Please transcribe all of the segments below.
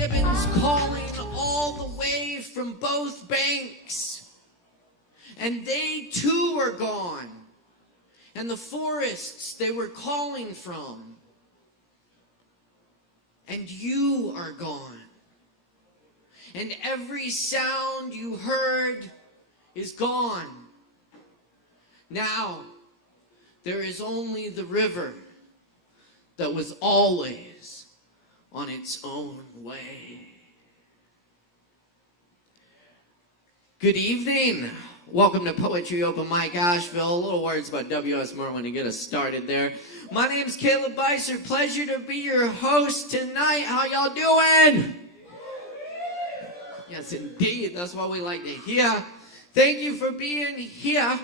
gibbons calling all the way from both banks. And they too are gone. And the forests they were calling from. And you are gone. And every sound you heard is gone. Now, there is only the river that was always on its own way. Good evening. Welcome to Poetry Open Mic Asheville. A little words about W.S. Merwin to get us started there. My name is Caleb Beissert. Pleasure to be your host tonight. How y'all doing? Yes, indeed. That's what we like to hear. Thank you for being here.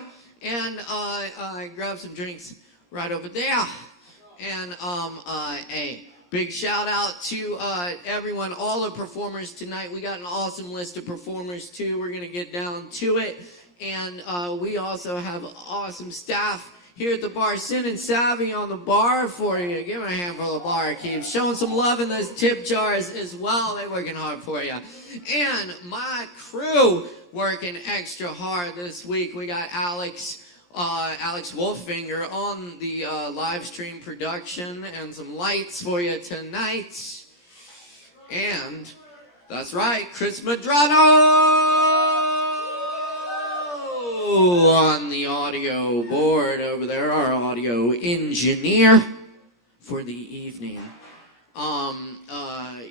And grab some drinks right over there. And a big shout out to everyone, all the performers tonight. We got an awesome list of performers too. We're going to get down to it. And we also have awesome staff here at the bar. Sending Savvy on the bar for you. Give them a hand for the barkeep. Showing some love in those tip jars as well. They're working hard for you. And my crew working extra hard this week. We got Alex Wolfinger on the live stream production and some lights for you tonight. And that's right, Chris Medrano on the audio board over there, our audio engineer for the evening.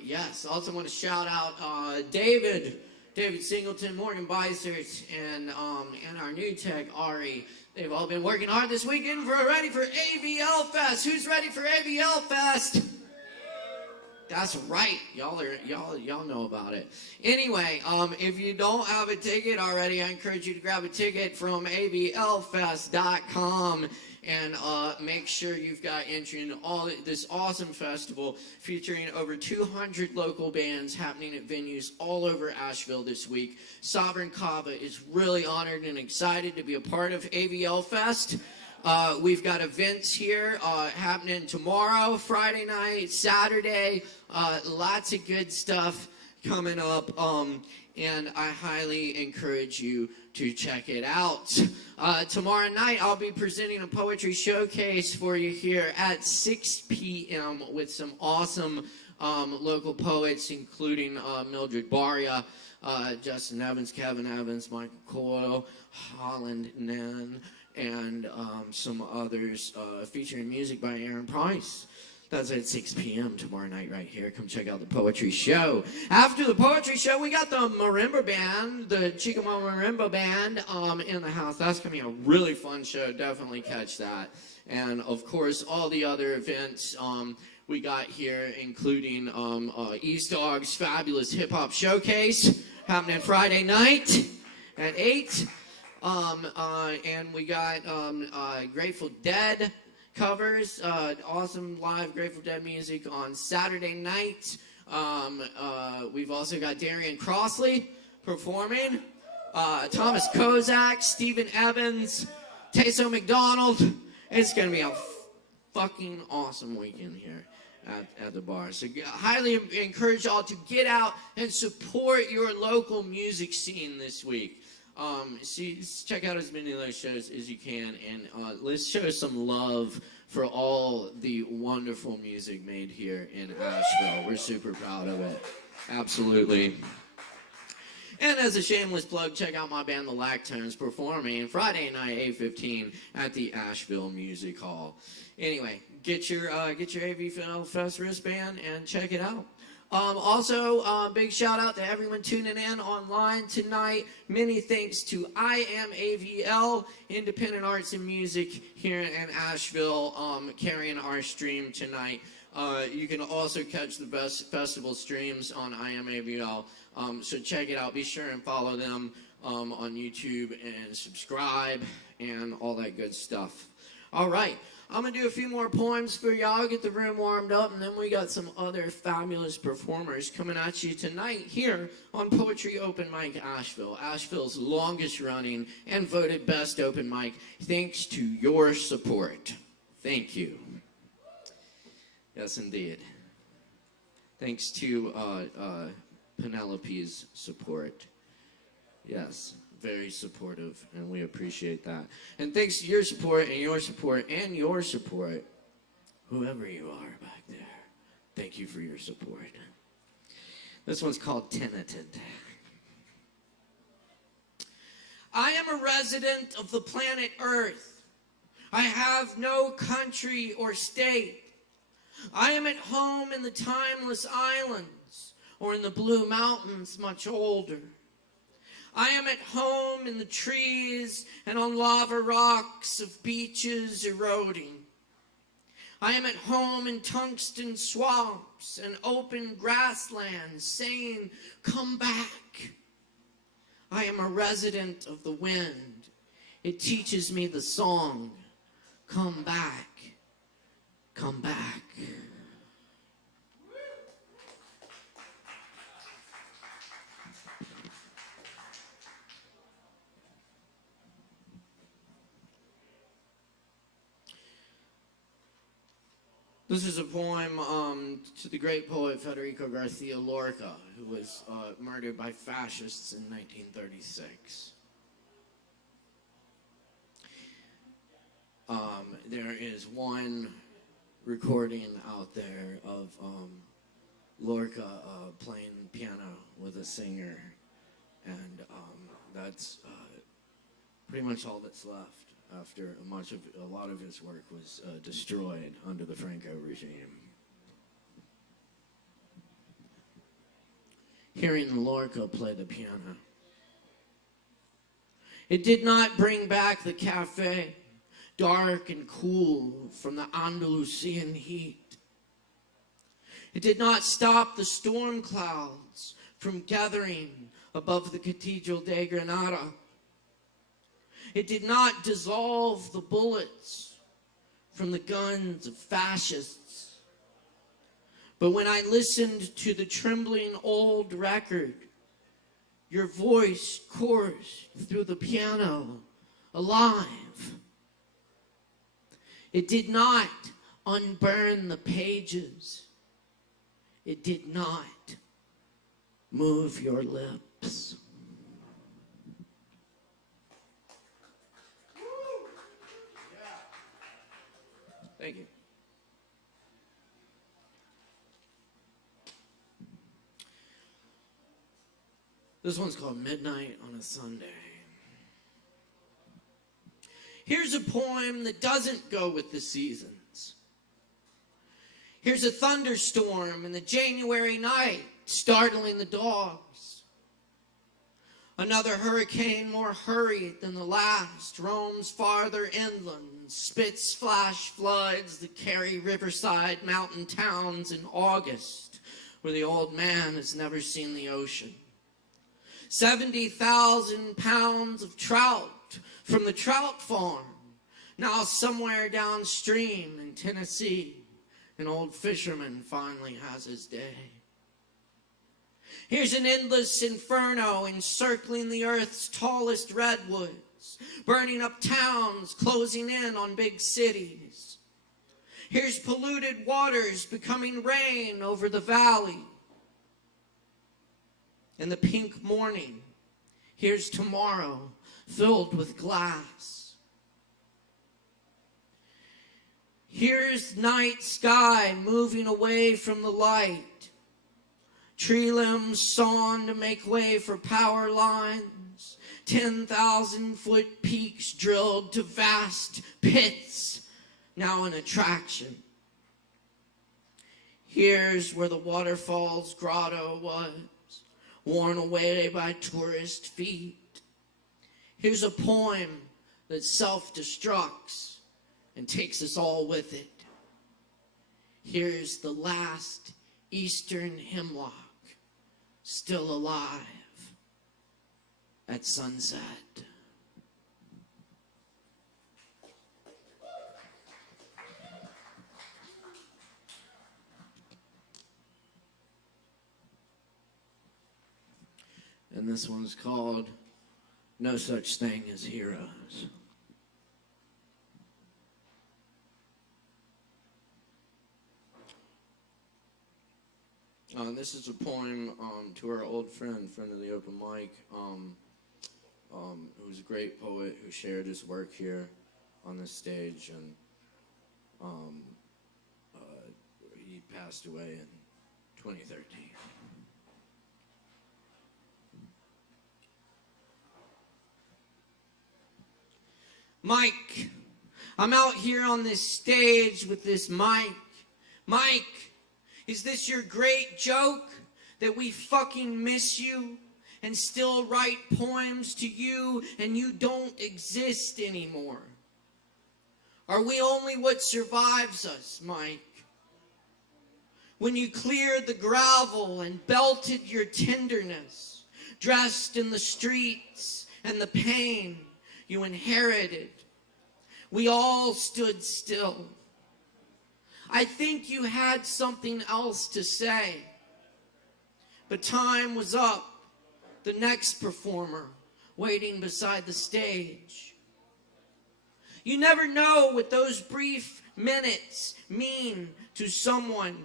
Yes, also want to shout out David Singleton, Morgan Beissert, and our new tech, Ari. They've all been working hard this weekend ready for AVL Fest. Who's ready for AVL Fest? That's right. Y'all know about it. Anyway, if you don't have a ticket already, I encourage you to grab a ticket from AVLfest.com and make sure you've got entry into this awesome festival featuring over 200 local bands happening at venues all over Asheville this week. Sovereign Kava is really honored and excited to be a part of AVL Fest. We've got events here happening tomorrow, Friday night, Saturday. Lots of good stuff coming up, and I highly encourage you to check it out. Tomorrow night, I'll be presenting a poetry showcase for you here at 6 p.m. with some awesome local poets, including Mildred Baria, Justin Evans, Kevin Evans, Michael Coyle, Holland Nan, and some others featuring music by Aaron Price. That's at 6 p.m. tomorrow night right here. Come check out the poetry show. After the poetry show, we got the marimba band, the Chicamo Marimba Band in the house. That's going to be a really fun show. Definitely catch that. And, of course, all the other events we got here, including East Dog's Fabulous Hip Hop Showcase happening Friday night at 8. And we got Grateful Dead covers, awesome live Grateful Dead music on Saturday night. We've also got Darian Crossley performing, Thomas Kozak, Stephen Evans, Tayso McDonald. It's going to be a fucking awesome weekend here at the bar. So I highly encourage y'all to get out and support your local music scene this week. Check out as many of those shows as you can, and let's show some love for all the wonderful music made here in Asheville. We're super proud of it. Absolutely. And as a shameless plug, check out my band, The Lactones, performing Friday night, 8:15 at the Asheville Music Hall. Anyway, get your AVL Fest wristband and check it out. Also, big shout out to everyone tuning in online tonight. Many thanks to I Am AVL, Independent Arts and Music here in Asheville, carrying our stream tonight. You can also catch the best festival streams on I Am AVL, so check it out. Be sure and follow them on YouTube and subscribe and all that good stuff. All right. I'm going to do a few more poems for y'all, get the room warmed up, and then we got some other fabulous performers coming at you tonight here on Poetry Open Mic Asheville, Asheville's longest running and voted best open mic, thanks to your support. Thank you. Yes, indeed. Thanks to Penelope's support. Yes, very supportive, and we appreciate that. And thanks to your support and your support and your support, whoever you are back there, thank you for your support. This one's called Tenanted. I am a resident of the planet Earth. I have no country or state. I am at home in the timeless islands or in the blue mountains much older. I am at home in the trees and on lava rocks of beaches eroding. I am at home in tungsten swamps and open grasslands saying, come back. I am a resident of the wind. It teaches me the song, come back, come back. This is a poem to the great poet Federico Garcia Lorca, who was murdered by fascists in 1936. There is one recording out there of Lorca playing piano with a singer, and that's pretty much all that's left after a lot of his work was destroyed under the Franco regime. Hearing Lorca play the piano, it did not bring back the cafe, dark and cool from the Andalusian heat. It did not stop the storm clouds from gathering above the Cathedral de Granada. It did not dissolve the bullets from the guns of fascists. But when I listened to the trembling old record, your voice coursed through the piano, alive. It did not unburn the pages. It did not move your lips. Thank you. This one's called Midnight on a Sunday. Here's a poem that doesn't go with the seasons. Here's a thunderstorm in the January night, startling the dogs. Another hurricane more hurried than the last roams farther inland, spits flash floods that carry riverside mountain towns in August, where the old man has never seen the ocean. 70,000 pounds of trout from the trout farm, now somewhere downstream in Tennessee. An old fisherman finally has his day. Here's an endless inferno encircling the earth's tallest redwoods, burning up towns, closing in on big cities. Here's polluted waters becoming rain over the valley. In the pink morning, here's tomorrow filled with glass. Here's night sky moving away from the light. Tree limbs sawn to make way for power lines. 10,000-foot peaks drilled to vast pits, now an attraction. Here's where the waterfall's grotto was, worn away by tourist feet. Here's a poem that self-destructs and takes us all with it. Here's the last eastern hemlock, still alive at sunset. And this one's called No Such Thing as Heroes. This is a poem to our old friend of the open mic, who's a great poet who shared his work here on this stage, and he passed away in 2013. Mike, I'm out here on this stage with this mic. Mike, is this your great joke that we fucking miss you and still write poems to you and you don't exist anymore? Are we only what survives us, Mike? When you cleared the gravel and belted your tenderness, dressed in the streets and the pain you inherited, we all stood still. I think you had something else to say, but time was up. The next performer waiting beside the stage. You never know what those brief minutes mean to someone.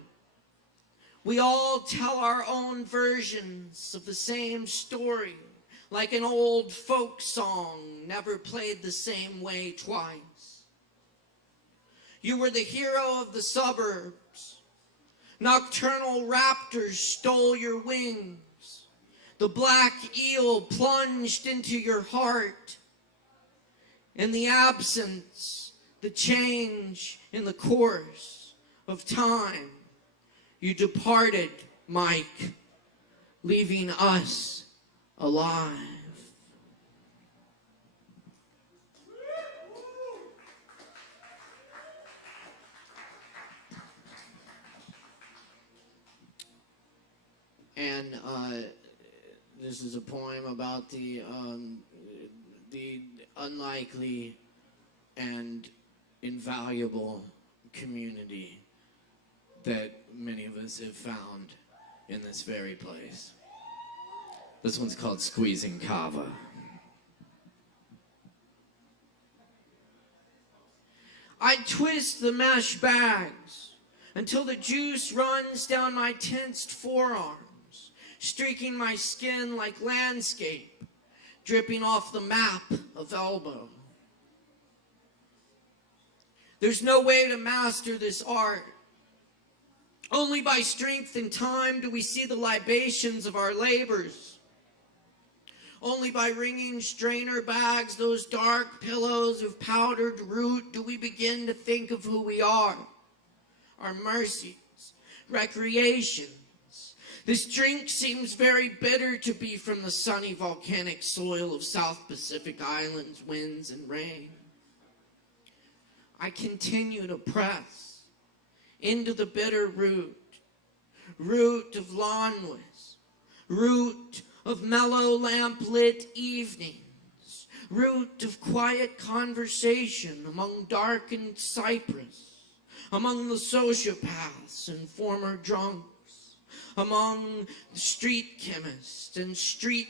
We all tell our own versions of the same story, like an old folk song never played the same way twice. You were the hero of the suburbs. Nocturnal raptors stole your wings. The black eel plunged into your heart. In the absence, the change in the course of time, you departed, Mike, leaving us alive. And this is a poem about the unlikely and invaluable community that many of us have found in this very place. This one's called Squeezing Kava. I twist the mesh bags until the juice runs down my tensed forearms, streaking my skin like landscape, dripping off the map of elbow. There's no way to master this art. Only by strength and time do we see the libations of our labors. Only by wringing strainer bags, those dark pillows of powdered root, do we begin to think of who we are, our mercies, recreations. This drink seems very bitter to be from the sunny volcanic soil of South Pacific Islands, winds and rain. I continue to press into the bitter root of lawnless, root of mellow lamp-lit evenings, root of quiet conversation among darkened cypress, among the sociopaths and former drunks, among the street chemists and street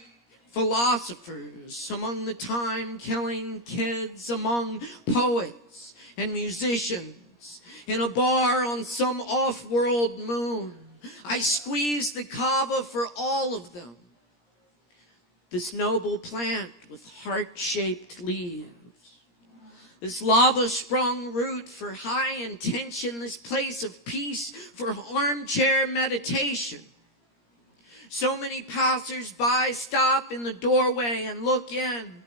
philosophers, among the time-killing kids, among poets and musicians, in a bar on some off-world moon. I squeeze the kava for all of them. This noble plant with heart-shaped leaves. This lava-sprung root for high intention, this place of peace for armchair meditation. So many passers-by stop in the doorway and look in,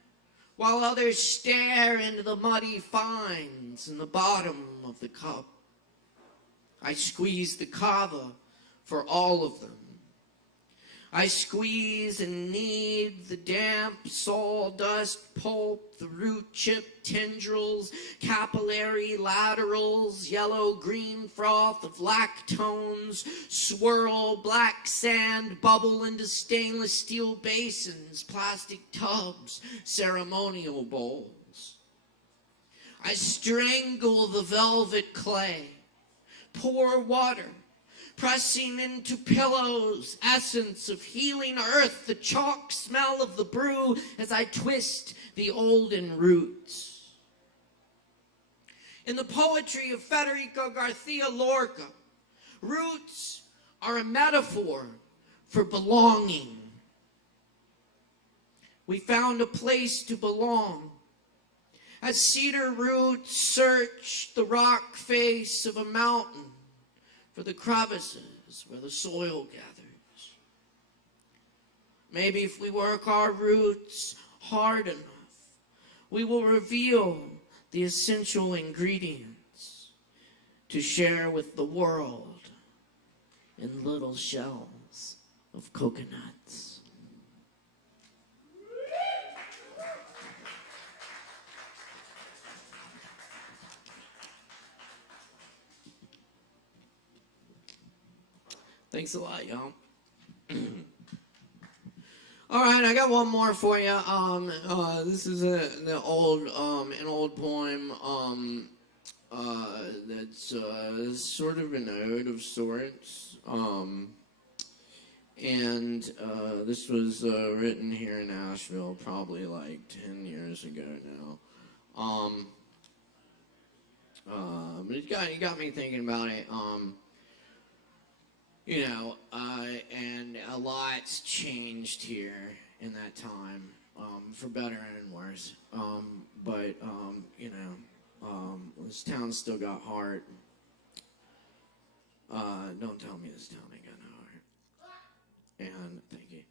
while others stare into the muddy fines in the bottom of the cup. I squeeze the kava for all of them. I squeeze and knead the damp sawdust pulp, the root chip tendrils, capillary laterals, yellow-green froth of lactones, swirl black sand, bubble into stainless steel basins, plastic tubs, ceremonial bowls. I strangle the velvet clay, pour water, pressing into pillows, essence of healing earth, the chalk smell of the brew as I twist the olden roots. In the poetry of Federico Garcia Lorca, roots are a metaphor for belonging. We found a place to belong. As cedar roots search the rock face of a mountain for the crevices where the soil gathers. Maybe if we work our roots hard enough, we will reveal the essential ingredients to share with the world in little shells of coconuts. Thanks a lot, y'all. All right, I got one more for you. This is an old poem. That's sort of an ode of sorts. This was written here in Asheville, probably like 10 years ago now. But it got me thinking about it. And a lot's changed here in that time, for better and worse. This town's still got heart. Don't tell me this town ain't got no heart. And thank you.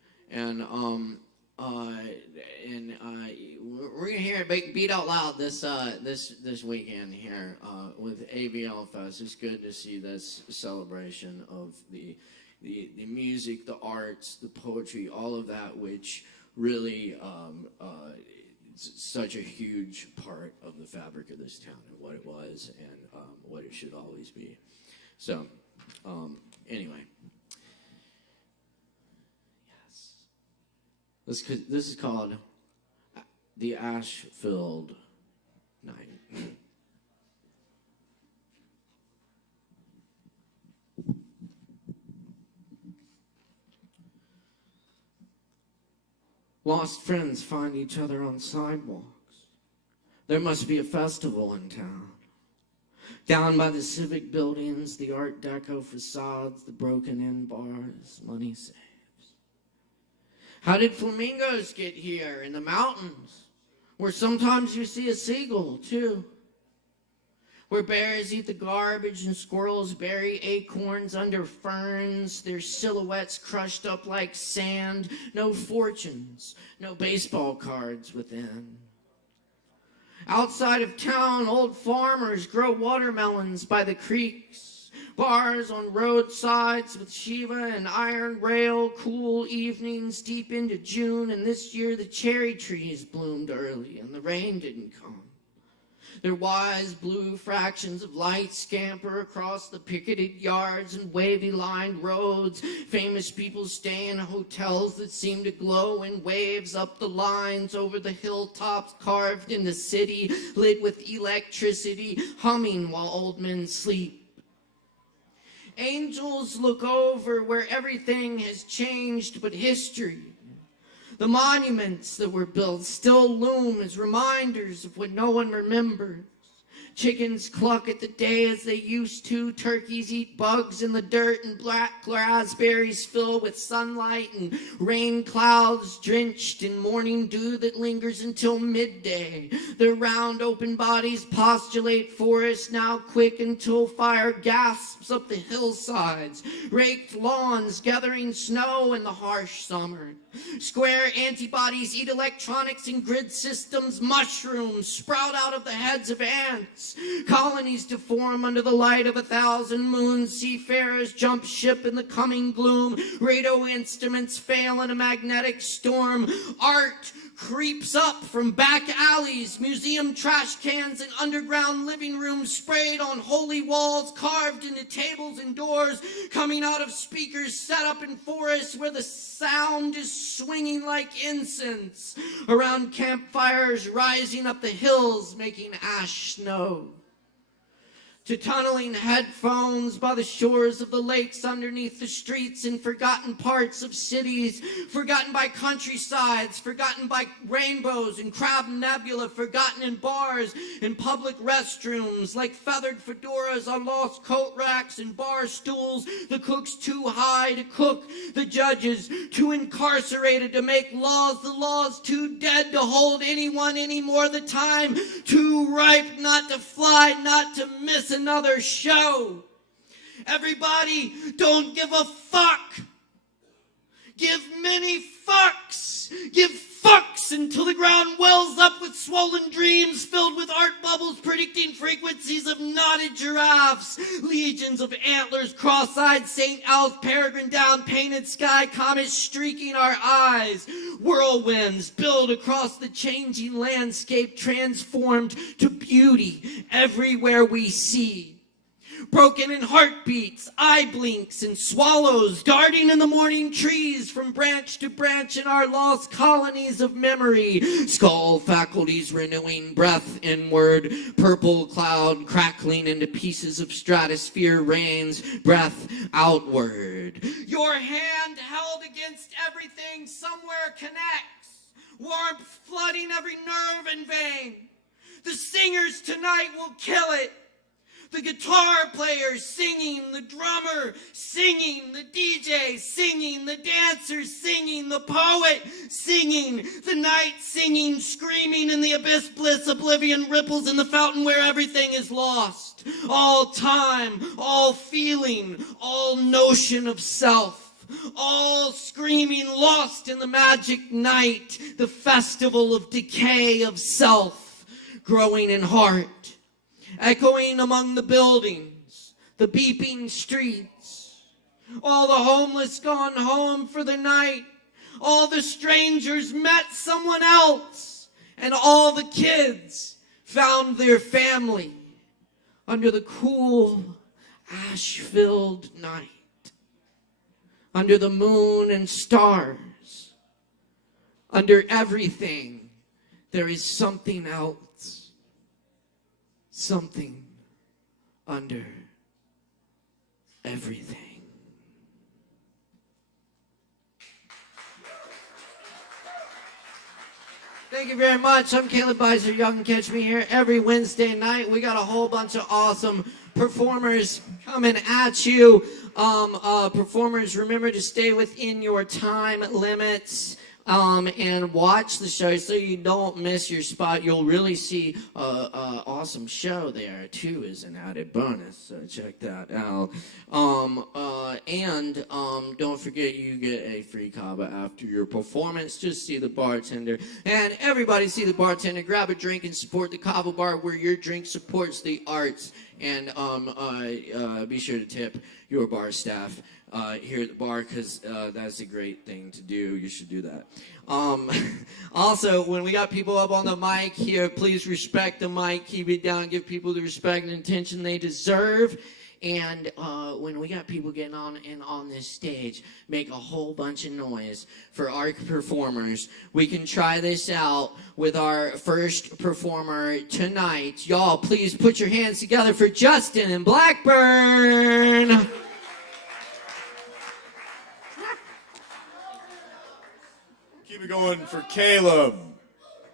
We're gonna hear it beat out loud this weekend here with ASHEViLLE Fest. It's good to see this celebration of the music, the arts, the poetry, all of that, which really is such a huge part of the fabric of this town and what it was and what it should always be. So, anyway. This is called The Ash-Filled Night. Lost friends find each other on sidewalks. There must be a festival in town. Down by the civic buildings, the Art Deco facades, the broken-in bars, money saves. How did flamingos get here in the mountains, where sometimes you see a seagull, too? Where bears eat the garbage and squirrels bury acorns under ferns, their silhouettes crushed up like sand, no fortunes, no baseball cards within. Outside of town, old farmers grow watermelons by the creeks. Bars on roadsides with Shiva and iron rail, cool evenings deep into June, and this year the cherry trees bloomed early and the rain didn't come. Their wise blue fractions of light scamper across the picketed yards and wavy-lined roads. Famous people stay in hotels that seem to glow in waves up the lines over the hilltops carved in the city, lit with electricity, humming while old men sleep. Angels look over where everything has changed but history. The monuments that were built still loom as reminders of what no one remembers. Chickens cluck at the day as they used to. Turkeys eat bugs in the dirt, and black raspberries fill with sunlight, and rain clouds drenched in morning dew that lingers until midday. Their round open bodies postulate forests now quick until fire gasps up the hillsides. Raked lawns gathering snow in the harsh summer. Square antibodies eat electronics and grid systems. Mushrooms sprout out of the heads of ants. Colonies to form under the light of 1,000 moons. Seafarers jump ship in the coming gloom. Radio instruments fail in a magnetic storm. Art creeps up from back alleys, museum trash cans and underground living rooms sprayed on holy walls, carved into tables and doors, coming out of speakers set up in forests where the sound is swinging like incense, around campfires rising up the hills, making ash snow. to tunneling headphones by the shores of the lakes, underneath the streets in forgotten parts of cities, forgotten by countrysides, forgotten by rainbows and crab nebula, forgotten in bars and public restrooms, like feathered fedoras on lost coat racks and bar stools, the cooks too high to cook, the judges too incarcerated to make laws, the laws too dead to hold anyone anymore, the time too ripe not to fly, not to miss another show. Everybody, don't give a fuck. Give many fucks. Give fucks until the ground wells up with swollen dreams filled with art bubbles predicting frequencies of knotted giraffes, legions of antlers, cross-eyed St. Owls, peregrine down, painted sky, comets streaking our eyes, whirlwinds build across the changing landscape, transformed to beauty everywhere we see. Broken in heartbeats, eye blinks, and swallows darting in the morning trees from branch to branch in our lost colonies of memory. Skull faculties renewing, breath inward, purple cloud crackling into pieces of stratosphere rains, breath outward. Your hand held against everything somewhere connects, warmth flooding every nerve and vein. The singers tonight will kill it. The guitar player singing, the drummer singing, the DJ singing, the dancer singing, the poet singing, the night singing, screaming in the abyss, bliss, oblivion, ripples in the fountain where everything is lost. All time, all feeling, all notion of self, all screaming lost in the magic night, the festival of decay of self, growing in heart. Echoing among the buildings, the beeping streets, all the homeless gone home for the night, all the strangers met someone else, and all the kids found their family under the cool, ash-filled night, under the moon and stars, under everything, there is something else. Something under everything. Thank you very much. I'm Caleb Beissert. Y'all can catch me here every Wednesday night. We got a whole bunch of awesome performers coming at you. Performers, remember to stay within your time limits. And watch the show so you don't miss your spot. You'll really see an awesome show there too as an added bonus, so check that out. And don't forget you get a free Kava after your performance. Just see the bartender, and everybody see the bartender. Grab a drink and support the Kava bar where your drink supports the arts. And be sure to tip your bar staff here at the bar, because that's a great thing to do. You should do that. Also, when we got people up on the mic here, please respect the mic, keep it down, give people the respect and attention they deserve. And when we got people getting on this stage, make a whole bunch of noise for our performers. We can try this out with our first performer tonight. Y'all, please put your hands together for Justin and Blackburn. Keep it going for Caleb.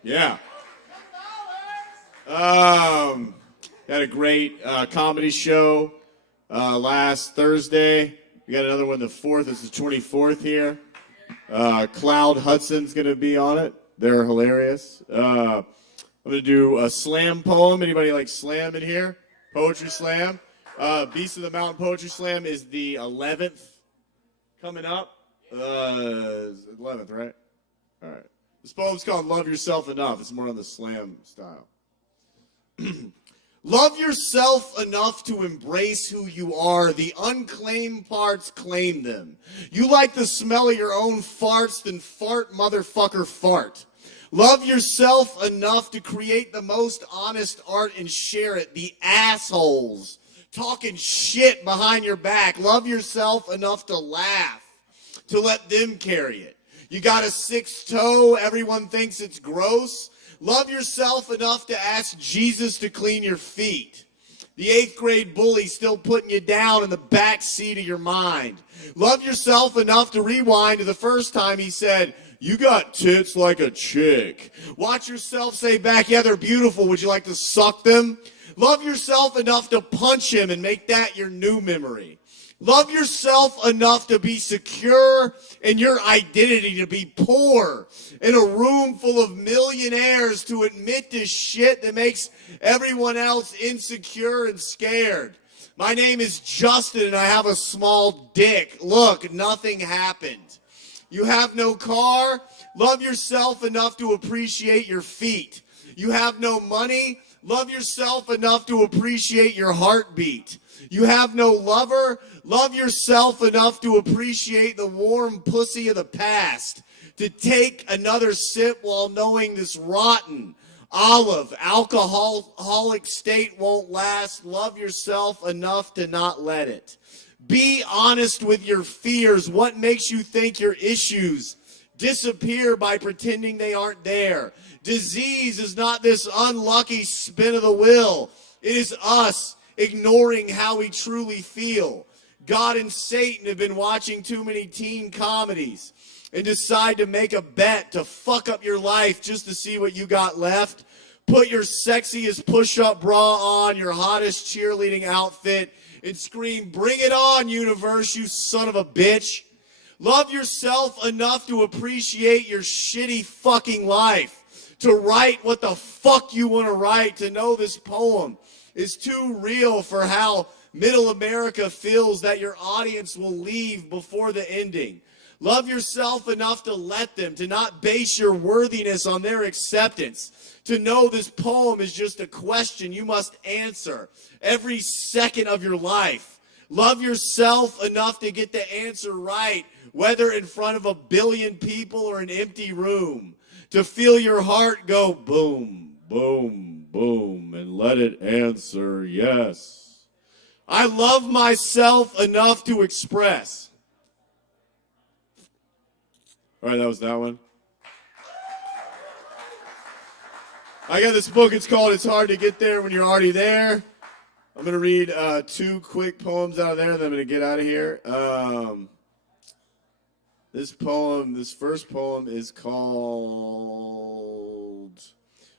Yeah. Had a great comedy show last Thursday. We got another one the 4th. It's the 24th here. Cloud Hudson's going to be on it. They're hilarious. I'm going to do a slam poem. Anybody like slam in here? Poetry slam. Beast of the Mountain Poetry Slam is the 11th coming up. 11th, right? All right. This poem's called Love Yourself Enough. It's more on the slam style. Love yourself enough to embrace who you are. The unclaimed parts, claim them. You like the smell of your own farts, then fart, motherfucker, fart. Love yourself enough to create the most honest art and share it. The assholes talking shit behind your back. Love yourself enough to laugh, to let them carry it. You got a 6th toe, everyone thinks it's gross. Love yourself enough to ask Jesus to clean your feet. The 8th grade bully still putting you down in the back seat of your mind. Love yourself enough to rewind to the first time he said, "You got tits like a chick." Watch yourself say back, "Yeah, they're beautiful. Would you like to suck them?" Love yourself enough to punch him and make that your new memory. Love yourself enough to be secure in your identity, to be poor in a room full of millionaires, to admit to shit that makes everyone else insecure and scared. My name is Justin and I have a small dick. Look, nothing happened. You have no car? Love yourself enough to appreciate your feet. You have no money? Love yourself enough to appreciate your heartbeat. You have no lover? Love yourself enough to appreciate the warm pussy of the past. To take another sip while knowing this rotten, olive, alcoholic state won't last. Love yourself enough to not let it. Be honest with your fears. What makes you think your issues disappear by pretending they aren't there? Disease is not this unlucky spin of the wheel. It is us ignoring how we truly feel. God and Satan have been watching too many teen comedies and decide to make a bet to fuck up your life just to see what you got left. Put your sexiest push-up bra on, your hottest cheerleading outfit, and scream, "Bring it on, universe, you son of a bitch." Love yourself enough to appreciate your shitty fucking life, to write what the fuck you want to write, to know this poem is too real for how middle America feels that your audience will leave before the ending. Love yourself enough to let them, to not base your worthiness on their acceptance, to know this poem is just a question you must answer every second of your life. Love yourself enough to get the answer right, whether in front of 1 billion people or an empty room, to feel your heart go boom, boom, boom, and let it answer yes. I love myself enough to express. All right, that was that one. I got this book. It's called It's Hard to Get There When You're Already There. I'm going to read 2 quick poems out of there, and then I'm going to get out of here. This first poem is called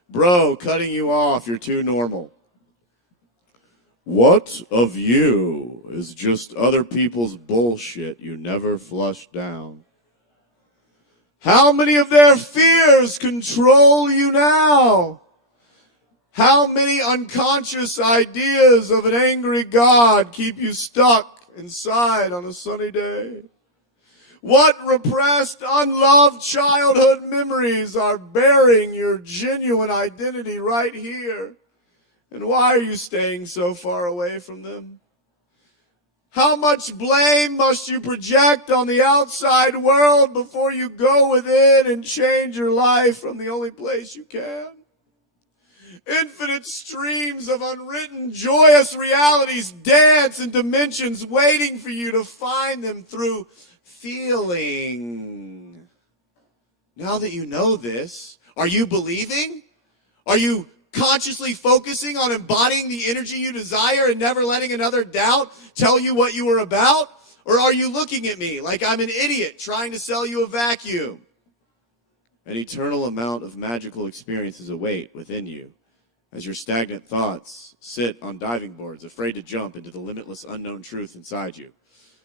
"Bro, Cutting You Off, You're Too Normal." What of you is just other people's bullshit you never flush down? How many of their fears control you now? How many unconscious ideas of an angry God keep you stuck inside on a sunny day? What repressed, unloved childhood memories are bearing your genuine identity right here? And why are you staying so far away from them? How much blame must you project on the outside world before you go within and change your life from the only place you can? Infinite streams of unwritten, joyous realities dance in dimensions waiting for you to find them through feeling. Now that you know this, are you believing? Are you consciously focusing on embodying the energy you desire and never letting another doubt tell you what you were about? Or are you looking at me like I'm an idiot trying to sell you a vacuum? An eternal amount of magical experiences await within you as your stagnant thoughts sit on diving boards, afraid to jump into the limitless unknown truth inside you.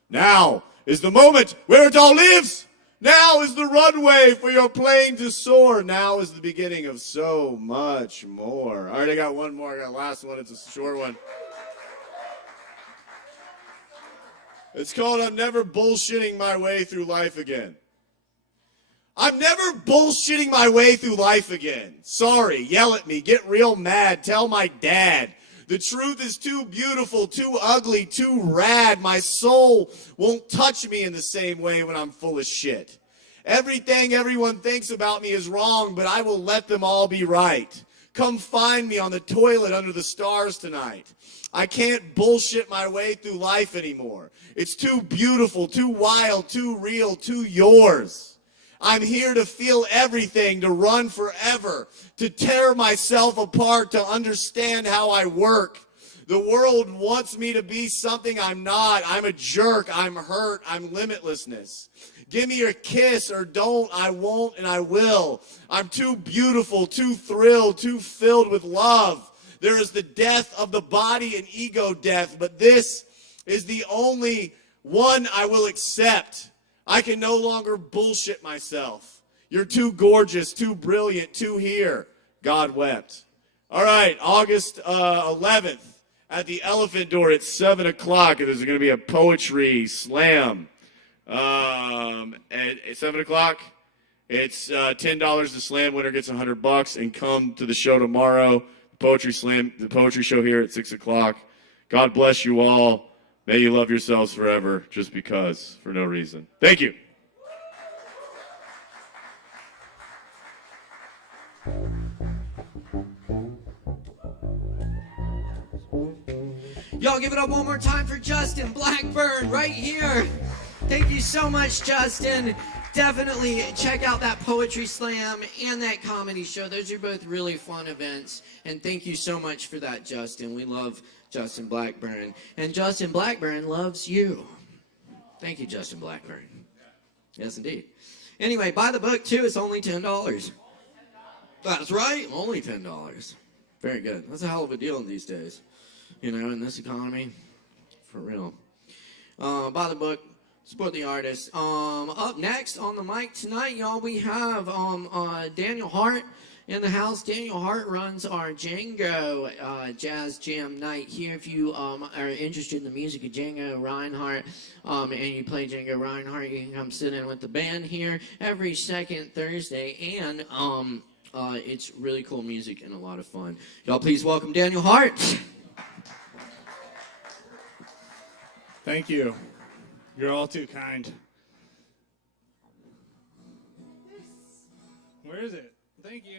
Now is the moment where it all lives. Now is the runway for your plane to soar. Now is the beginning of so much more. All right, I got one more. I got the last one. It's a short one. It's called "I'm Never Bullshitting My Way Through Life Again." I'm never bullshitting my way through life again. Sorry, yell at me, get real mad, tell my dad. The truth is too beautiful, too ugly, too rad. My soul won't touch me in the same way when I'm full of shit. Everything everyone thinks about me is wrong, but I will let them all be right. Come find me on the toilet under the stars tonight. I can't bullshit my way through life anymore. It's too beautiful, too wild, too real, too yours. I'm here to feel everything, to run forever, to tear myself apart, to understand how I work. The world wants me to be something I'm not. I'm a jerk. I'm hurt. I'm limitlessness. Give me your kiss or don't. I won't and I will. I'm too beautiful, too thrilled, too filled with love. There is the death of the body and ego death, but this is the only one I will accept. I can no longer bullshit myself. You're too gorgeous, too brilliant, too here. God wept. All right, August 11th at the Elephant Door at 7 o'clock. There's going to be a poetry slam. At 7 o'clock, it's $10. The slam winner gets $100. And come to the show tomorrow. Poetry slam, the poetry show here at 6 o'clock. God bless you all. May you love yourselves forever, just because, for no reason. Thank you. Y'all give it up one more time for Justin Blackburn right here. Thank you so much, Justin. Definitely check out that poetry slam and that comedy show. Those are both really fun events. And thank you so much for that, Justin. We love Justin Blackburn. And Justin Blackburn loves you. Thank you, Justin Blackburn. Yes, indeed. Anyway, buy the book, too. It's only $10. That's right. Only $10. Very good. That's a hell of a deal in these days. You know, in this economy. For real. Buy the book. Support the artist. Up next on the mic tonight, y'all, we have Daniel Hart in the house. Daniel Hart runs our Django Jazz Jam night here. If you are interested in the music of Django Reinhardt and you play Django Reinhardt, you can come sit in with the band here every second Thursday. And it's really cool music and a lot of fun. Y'all please welcome Daniel Hart. Thank you. You're all too kind. Where is it? Thank you.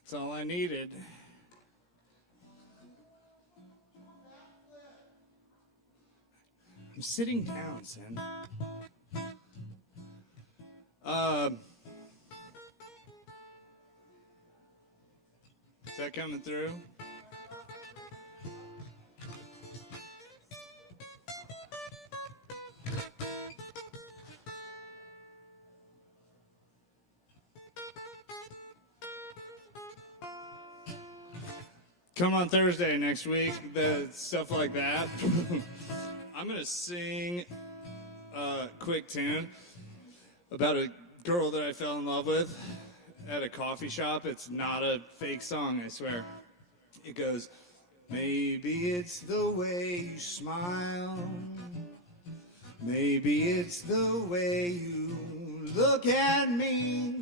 That's all I needed. I'm sitting down, son. Is that coming through? Come on Thursday next week, stuff like that. I'm going to sing a quick tune about a girl that I fell in love with at a coffee shop. It's not a fake song, I swear. It goes, maybe it's the way you smile. Maybe it's the way you look at me.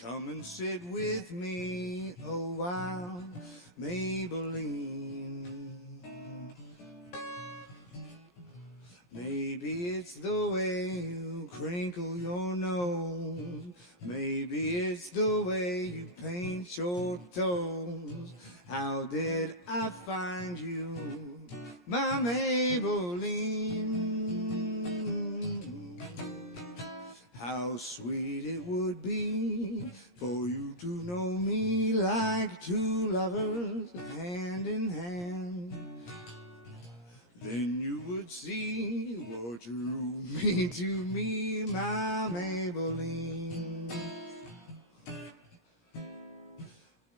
Come and sit with me a while. Maybelline. Maybe it's the way you crinkle your nose. Maybe it's the way you paint your toes. How did I find you, my Maybelline? How sweet it would be for you to know me like two lovers hand in hand. Then you would see what you mean to me, my Maybelline.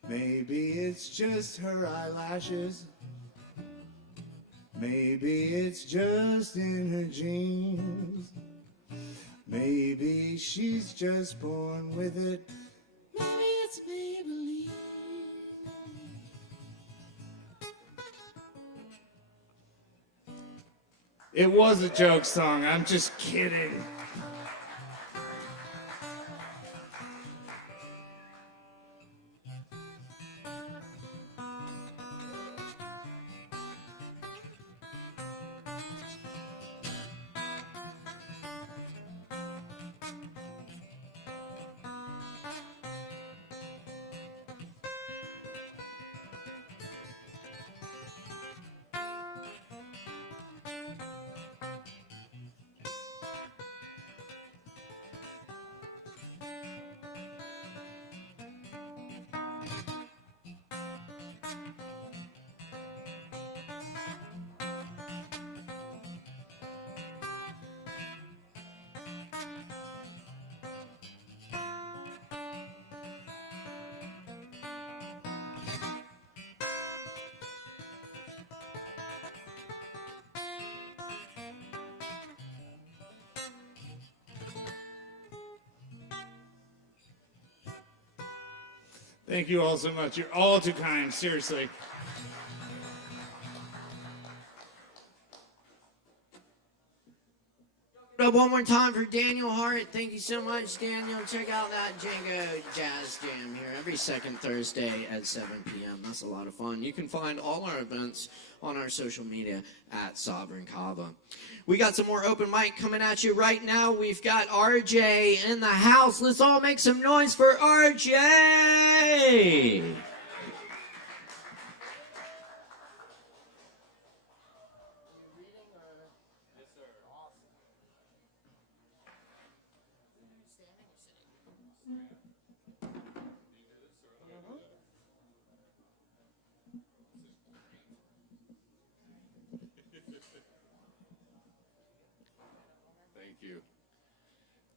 Maybe it's just her eyelashes. Maybe it's just in her jeans. Maybe she's just born with it. Maybe it's Maybelline. It was a joke song. I'm just kidding. Thank you all so much. You're all too kind, seriously. One more time for Daniel Hart. Thank you so much, Daniel. Check out that Django Jazz Jam here every second Thursday at 7 p.m. That's a lot of fun. You can find all our events on our social media at Sovereign Kava. We got some more open mic coming at you right now. We've got RJ in the house. Let's all make some noise for RJ. Thank you.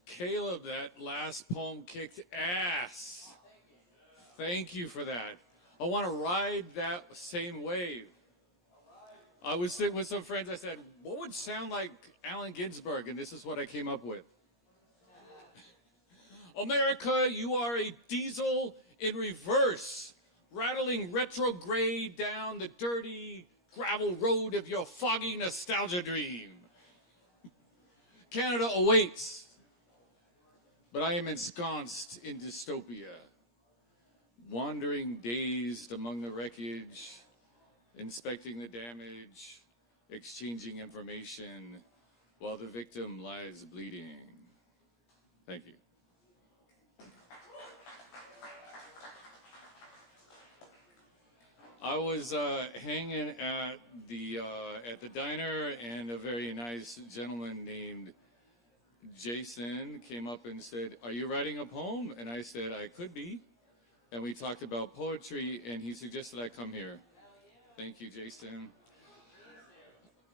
Caleb, that last poem kicked ass. Thank you for that. I want to ride that same wave. I was sitting with some friends. I said, what would sound like Allen Ginsberg? And this is what I came up with. America, you are a diesel in reverse, rattling retrograde down the dirty gravel road of your foggy nostalgia dream. Canada awaits, but I am ensconced in dystopia, wandering dazed among the wreckage, inspecting the damage, exchanging information, while the victim lies bleeding. Thank you. I was hanging at the diner, and a very nice gentleman named Jason came up and said, "Are you writing a poem?" And I said, "I could be." And we talked about poetry, and he suggested I come here. Thank you, Jason.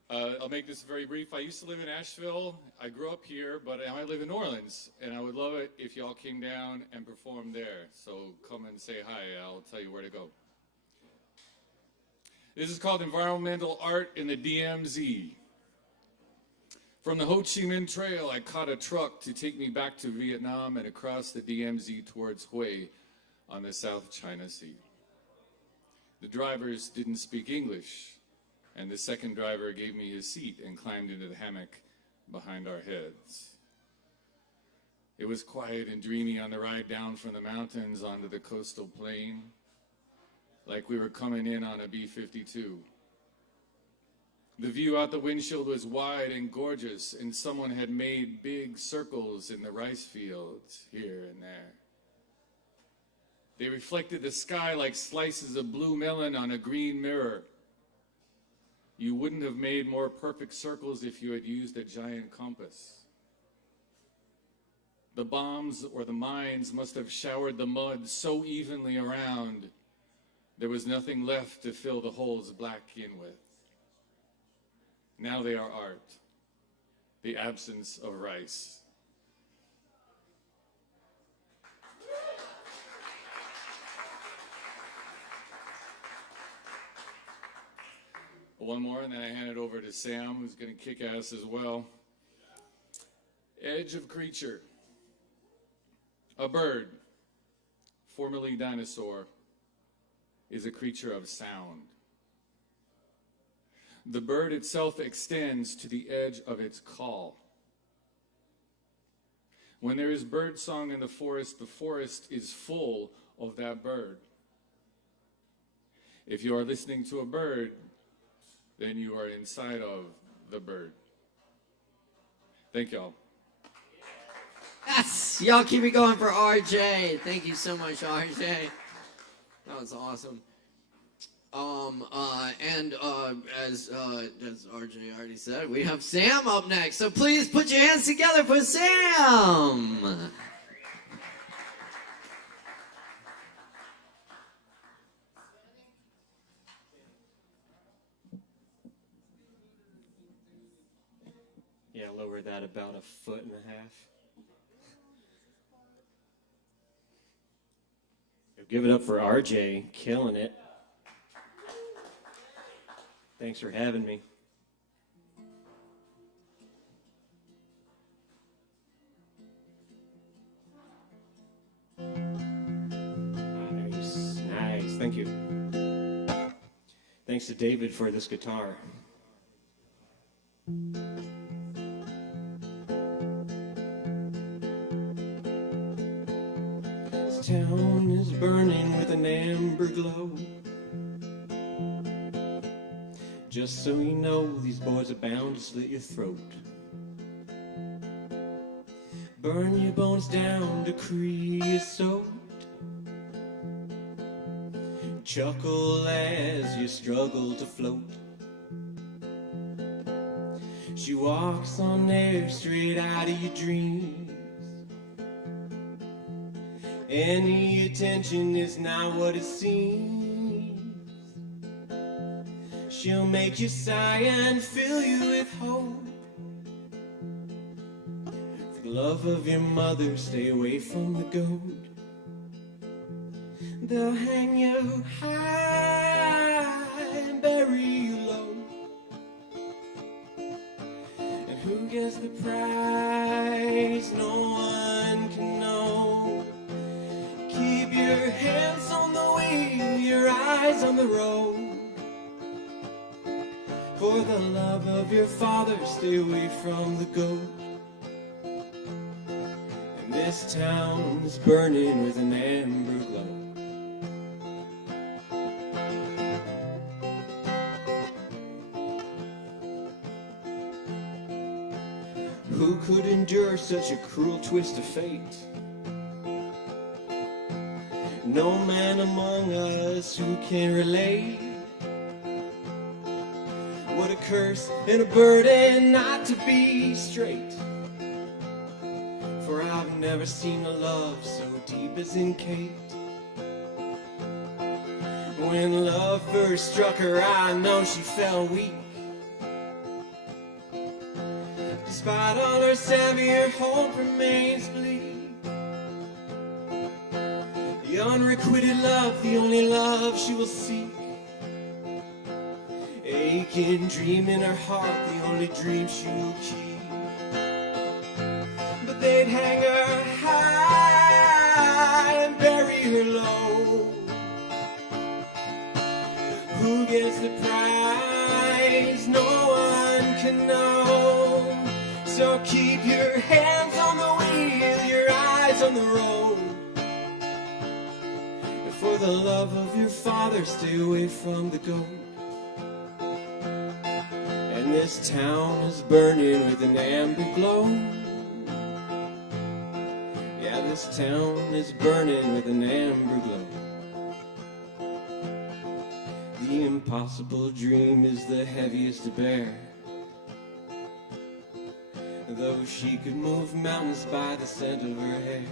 I'll make this very brief. I used to live in Asheville. I grew up here, but now I live in New Orleans, and I would love it if y'all came down and performed there. So come and say hi. I'll tell you where to go. This is called Environmental Art in the DMZ. From the Ho Chi Minh Trail, I caught a truck to take me back to Vietnam and across the DMZ towards Hue on the South China Sea. The drivers didn't speak English, and the second driver gave me his seat and climbed into the hammock behind our heads. It was quiet and dreamy on the ride down from the mountains onto the coastal plain, like we were coming in on a B-52. The view out the windshield was wide and gorgeous, and someone had made big circles in the rice fields here and there. They reflected the sky like slices of blue melon on a green mirror. You wouldn't have made more perfect circles if you had used a giant compass. The bombs or the mines must have showered the mud so evenly around, there was nothing left to fill the holes black in with. Now they are art, the absence of rice. One more, and then I hand it over to Sam, who's going to kick ass as well. Edge of creature. A bird, formerly dinosaur, is a creature of sound. The bird itself extends to the edge of its call. When there is bird song in the forest is full of that bird. If you are listening to a bird, then you are inside of the bird. Thank y'all. Yes! Y'all keep it going for RJ. Thank you so much, RJ. That was awesome. As RJ already said, we have Sam up next. So please put your hands together for Sam. Yeah, lower that about 1.5 feet. Give it up for RJ, killing it. Thanks for having me. Nice. Thank you. Thanks to David for this guitar. This town is burning with an amber glow. Just so you know, these boys are bound to slit your throat. Burn your bones down to creosote. Chuckle as you struggle to float. She walks on air straight out of your dreams. Any attention is not what it seems. She'll make you sigh and fill you with hope. For the love of your mother, stay away from the goat. They'll hang you high and bury you low. And who gets the prize? No one can know. Keep your hands on the wheel, your eyes on the road. For the love of your father, stay away from the goat. And this town is burning with an amber glow. Who could endure such a cruel twist of fate? No man among us who can relate. What a curse and a burden not to be straight. For I've never seen a love so deep as in Kate. When love first struck her, I know she fell weak. Despite all her savvy, her hope remains bleak. The unrequited love, the only love she will seek. Aching dream in her heart, the only dream she will keep. But they'd hang her high and bury her low. Who gets the prize? No one can know. So keep your hands on the wheel, your eyes on the road. And for the love of your father, stay away from the goat. And this town is burning with an amber glow. Yeah, this town is burning with an amber glow. The impossible dream is the heaviest to bear. Though she could move mountains by the scent of her hair.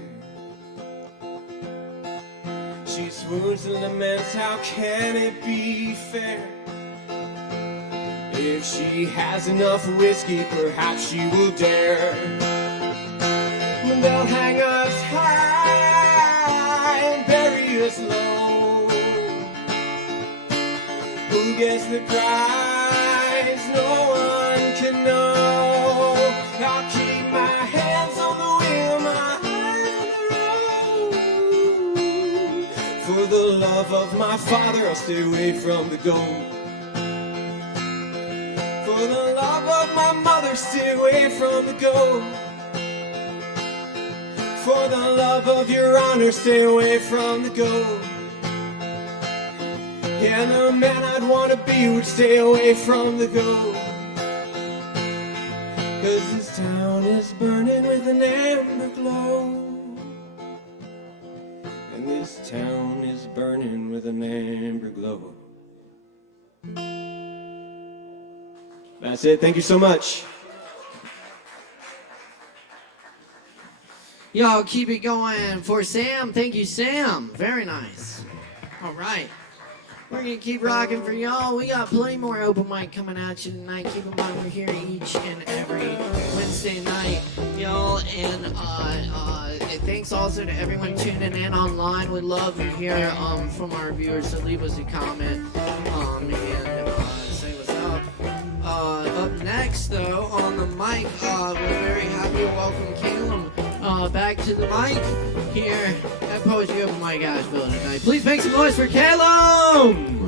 She swoons and laments, how can it be fair? If she has enough whiskey, perhaps she will dare. They'll hang us high and bury us low. Who gets the prize? No one can know. I'll keep my hands on the wheel, my eyes on the road. For the love of my father, I'll stay away from the goat. For the love of my mother, stay away from the goat. For the love of your honor, stay away from the goat. Yeah, the man I'd want to be would stay away from the goat. 'Cause this town is burning with an amber glow. And this town is burning with an amber glow. That's it. Thank you so much. Y'all keep it going for Sam. Thank you, Sam. Very nice. All right. We're going to keep rocking for y'all. We got plenty more open mic coming at you tonight. Keep in mind, we're here each and every Wednesday night, y'all. And thanks also to everyone tuning in online. We love to hear from our viewers, so leave us a comment and say what's up. Up next, though, on the mic, we're very happy to welcome Caleb back to the mic here at Poetry Open Mic Asheville tonight. Please make some noise for Caleb!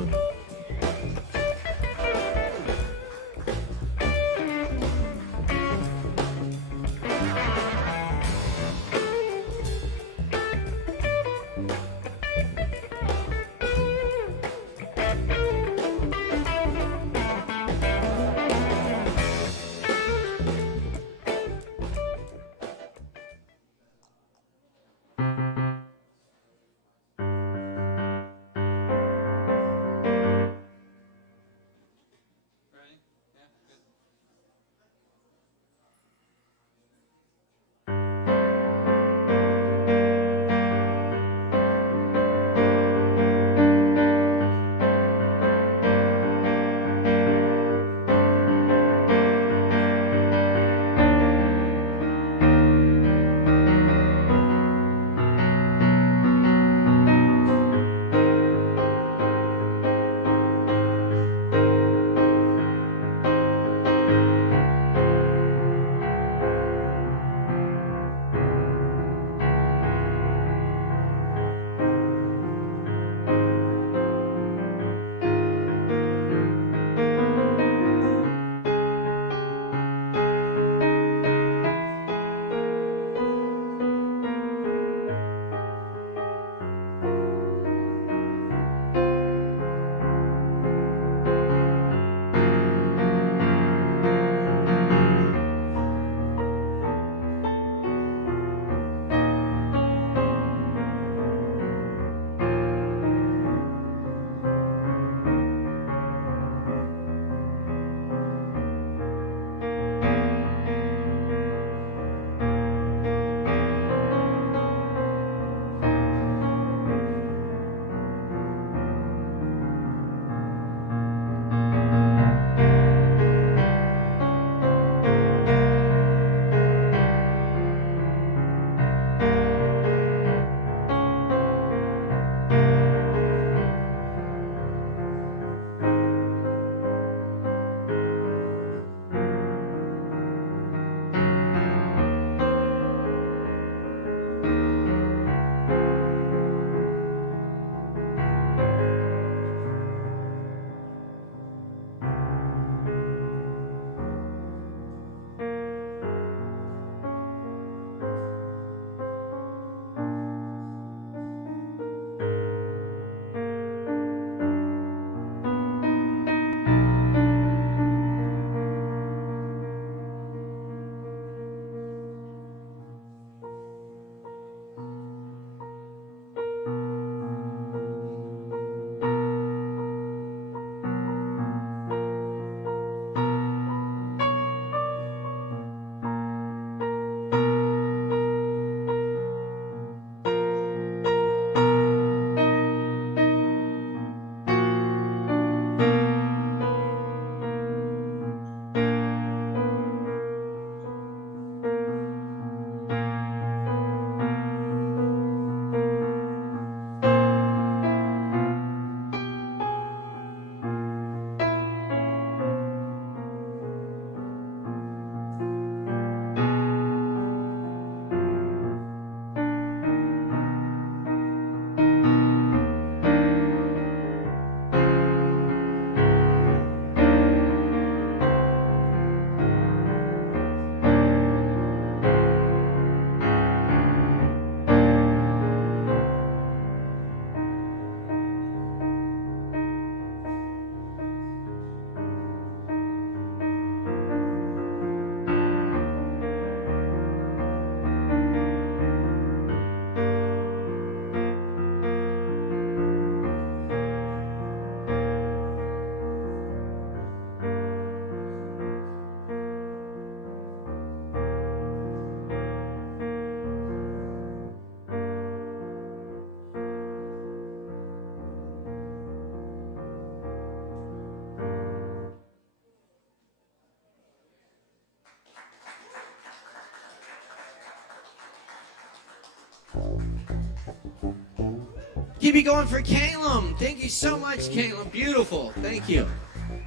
Keep it going for Caleb. Thank you so much, Caleb. Beautiful. Thank you.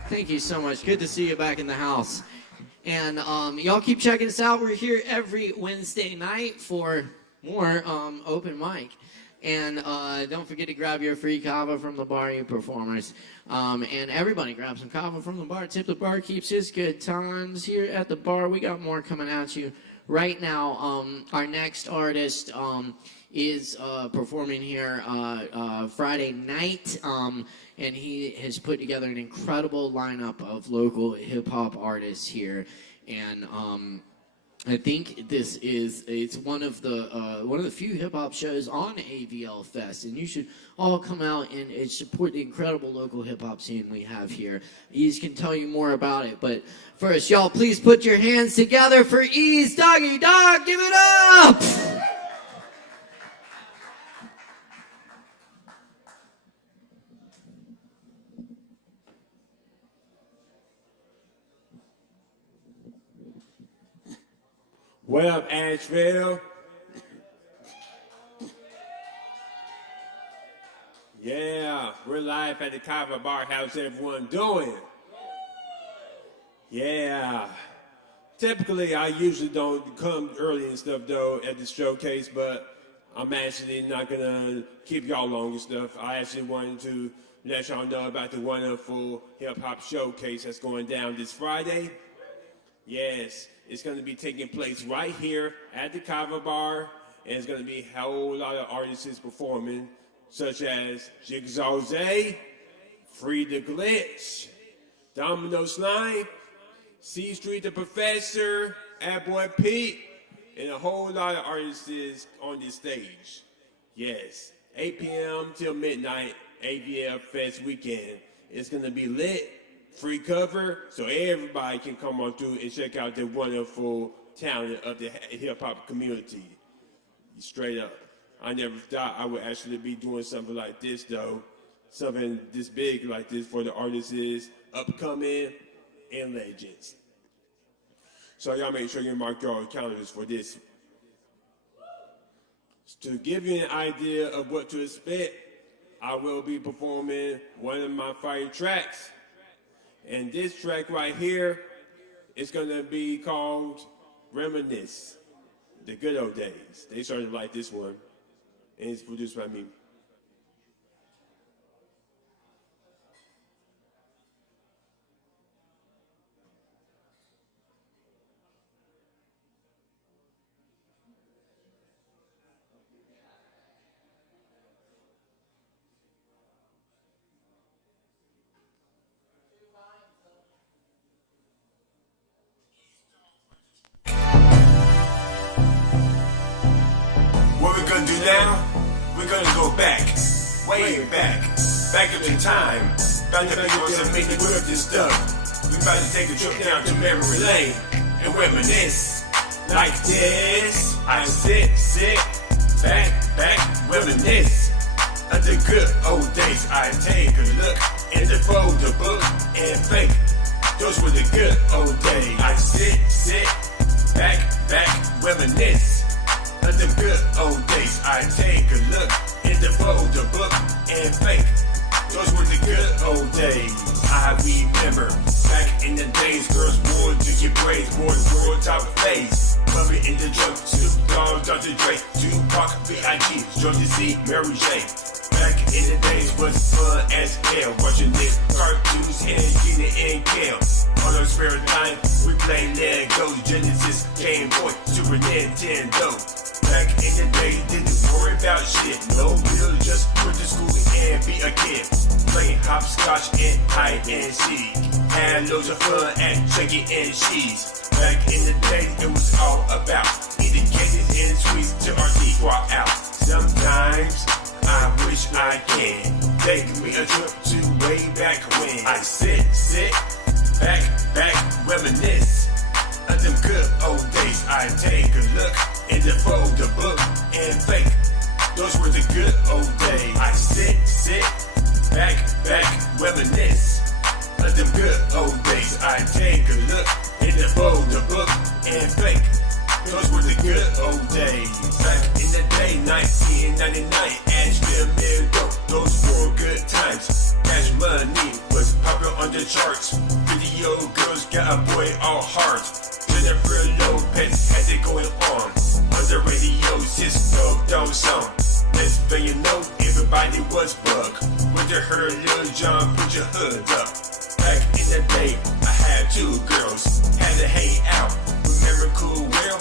Thank you so much. Good to see you back in the house. And y'all keep checking us out. We're here every Wednesday night for more open mic. And don't forget to grab your free Kava from the bar, you performers. And everybody grab some Kava from the bar. Tip the barkeeps. It's good times here at the bar. We got more coming at you right now. Our next artist is performing here Friday night. And he has put together an incredible lineup of local hip-hop artists here. And I think it's one of the few hip hop shows on AVL Fest, and you should all come out and support the incredible local hip hop scene we have here. Ease can tell you more about it, but first, y'all, please put your hands together for Ease Doggy Dog. Give it up! What up, Asheville? Yeah, we're live at the Kava bar. How's everyone doing? Yeah. Typically, I usually don't come early and stuff, though, at the showcase, but I'm actually not going to keep y'all long and stuff. I actually wanted to let y'all know about the wonderful hip-hop showcase that's going down this Friday. Yes. It's going to be taking place right here at the Kava bar, and it's going to be a whole lot of artists performing, such as Jigsaw Zay, Free the Glitch, Domino Slime, C Street the Professor, Boy Pete, and a whole lot of artists on this stage. Yes, 8 p.m. till midnight, AVL Fest weekend. It's going to be lit. Free cover, so everybody can come on through and check out the wonderful talent of the hip-hop community. Straight up. I never thought I would actually be doing something like this, though. Something this big like this for the artists is upcoming and legends. So y'all make sure you mark your calendars for this. To give you an idea of what to expect, I will be performing one of my fire tracks. And this track right here is going to be called Reminisce, the good old days. They started to like this one, and it's produced by me. Now, we're gonna go back, way back up in time. About to make us and make it worth this stuff. We about to take a trip down to memory lane and reminisce like this. I sit, back, reminisce of the good old days. I take a look in the folder book and think those were the good old days. I sit, back, reminisce of the good old days. I take a look in the folder book and think those were the good old days. I remember back in the days, girls wore to get braids, wore the world top of face. Puppet in the jump, Snoop Dogg, Dr. Dre, Tupac, B.I.G., Strong to see Mary J. Back in the days was fun as hell, watching this cartoons and Gina and Kale. On our spare time, we play Lego, Genesis, Game Boy, Super Nintendo. Back in the day, didn't worry about shit. No bill, just go to school and be a kid. Playing hopscotch and hide and seek. Had loads of fun at Chucky and Cheese. Back in the day, it was all about eating candies and sweets till our teeth walk out. Sometimes I wish I can take me a trip to way back when. I sit, back, reminisce of them good old days. I take a look in the folder book and think those were the good old days. I sit, back, reminisce of them good old days. I take a look in the folder book and think those were the good old days. Back in the day, 1999, Asheville, Medrano, those were good times. Cash money was popular on the charts. Video girls got a boy all heart. Jennifer Lopez had it going on. On the radio, Cisco Dome song. Next thing you know, everybody was bug. When you heard Lil Jon, put your hood up. Back in the day, I had 2 girls. Had to hang out. Remember cool well?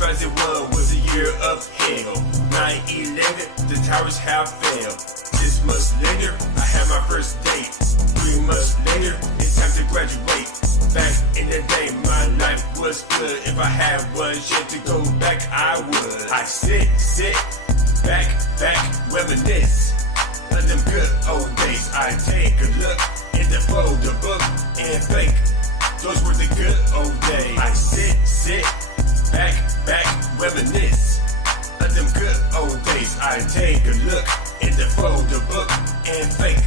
2001 was a year of hell. 9/11, the towers have failed. 6 months later, I had my first date. 3 months later, it's time to graduate. Back in the day, my life was good. If I had one shit to go back, I would. I sit, back, reminisce of them good old days. I take a look in the folder book and think those were the good old days. I sit, back, reminisce of them good old days. I take a look in the folder book and think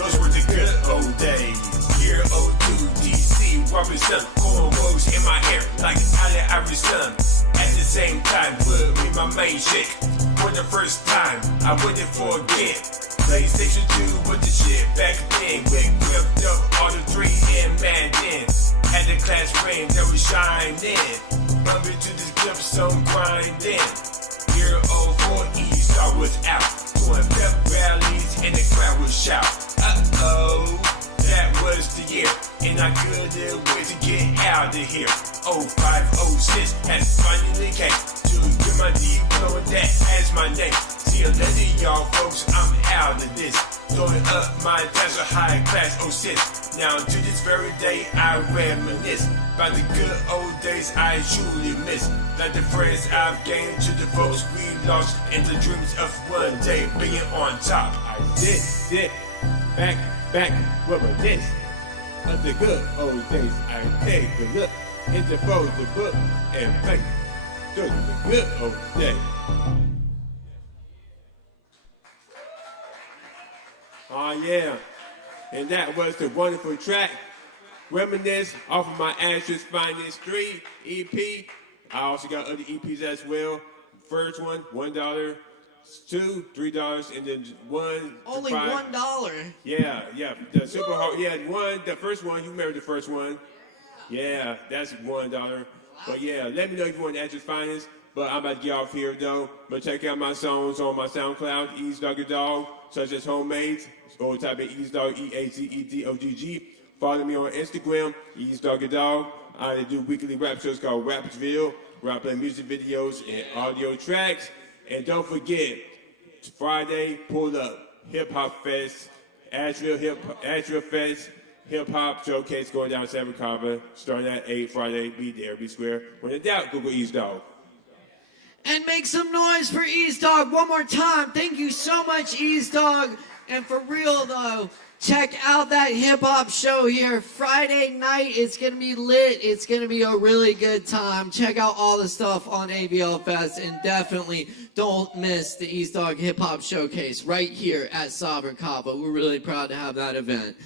those were the good old days. Year 02, DC, whopping sun, cornrows in my hair like Allen Iverson. At the same time, would be my main chick. For the first time, I wouldn't forget. PlayStation 2 was the shit back then. We gripped up all the 3 and Madden. Had the class frame that was shining. Bumping to this clip, some grinding. Year 04, E-Star was out. Doing pep rallies and the crowd would shout. Uh-oh, that was the year. And I couldn't wait to get out of here. 05, 06 has finally came. To get my diploma, that as my name. See you later, y'all folks, I'm out of this. Throwing up my dash of high class 06. Now to this very day, I reminisce about the good old days I truly miss. Like the friends I've gained to the folks we lost, and the dreams of one day being on top. I sit, back, reminisce of the good old days. I take a look in the folder book and think those were the good old days. Oh yeah, and that was the wonderful track, Reminisce, off of my Ashes Finest 3 EP. I also got other EPs as well. First one, $1, 2, $3, and then 1 Only to 5. $1. Yeah, the super hard. Yeah, the first one. You remember the first one? Yeah, that's $1. But yeah, let me know if you want to Ashes Finest. But I'm about to get off here though. But check out my songs on my SoundCloud, Ease Doggy Dog, such as Homemades. Go type in Ease Dog, EAZEDOGG. Follow me on Instagram, Ease Doggy Dog. I do weekly rap shows called ASHEViLLE, where I play music videos and audio tracks. And don't forget, Friday, pull up, Hip Hop Fest, Asheville Fest, Hip Hop Showcase going down San Kava, starting at 8 Friday. Be there, be square. When in doubt, Google Ease Dog. And make some noise for Ease Dog one more time. Thank you so much, Ease Dog. And for real though, check out that hip hop show here Friday night. It's gonna be lit. It's gonna be a really good time. Check out all the stuff on AVL Fest, and definitely don't miss the Ease Dog Hip Hop Showcase right here at Sovereign Kava. We're really proud to have that event.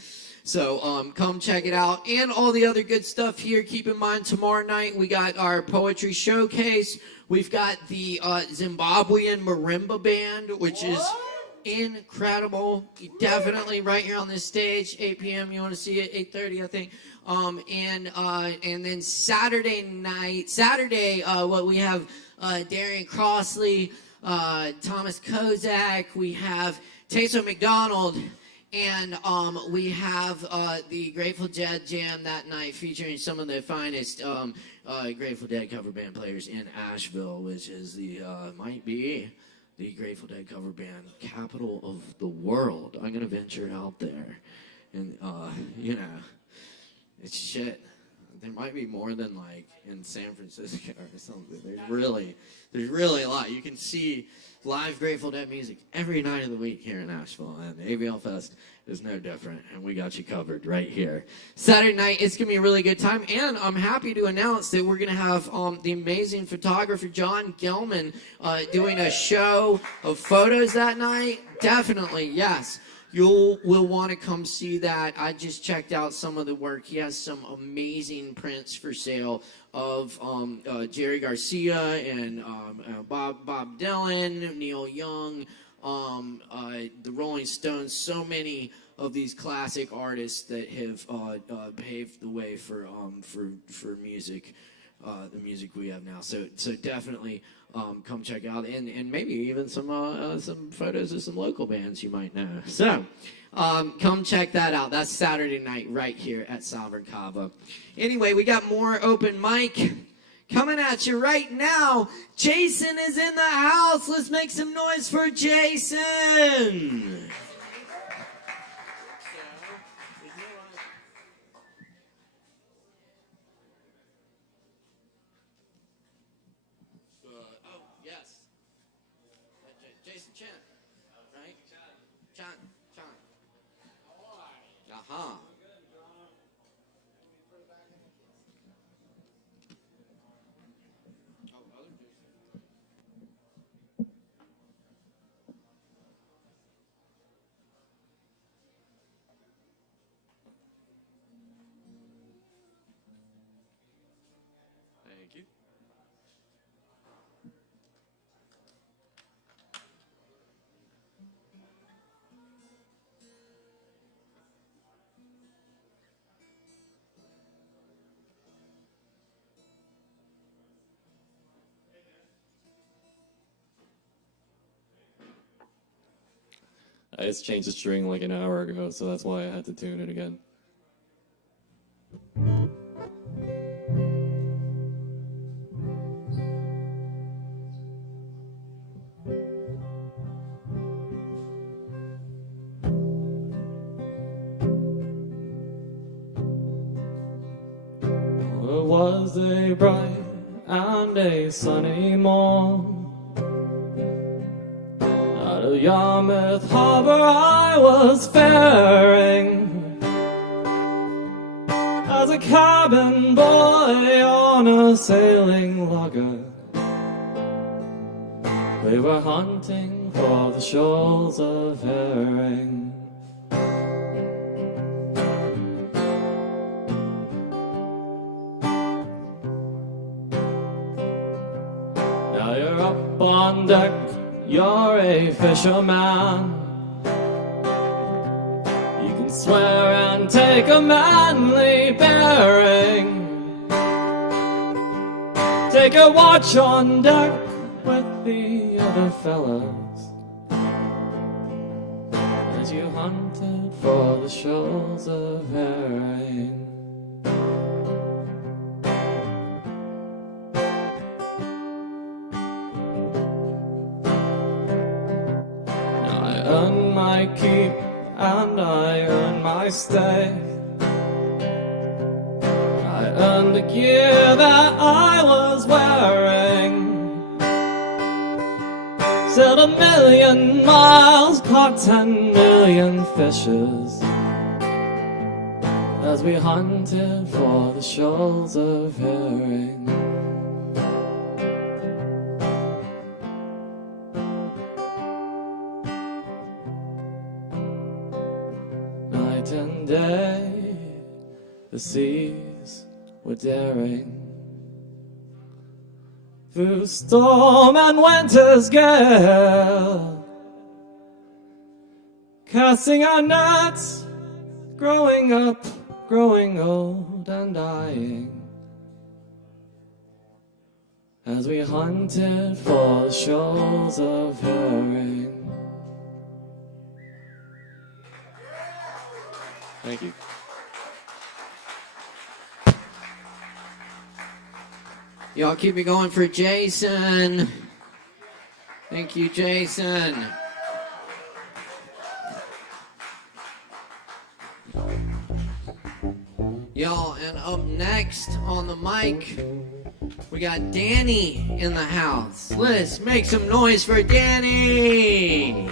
So come check it out, and all the other good stuff here. Keep in mind, tomorrow night we got our poetry showcase. We've got the Zimbabwean marimba band, which is incredible. Definitely right here on this stage, 8 p.m. You want to see it, 8:30, I think. And then Saturday, what we have Darian Crossley, Thomas Kozak, we have Taso McDonald. And we have the Grateful Dead Jam that night, featuring some of the finest Grateful Dead cover band players in Asheville, which is might be the Grateful Dead cover band capital of the world. I'm gonna venture out there, and it's shit. There might be more than like in San Francisco or something. There's really a lot. You can see live Grateful Dead music every night of the week here in Asheville, and AVL Fest is no different, and we got you covered right here. Saturday night, it's going to be a really good time, and I'm happy to announce that we're going to have the amazing photographer John Gelman doing a show of photos that night. Definitely, yes. You will want to come see that. I just checked out some of the work. He has some amazing prints for sale of Jerry Garcia and Bob Dylan, Neil Young, the Rolling Stones, so many of these classic artists that have paved the way for music, the music we have now. So definitely come check out, and maybe even some photos of some local bands you might know. So come check that out. That's Saturday night right here at Sovereign Kava. Anyway, we got more open mic coming at you right now. Jason is in the house. Let's make some noise for Jason. Jason Chan, right? Chan. Uh-huh. Thank you. I just changed the string like an hour ago, so that's why I had to tune it again. It was a bright and a sunny morn. Out of Yarmouth Harbor I was faring as a cabin boy on a sailing lugger. We were hunting for the shoals of herring. Now you're up on deck, you're a fisherman. You can swear and take a manly bearing. Take a watch on deck with the other fellas as you hunted for the shoals of herring. Earn my keep and I earn my stay. I earned the gear that I was wearing. Sailed 1,000,000 miles, caught 10,000,000 fishes as we hunted for the shoals of herring. Night and day, the seas were daring. Through storm and winter's gale, casting our nets, growing up, growing old and dying, as we hunted for the shoals of herring. Thank you. Y'all keep it going for Jason. Thank you, Jason. Y'all, and up next on the mic, we got Danny in the house. Let's make some noise for Danny.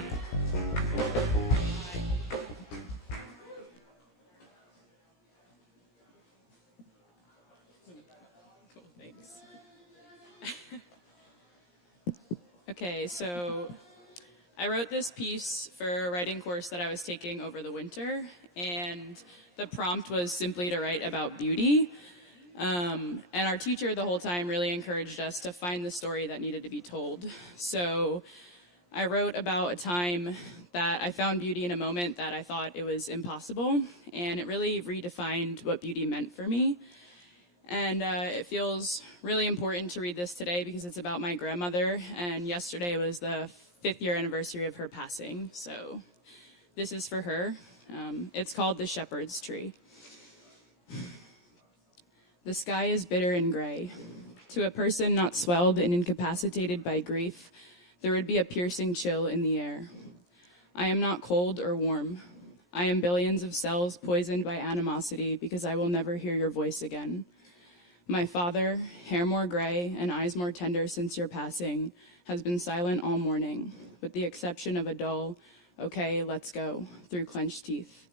Okay, so I wrote this piece for a writing course that I was taking over the winter, and the prompt was simply to write about beauty. And our teacher the whole time really encouraged us to find the story that needed to be told. So I wrote about a time that I found beauty in a moment that I thought it was impossible, and it really redefined what beauty meant for me. And it feels really important to read this today because it's about my grandmother, and yesterday was the 5th-year anniversary of her passing, so this is for her. It's called The Shepherd's Tree. The sky is bitter and gray. To a person not swelled and incapacitated by grief, there would be a piercing chill in the air. I am not cold or warm. I am billions of cells poisoned by animosity because I will never hear your voice again. My father, hair more gray and eyes more tender since your passing, has been silent all morning, with the exception of a dull, "Okay, let's go," through clenched teeth.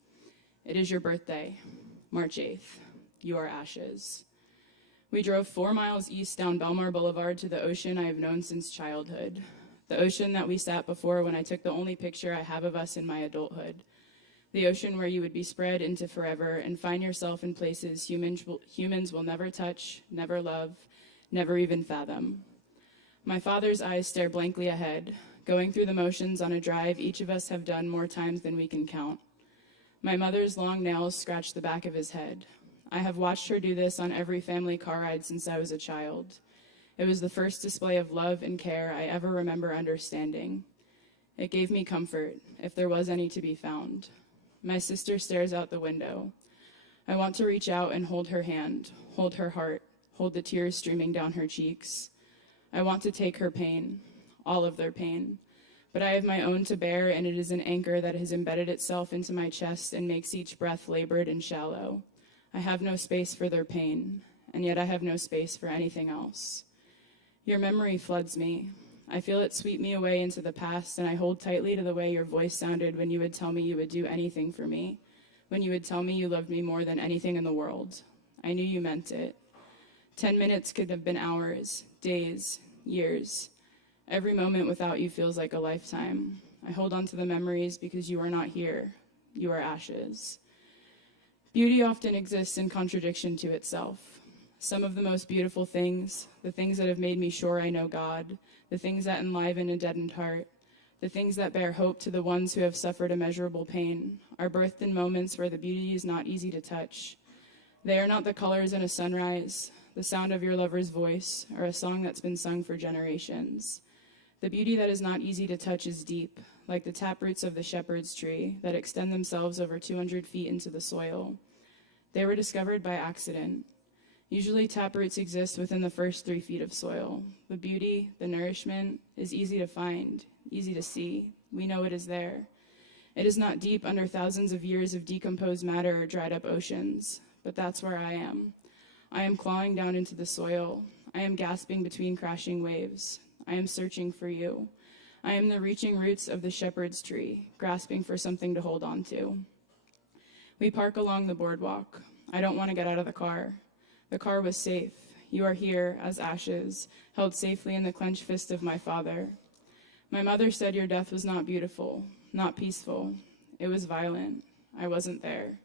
It is your birthday, March 8th. You are ashes. We drove 4 miles east down Belmar Boulevard to the ocean I have known since childhood. The ocean that we sat before when I took the only picture I have of us in my adulthood. The ocean where you would be spread into forever and find yourself in places humans will never touch, never love, never even fathom. My father's eyes stare blankly ahead, going through the motions on a drive each of us have done more times than we can count. My mother's long nails scratch the back of his head. I have watched her do this on every family car ride since I was a child. It was the first display of love and care I ever remember understanding. It gave me comfort, if there was any to be found. My sister stares out the window. I want to reach out and hold her hand, hold her heart, hold the tears streaming down her cheeks. I want to take her pain, all of their pain, but I have my own to bear, and it is an anchor that has embedded itself into my chest and makes each breath labored and shallow. I have no space for their pain, and yet I have no space for anything else. Your memory floods me. I feel it sweep me away into the past, and I hold tightly to the way your voice sounded when you would tell me you would do anything for me, when you would tell me you loved me more than anything in the world. I knew you meant it. 10 minutes could have been hours, days, years. Every moment without you feels like a lifetime. I hold on to the memories because you are not here. You are ashes. Beauty often exists in contradiction to itself. Some of the most beautiful things, the things that have made me sure I know God, the things that enliven a deadened heart, the things that bear hope to the ones who have suffered immeasurable pain, are birthed in moments where the beauty is not easy to touch. They are not the colors in a sunrise, the sound of your lover's voice, or a song that's been sung for generations. The beauty that is not easy to touch is deep, like the taproots of the shepherd's tree that extend themselves over 200 feet into the soil. They were discovered by accident. Usually taproots exist within the first 3 feet of soil. The beauty, the nourishment, is easy to find, easy to see. We know it is there. It is not deep under thousands of years of decomposed matter or dried up oceans, but that's where I am. I am clawing down into the soil. I am gasping between crashing waves. I am searching for you. I am the reaching roots of the shepherd's tree, grasping for something to hold on to. We park along the boardwalk. I don't want to get out of the car. The car was safe. You are here as ashes, held safely in the clenched fist of my father. My mother said your death was not beautiful, not peaceful. It was violent. I wasn't there.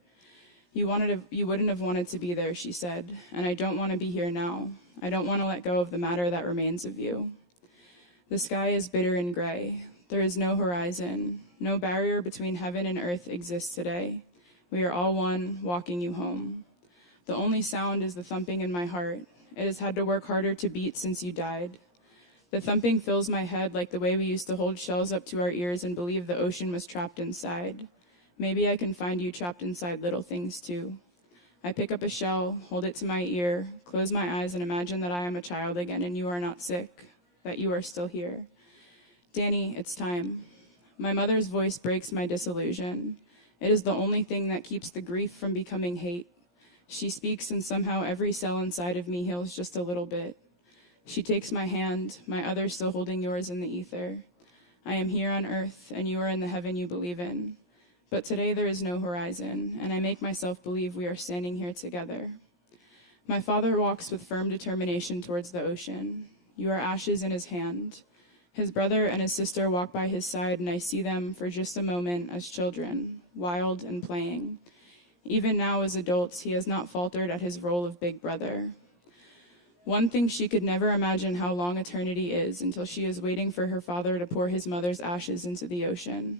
You wouldn't have wanted to be there, she said, and I don't want to be here now. I don't want to let go of the matter that remains of you. The sky is bitter and gray. There is no horizon. No barrier between heaven and earth exists today. We are all one, walking you home. The only sound is the thumping in my heart. It has had to work harder to beat since you died. The thumping fills my head like the way we used to hold shells up to our ears and believe the ocean was trapped inside. Maybe I can find you trapped inside little things too. I pick up a shell, hold it to my ear, close my eyes and imagine that I am a child again and you are not sick, that you are still here. Danny, it's time. My mother's voice breaks my disillusion. It is the only thing that keeps the grief from becoming hate. She speaks and somehow every cell inside of me heals just a little bit. She takes my hand, my other still holding yours in the ether. I am here on earth and you are in the heaven you believe in. But today there is no horizon, and I make myself believe we are standing here together. My father walks with firm determination towards the ocean. You are ashes in his hand. His brother and his sister walk by his side, and I see them for just a moment as children, wild and playing. Even now as adults, he has not faltered at his role of big brother. One thinks she could never imagine how long eternity is until she is waiting for her father to pour his mother's ashes into the ocean.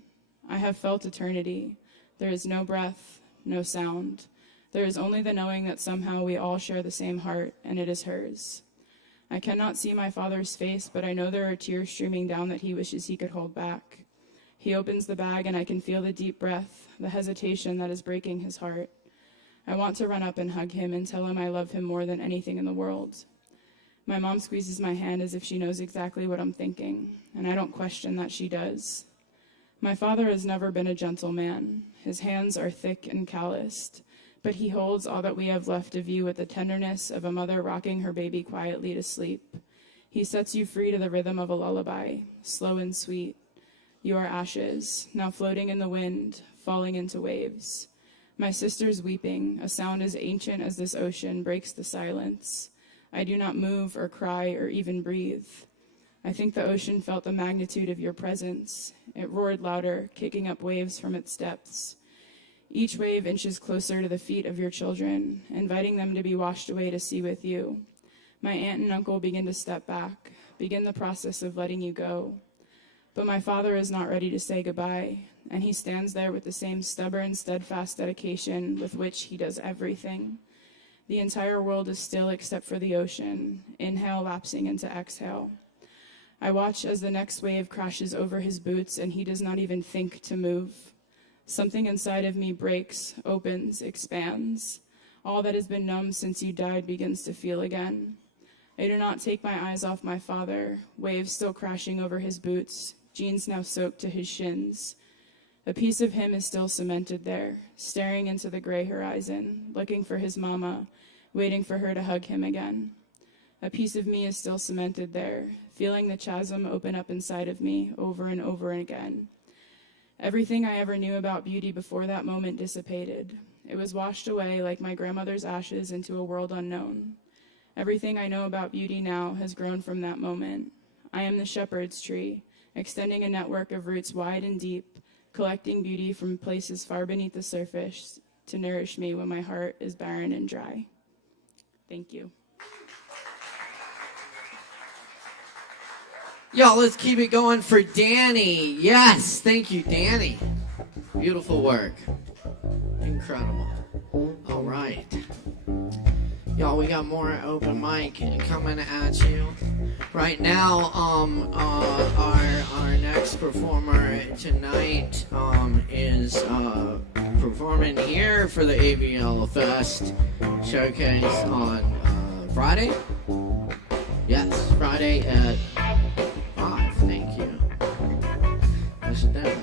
I have felt eternity. There is no breath, no sound. There is only the knowing that somehow we all share the same heart, and it is hers. I cannot see my father's face, but I know there are tears streaming down that he wishes he could hold back. He opens the bag, and I can feel the deep breath, the hesitation that is breaking his heart. I want to run up and hug him and tell him I love him more than anything in the world. My mom squeezes my hand as if she knows exactly what I'm thinking, and I don't question that she does. My father has never been a gentle man. His hands are thick and calloused, but he holds all that we have left of you with the tenderness of a mother rocking her baby quietly to sleep. He sets you free to the rhythm of a lullaby, slow and sweet. You are ashes, now floating in the wind, falling into waves. My sister's weeping, a sound as ancient as this ocean, breaks the silence. I do not move or cry or even breathe. I think the ocean felt the magnitude of your presence. It roared louder, kicking up waves from its depths. Each wave inches closer to the feet of your children, inviting them to be washed away to sea with you. My aunt and uncle begin to step back, begin the process of letting you go. But my father is not ready to say goodbye, and he stands there with the same stubborn, steadfast dedication with which he does everything. The entire world is still except for the ocean, inhale lapsing into exhale. I watch as the next wave crashes over his boots, and he does not even think to move. Something inside of me breaks, opens, expands. All that has been numb since you died begins to feel again. I do not take my eyes off my father, waves still crashing over his boots, jeans now soaked to his shins. A piece of him is still cemented there, staring into the gray horizon, looking for his mama, waiting for her to hug him again. A piece of me is still cemented there, feeling the chasm open up inside of me over and over again. Everything I ever knew about beauty before that moment dissipated. It was washed away like my grandmother's ashes into a world unknown. Everything I know about beauty now has grown from that moment. I am the shepherd's tree, extending a network of roots wide and deep, collecting beauty from places far beneath the surface to nourish me when my heart is barren and dry. Thank you. Y'all, let's keep it going for Danny. Yes, thank you, Danny. Beautiful work. Incredible. All right. Y'all, we got more open mic coming at you. Right now, our next performer tonight is performing here for the ASHEViLLE Fest showcase on Friday. Yes, Friday at 5. Thank you. I should know that.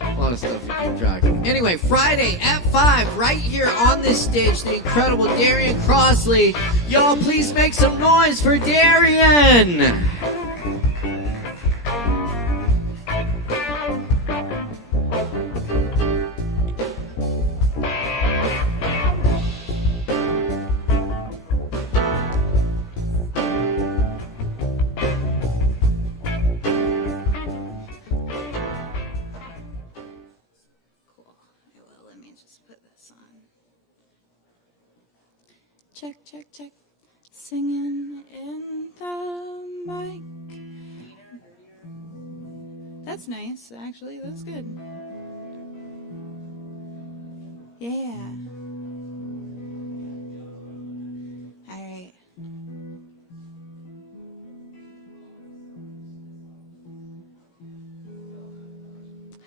A lot of stuff to keep track of. Anyway, Friday at 5, right here on this stage, the incredible Darian Crossley. Y'all, please make some noise for Darian! Check, check, check. Singing in the mic. That's nice, actually. That's good. Yeah. All right.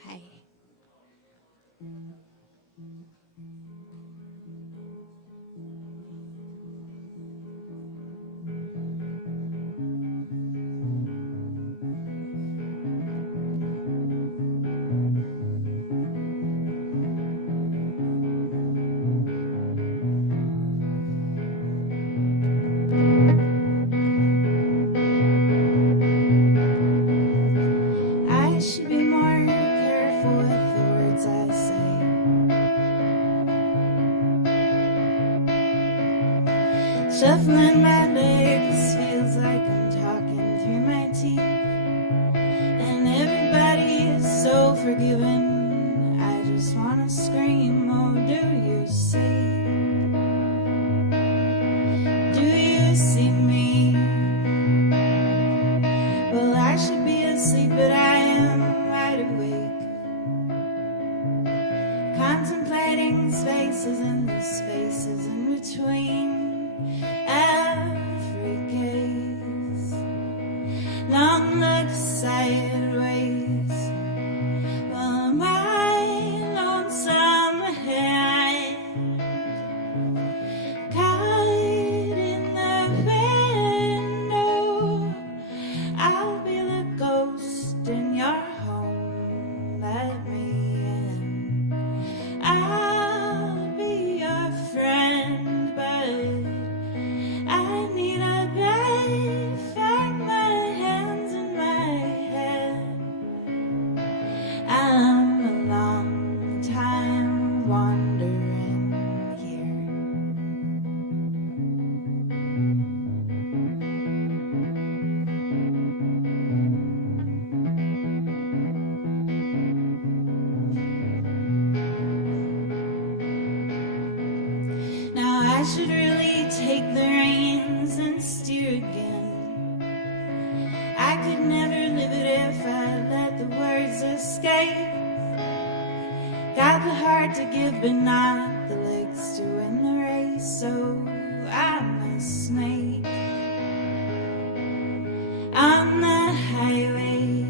Hi. I should be more careful with the words I say. Shuffling my legs feels like I'm talking through my teeth. And everybody is so forgiving. I just wanna scream, oh, do you see? places and the spaces in between every gaze. Long look sideways while my lonesome hand caught in the window. I'll be the ghost in your home. Let me in. I'll be your friend, but I need a bed for my hands and my head. I'm a long time wandering here. Now I should really take the reins and steer again. I could never live it if I let the words escape. Got the heart to give, but not the legs to win the race. So I'm a snake on the highway,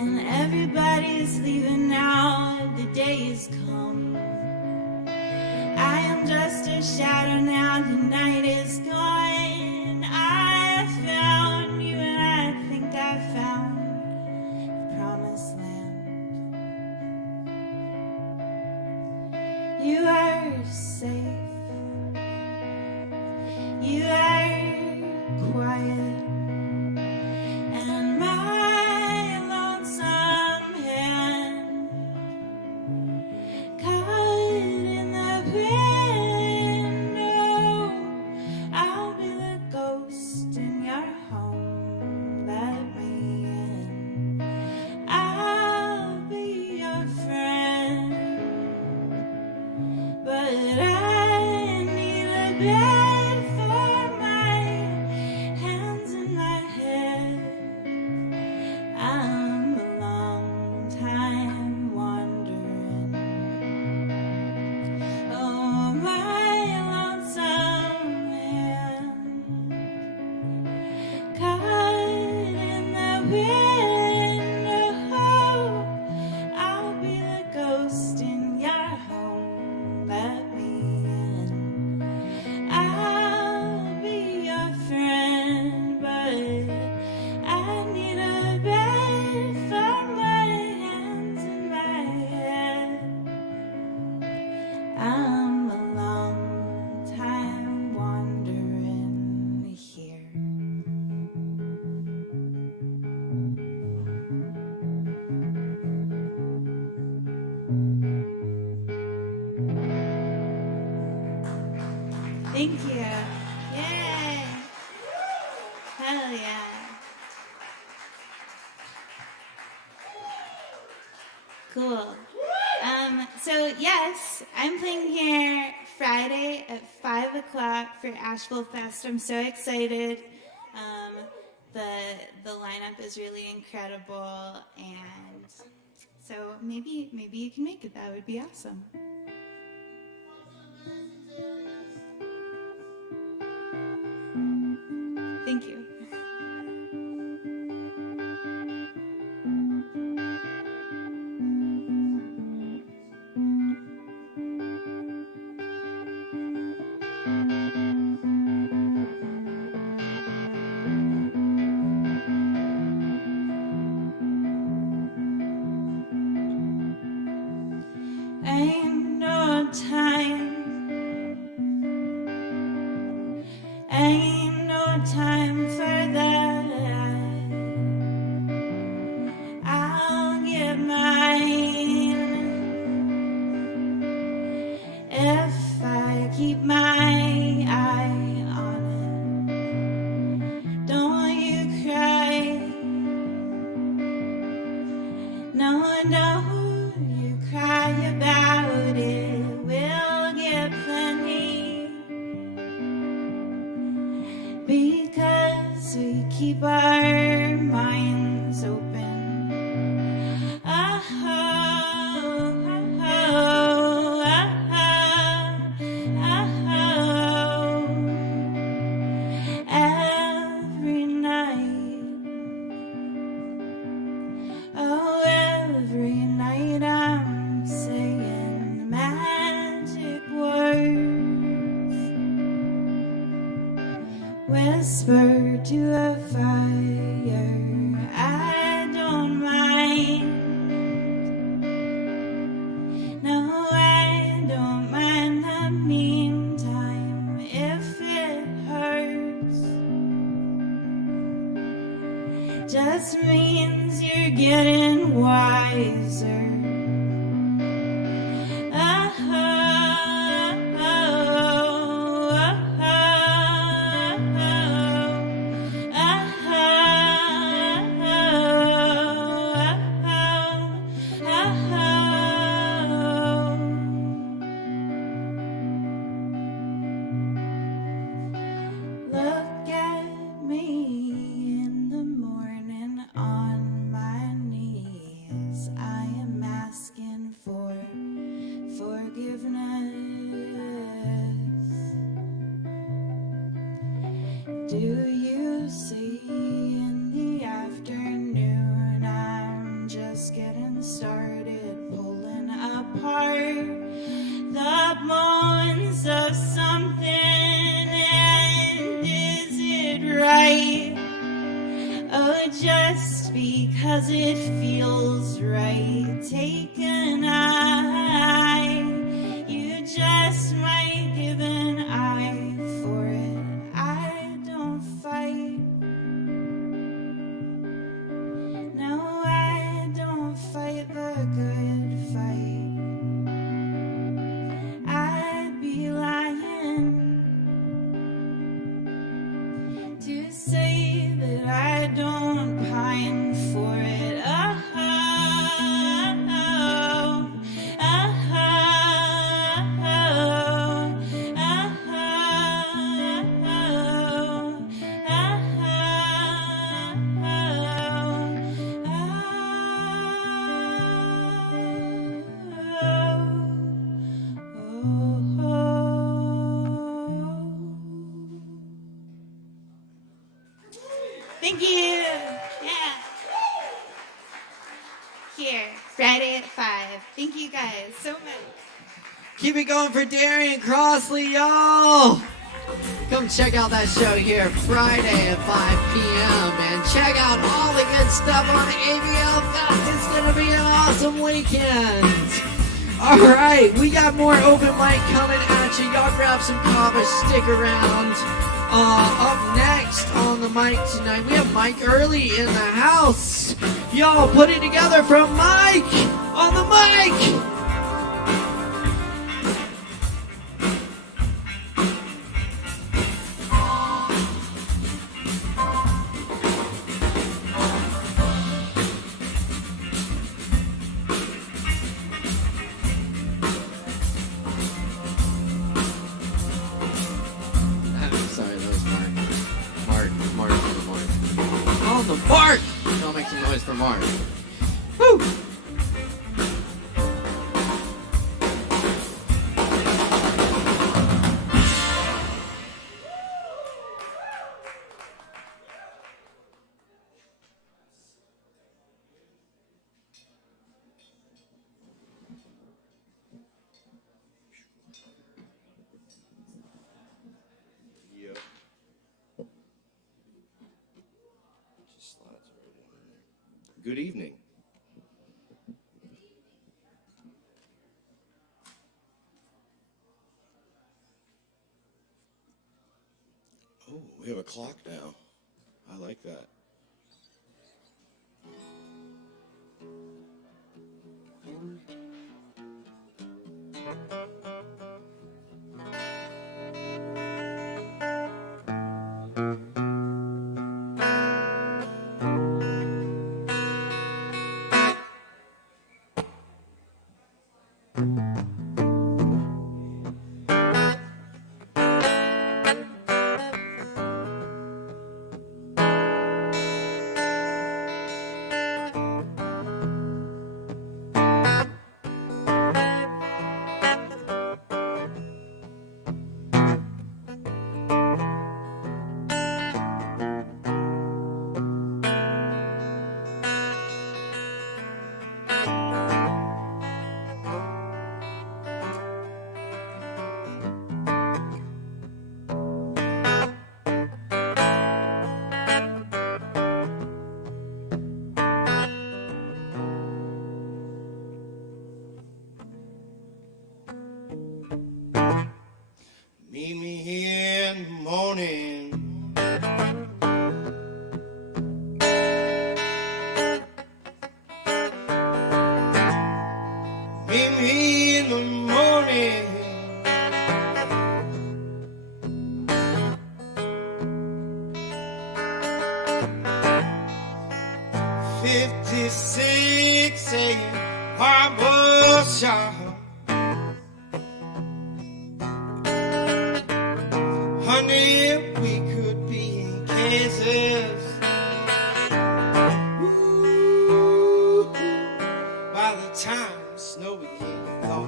and everybody's leaving now. The day is come. I am just a shadow now. The night is gone. I found you, and I think I found the promised land. You are safe. You are quiet, and my lonesome hand caught in the window. I'll be the ghost in your home. Let me in. I'll be your friend, but I need a bed for my hands and my head. I'm a long time wandering. Oh, my lonesome hand caught in the window. I'll be the ghost in your home. Let me in. I'll be your friend, but I need a bed for my hands and my head. I'm a long time wandering here. Thank you. Yay. Hell yeah. Cool. So yes, I'm playing here Friday at 5 o'clock for ASHEViLLE Fest. I'm so excited. The lineup is really incredible, and so maybe you can make it. That would be awesome. Thank you. Ain't no time. Ain't no time for that. I'll get mine if I keep my eye on it. Don't you cry. No, don't you cry about it. We'll get plenty, because we keep our minds open. Oh, oh, oh, spur to a fire. I don't mind. No, I don't mind the meantime if it hurts. Just means you're getting wiser. Look at me in the morning on my knees. I am asking for forgiveness. Do you see in the afternoon I'm just getting started pulling apart the bones of something, and is it right? Oh, just because it feels right, take an eye. You just might give an eye for it. I don't fight. No, I don't fight the good fight. I'd be lying to say that I don't pine for it. Oh, oh, oh, Thank you. Yeah. Here, Friday at 5. Thank you guys so much. Keep it going for Darian Crossley, y'all. Come check out that show here Friday at 5 p.m. and check out all the good stuff on AVL Fest. It's going to be an awesome weekend. All right, we got more open mic coming at you. Y'all grab some Kava, stick around. Up next on the mic tonight, we have Mike Early in the house. Y'all put it together from Mike on the mic. Mark! Don't make some noise for Mark. Woo! Good evening. Oh, we have a clock now. I like that. 56 a.m. barber shop. Honey, we could be in Kansas. Ooh, by the time the snow began to thaw.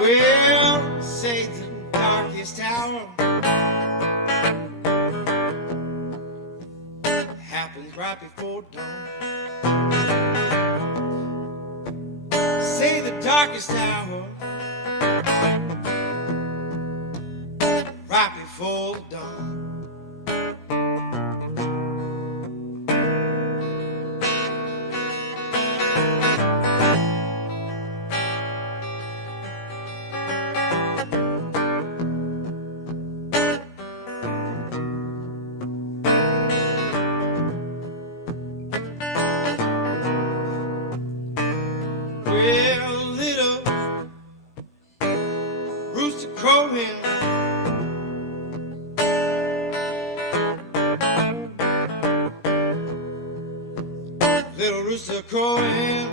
Well, say the darkest hour happens right before dawn. Say the darkest hour right before dawn. Well, little rooster crowing, little rooster crowing.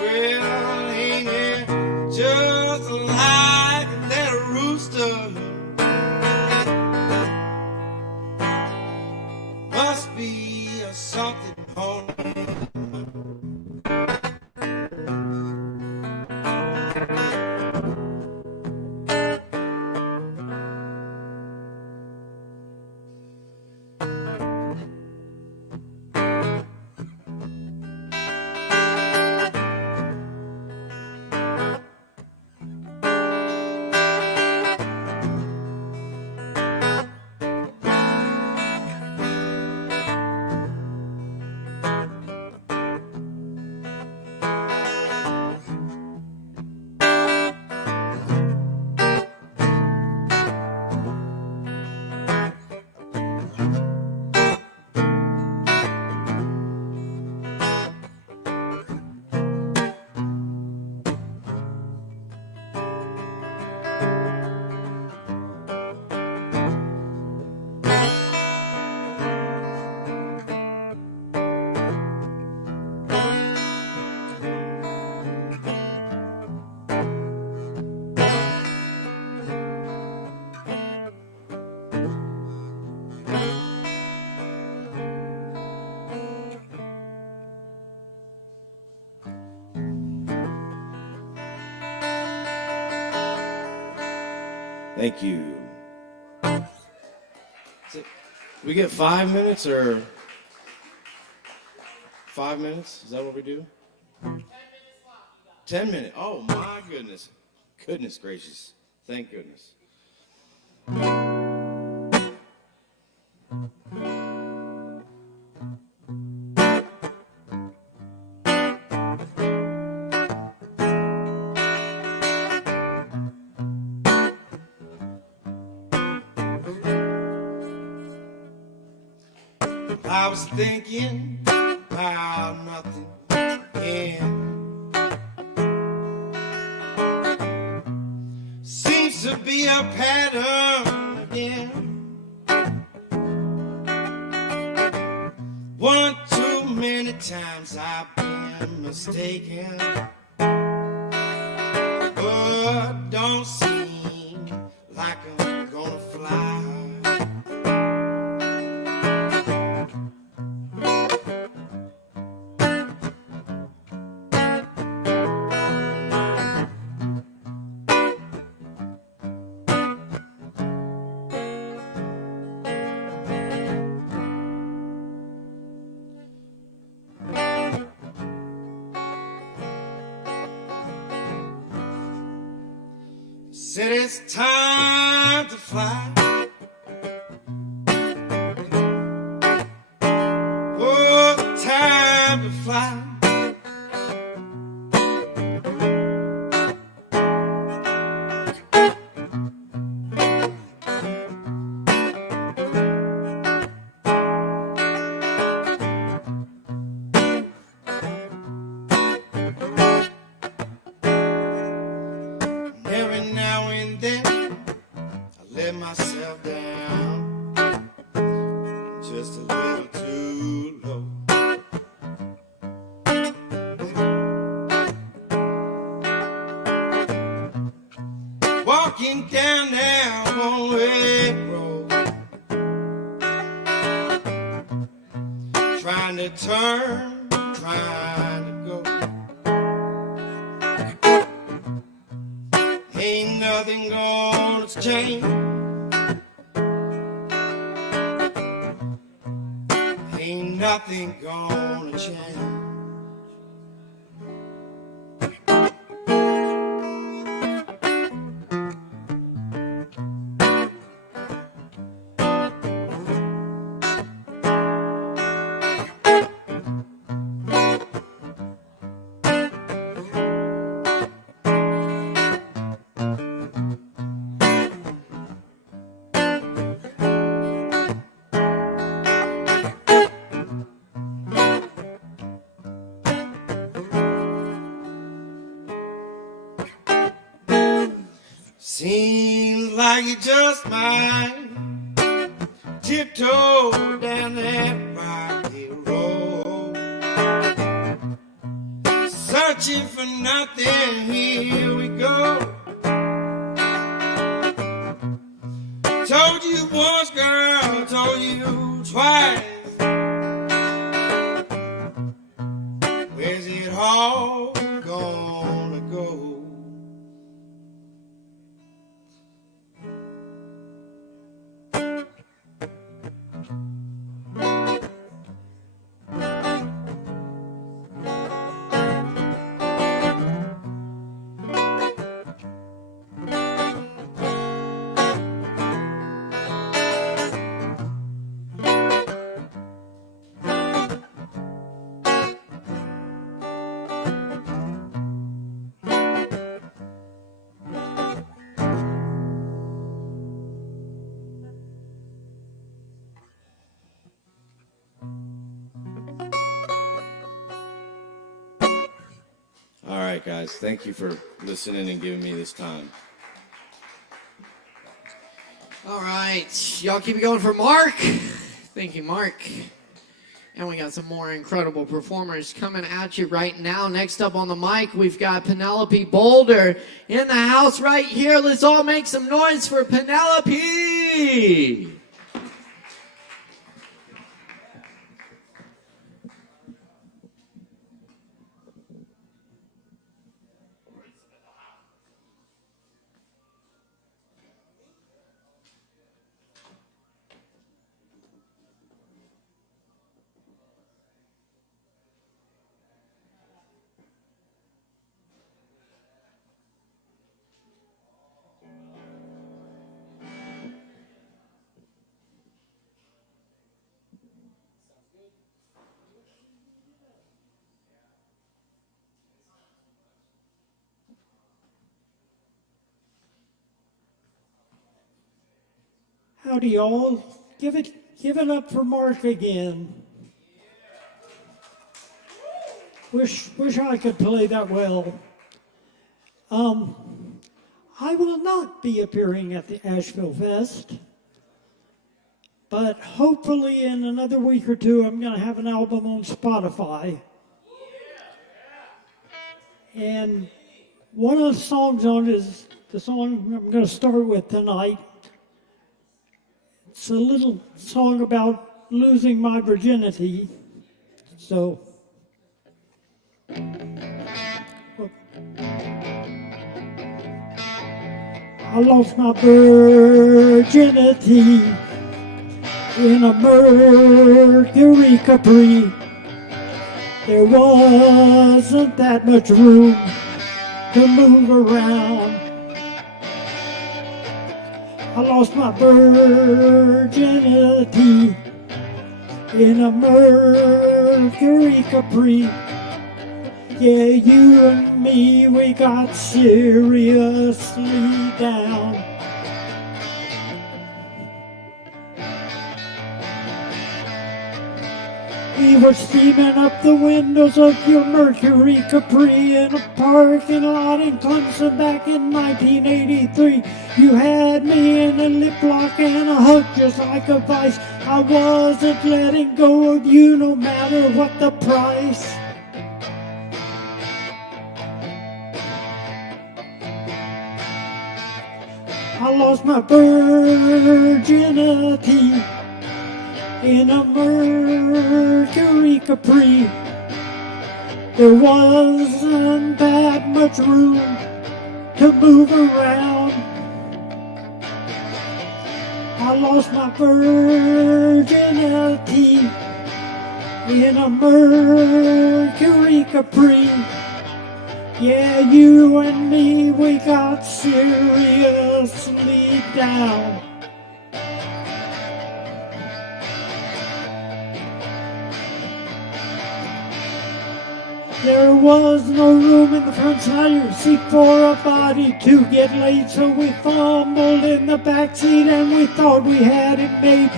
Well, ain't it just like that rooster? Must be something on. Thank you. We get 5 minutes or 5 minutes? Is that what we do? 10 minutes left. 10 minutes. Oh my goodness. Goodness gracious. Thank goodness. I was thinking about nothing, and seems to be a pattern again. One too many times I've been mistaken, but don't seem like I'm gonna fly. Said it's time to fly. Oh, time to fly. just a little too low. Walking down that one-way road, trying to turn, trying to go. Ain't nothing gonna change. Ain't nothing gonna change. Seems like you just might tiptoe down that rocky road, searching for nothing. Here we go. Told you once, girl, told you twice. Where's it all gonna go? All right, guys, thank you for listening and giving me this time. All right, y'all keep it going for Mark. Thank you, Mark. And we got some more incredible performers coming at you right now. Next up on the mic, we've got Penelope Boulder in the house right here. Let's all make some noise for Penelope. Howdy, y'all. Give it up for Mark again. Wish I could play that well. I will not be appearing at the ASHEViLLE Fest, but hopefully in another week or two, I'm going to have an album on Spotify. And one of the songs on it is the song I'm going to start with tonight. It's a little song about losing my virginity. So, I lost my virginity in a Mercury Capri. There wasn't that much room to move around. I lost my virginity in a Mercury Capri. Yeah, you and me, we got seriously down. He was steaming up the windows of your Mercury Capri in a parking lot in Clemson back in 1983. You had me in a lip lock and a hug just like a vice. I wasn't letting go of you no matter what the price. I lost my virginity in a Mercury Capri. There wasn't that much room to move around. I lost my virginity in a Mercury Capri. Yeah, you and me, we got seriously down. There was no room in the front side of your seat for a body to get laid, so we fumbled in the back seat and we thought we had it made.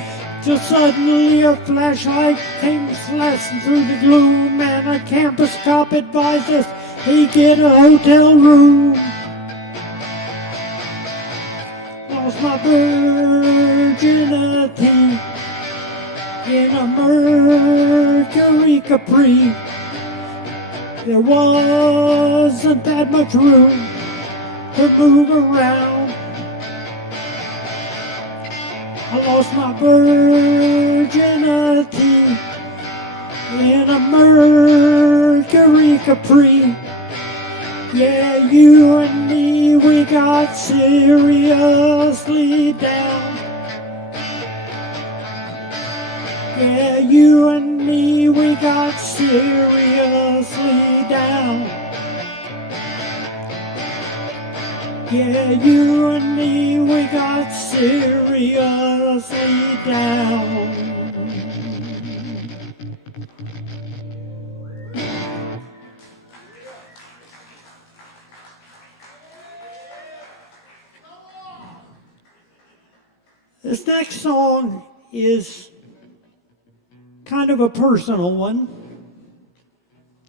Till suddenly a flashlight came slashing through the gloom, and a campus cop advised us, hey, get a hotel room. Lost my virginity in a Mercury Capri. There wasn't that much room to move around. I lost my virginity in a Mercury Capri. Yeah, you and me, we got seriously down. Yeah, you and me, we got seriously down. Yeah, you and me, we got seriously down. This next song is kind of a personal one.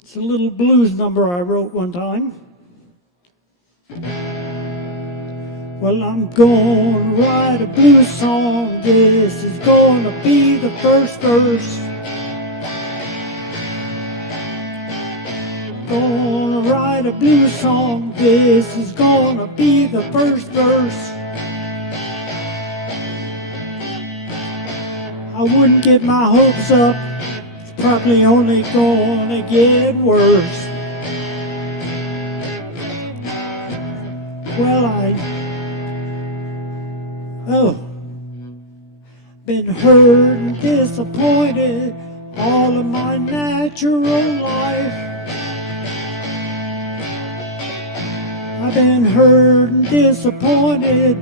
It's a little blues number I wrote one time. Well, I'm gonna write a blues song. This is gonna be the first verse. Gonna write a blues song. This is gonna be the first verse. I wouldn't get my hopes up. It's probably only gonna get worse. Well, been hurt and disappointed all of my natural life. I've been hurt and disappointed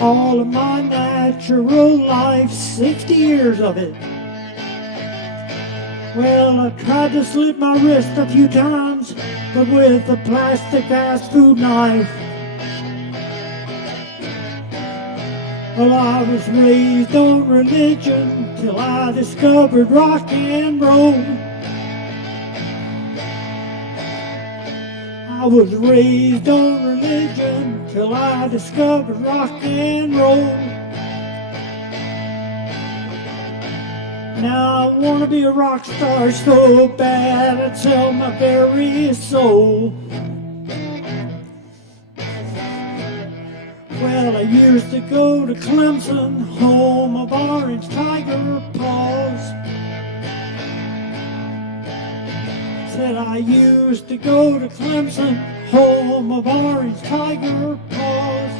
all of my natural life, 60 years of it. Well, I tried to slit my wrist a few times, but with a plastic fast food knife. Well, I was raised on religion till I discovered rock and roll. I was raised on religion till I discovered rock and roll. Now I want to be a rock star so bad I'd sell my very soul. Well, I used to go to Clemson, home of Orange Tiger paws. Said I used to go to Clemson, home of Orange Tiger paws.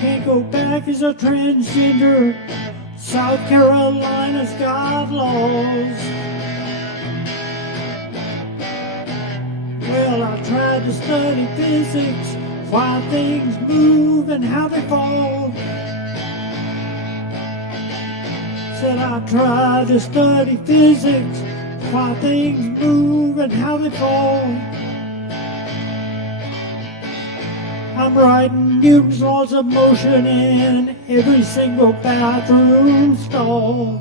Can't go back as a transgender, South Carolina's got laws. Well, I tried to study physics, why things move and how they fall. Said I tried to study physics, why things move and how they fall. I'm writing Newton's laws of motion in every single bathroom stall.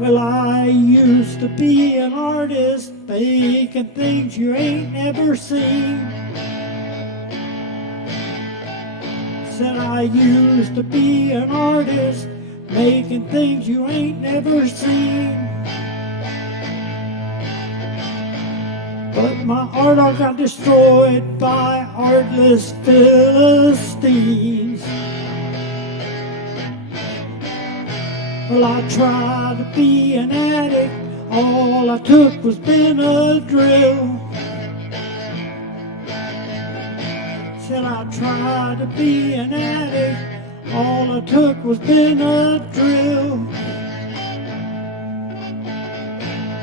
Well, I used to be an artist, making things you ain't never seen. Said I used to be an artist, making things you ain't never seen. But my art all got destroyed by artless Philistines. Well, I tried to be an addict, all I took was Benadryl. Said I tried to be an addict, all I took was Benadryl.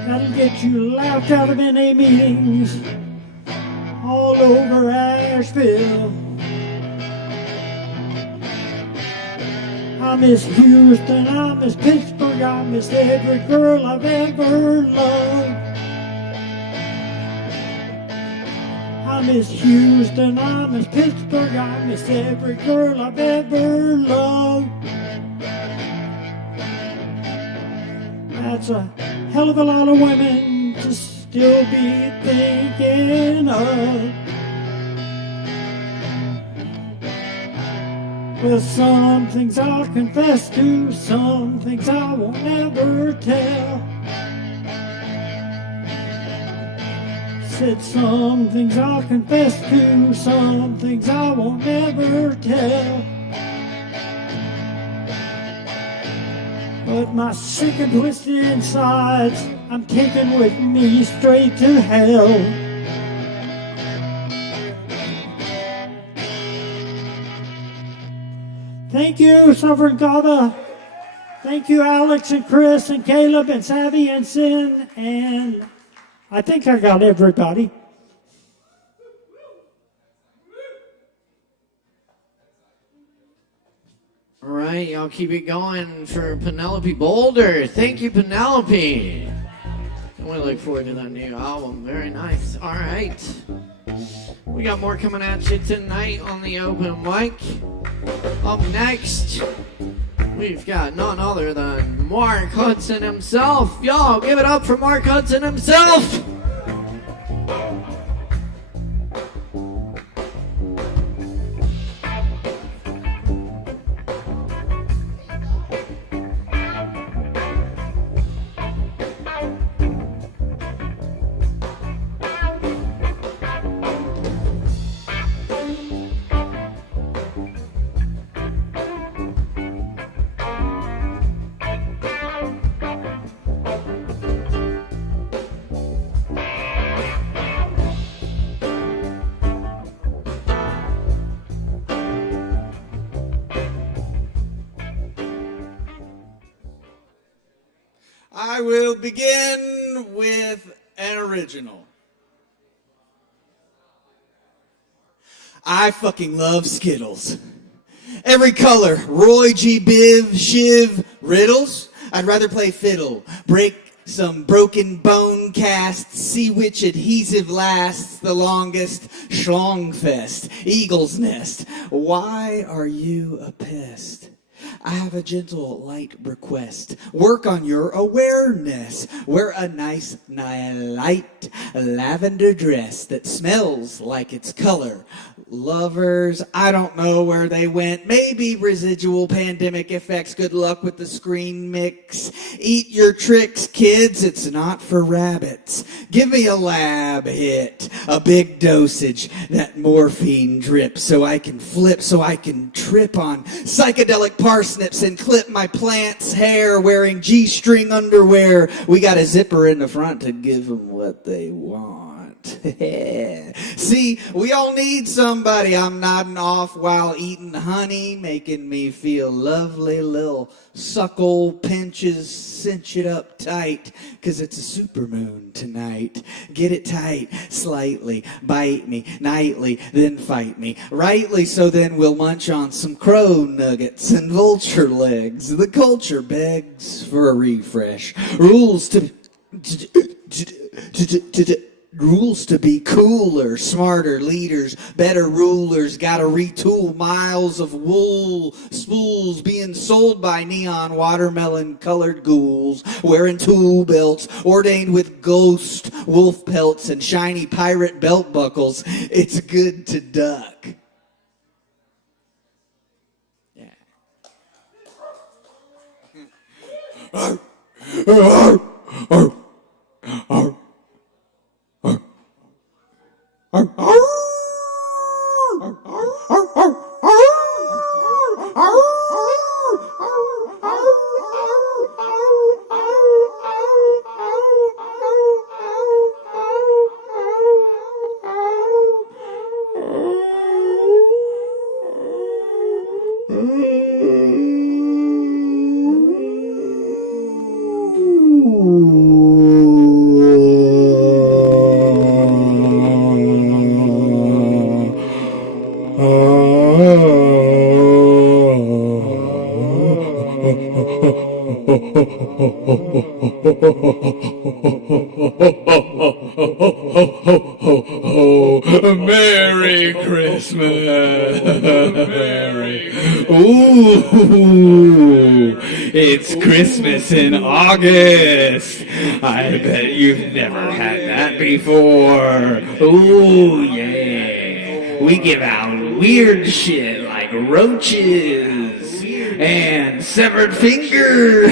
That'll get you laughed out of NA meetings all over Asheville. I miss Houston, I miss Pittsburgh, I miss every girl I've ever loved. I miss Houston, I miss Pittsburgh, I miss every girl I've ever loved. That's a hell of a lot of women to still be thinking of. Well, some things I'll confess to, some things I won't ever tell. Said some things I'll confess to, some things I won't ever tell. But my sick and twisted insides, I'm taking with me straight to hell. Thank you, Sovereign Kava. Thank you, Alex and Chris and Caleb and Savvy and Sin. And I think I got everybody. All right, y'all keep it going for Penelope Boulder. Thank you, Penelope. And we look forward to that new album. Very nice. All right. We got more coming at you tonight on the open mic. Up next, we've got none other than Mark Hudson himself. Y'all, give it up for Mark Hudson himself. I will begin with an original. I fucking love Skittles. Every color, Roy G. Biv, Shiv, Riddles. I'd rather play fiddle, break some broken bone casts, see which adhesive lasts the longest. Schlongfest, Eagle's Nest. Why are you a pest? I have a gentle, light request. Work on your awareness. Wear a nice, light lavender dress that smells like its color. Lovers, I don't know where they went. Maybe residual pandemic effects. Good luck with the screen mix. Eat your tricks, kids. It's not for rabbits. Give me a lab hit. A big dosage. That morphine drip so I can flip, so I can trip on psychedelic parsnips and clip my plant's hair wearing G-string underwear. We got a zipper in the front to give them what they want. See, we all need somebody. I'm nodding off while eating honey, making me feel lovely. Little suckle pinches, cinch it up tight, 'cause it's a supermoon tonight. Get it tight, slightly, bite me, nightly, then fight me. Rightly, so then we'll munch on some crow nuggets and vulture legs. The culture begs for a refresh. Rules to rules to be cooler, smarter leaders, better rulers. Gotta retool miles of wool spools being sold by neon watermelon colored ghouls, wearing tool belts, ordained with ghost wolf pelts and shiny pirate belt buckles. It's good to duck. Yeah. Merry Christmas. Merry. Ooh, it's Christmas in August. I bet you've never had that before. Ooh, yeah. We give out weird shit like roaches and severed fingers.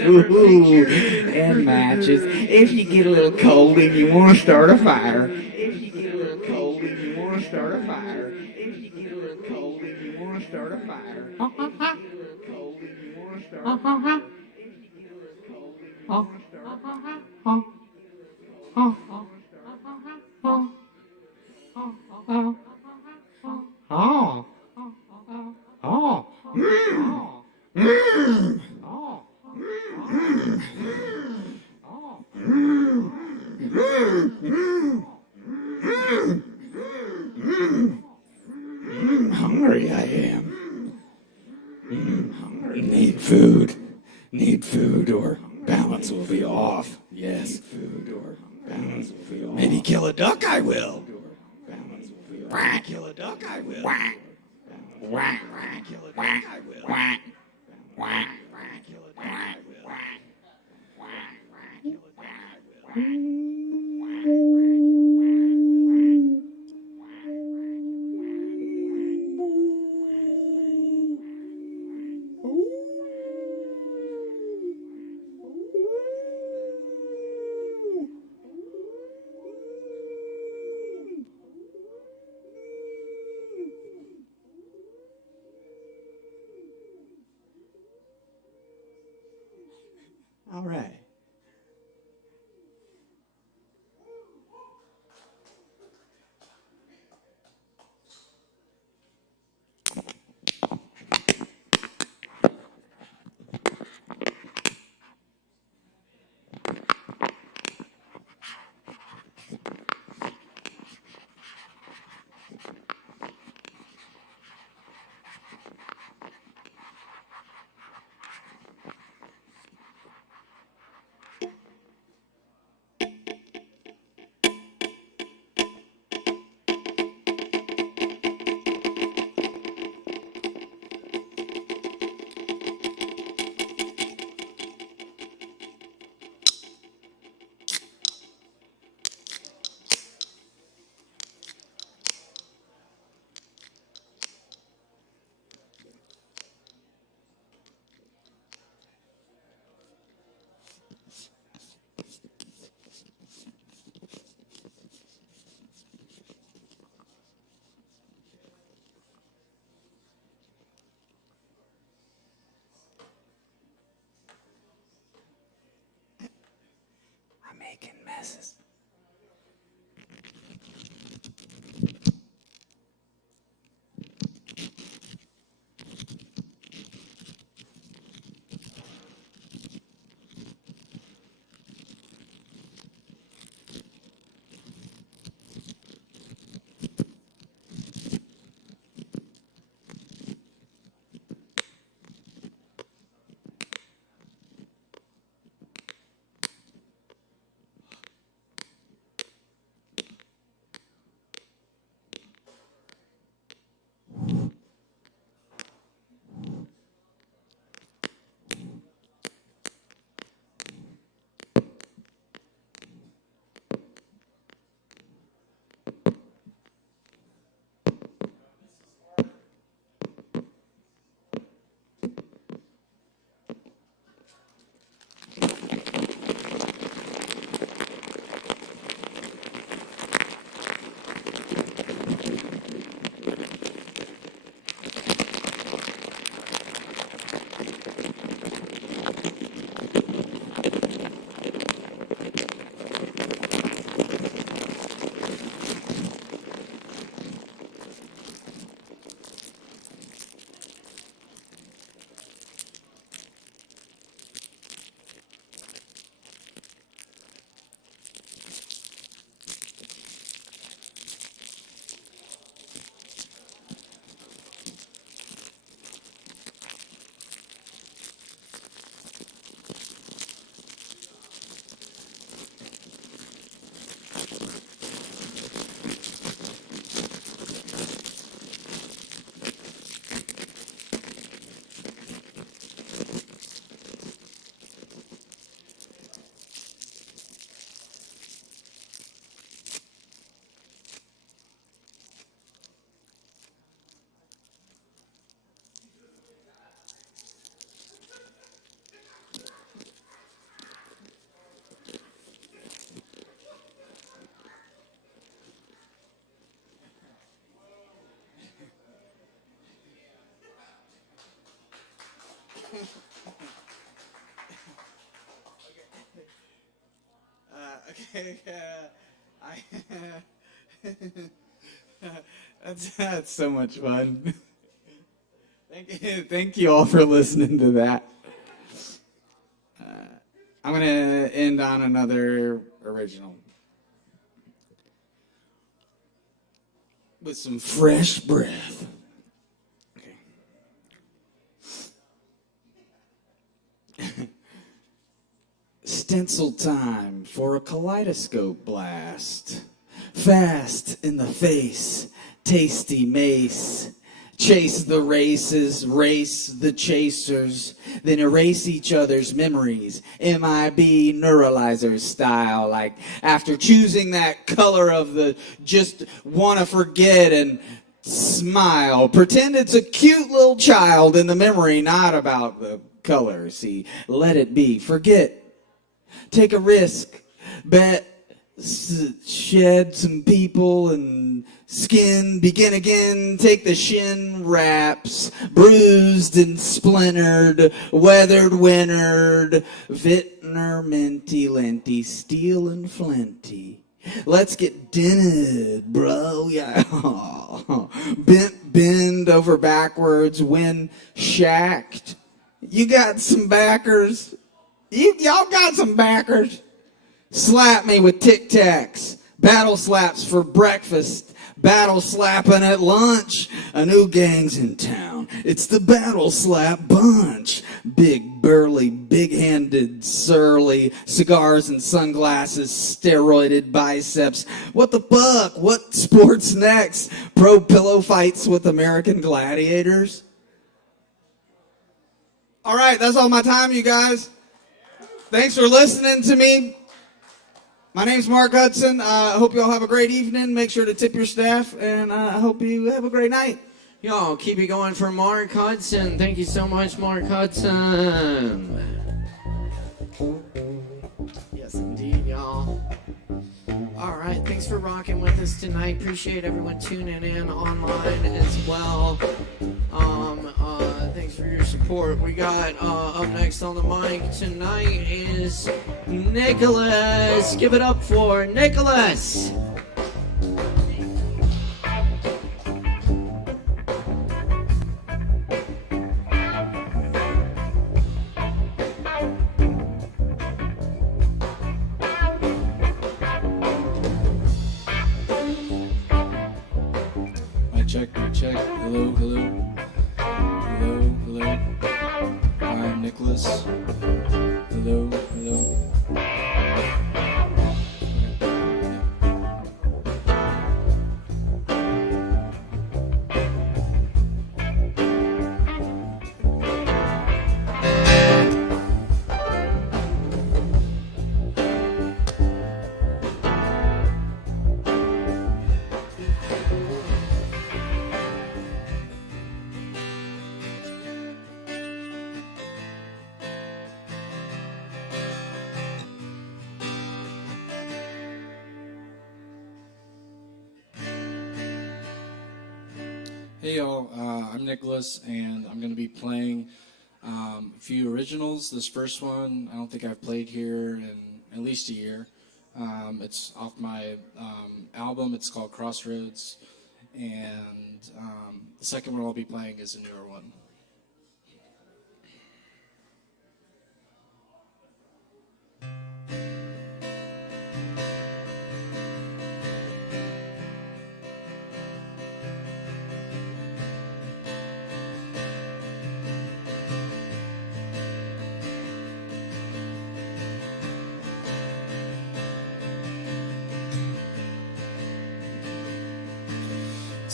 Ooh, and matches. If you get a little cold and you want to start a fire. If you get a little cold and you want to start a fire. If you get a little cold and you want to start a fire. If you get a little cold and you want to start a fire. If you get a little cold and you want to start a fire. Hungry I am. Need food or balance will be off. Yes. Food or balance will be off. Maybe kill a duck I will. Quack. Kill a duck I will. Quack. Quack. Kill a duck I will. Quack. Quack. Kill a duck I will. Quack. Quack. Kill a duck I will. All right. I'm making messes. Okay. That's so much fun. Thank you all for listening to that. I'm gonna end on another original with some fresh breath. Okay. Stencil time for a kaleidoscope blast. Fast in the face, tasty mace. Chase the races, race the chasers, then erase each other's memories. MIB neuralizer style, like after choosing that color of the just want to forget and smile. Pretend it's a cute little child in the memory, not about the color. See, let it be. Forget. Take a risk. Bet. Shed some people and skin, begin again, take the shin wraps, bruised and splintered, weathered, wintered, vintner, minty, linty, steel and flinty. Let's get dinted, bro, yeah. Bend over backwards, when shacked. You got some backers? Y'all got some backers? Slap me with Tic Tacs. Battle slaps for breakfast. Battle slapping at lunch. A new gang's in town. It's the Battle Slap Bunch. Big, burly, big-handed, surly, cigars and sunglasses, steroided biceps. What the fuck? What sports next? Pro pillow fights with American gladiators? All right, that's all my time, you guys. Thanks for listening to me. My name's Mark Hudson. I hope you all have a great evening. Make sure to tip your staff, and I hope you have a great night. Y'all, keep it going for Mark Hudson. Thank you so much, Mark Hudson. Yes, indeed, y'all. All right, thanks for rocking with us tonight. Appreciate everyone tuning in online as well. Thanks for your support. We got up next on the mic tonight is Nicholas. Give it up for Nicholas. Mic check. Hello, hello. Hello, hello. I'm Nicholas. Hello, hello. Hey y'all, I'm Nicholas, and I'm going to be playing a few originals. This first one, I don't think I've played here in at least a year. It's off my album. It's called Crossroads, and the second one I'll be playing is a newer one.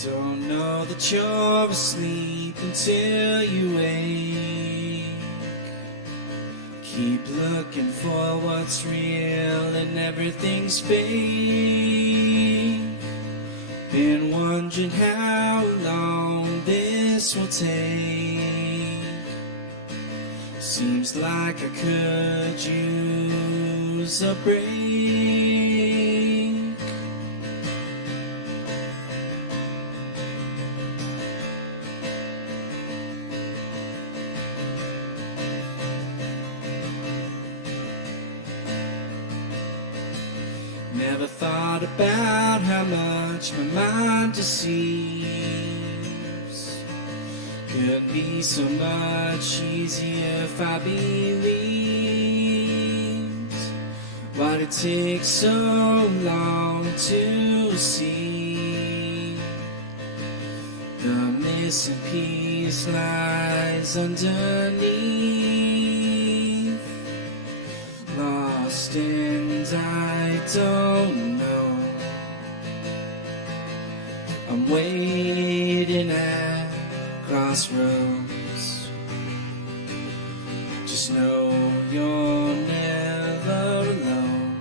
Don't know that you're asleep until you wake. Keep looking for what's real and everything's fake. Been wondering how long this will take. Seems like I could use a break. Never thought about how much my mind deceives. Could be so much easier if I believed why'd it take so long to see the missing piece lies underneath, lost and I don't know. I'm waiting at crossroads. Just know you're never alone,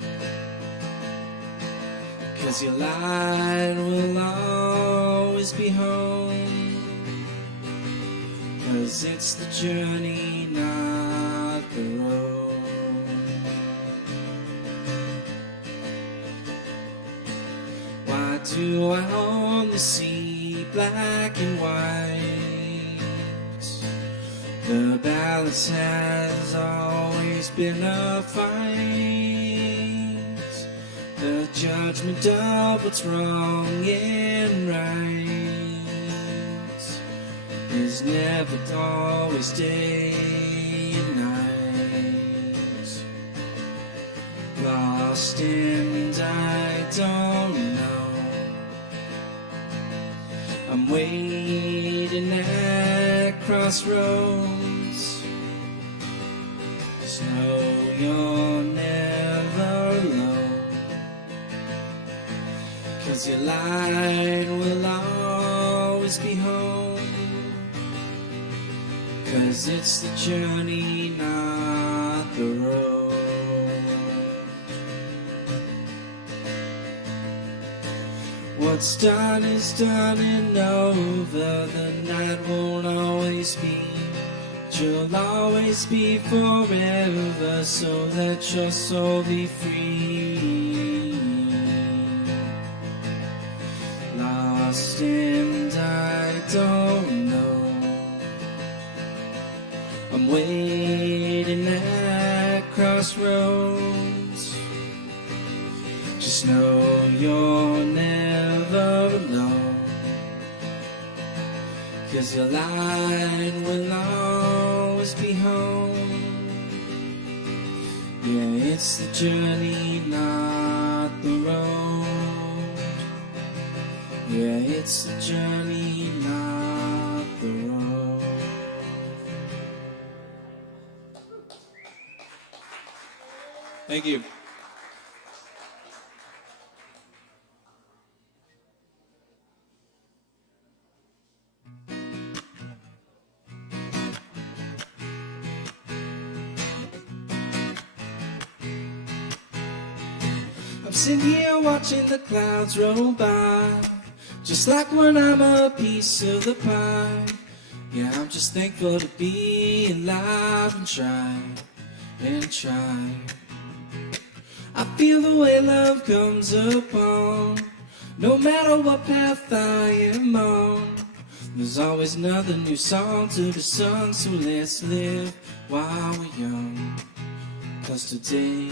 'cause your light will always be home. 'Cause it's the journey, not the road. Why do I only see black and white? The balance has always been a fight. The judgment of what's wrong and right is never always day and night. Lost and I don't know. I'm waiting at crossroads. Just know you're never alone, 'cause your light will always be home. 'Cause it's the journey, not the road. What's done is done and over. The night won't always be, but you'll always be forever, so that your soul be free. Lost and I don't know. I'm waiting at crossroads. Just know you're never alone, 'cause your light will always be home. Yeah, it's the journey, not the road. Yeah, it's the journey, not the road. Thank you. I'm sitting here watching the clouds roll by, just like when I'm a piece of the pie. Yeah, I'm just thankful to be alive and try and try. I feel the way love comes upon, no matter what path I am on. There's always another new song to be sung, so let's live while we're young. 'Cause today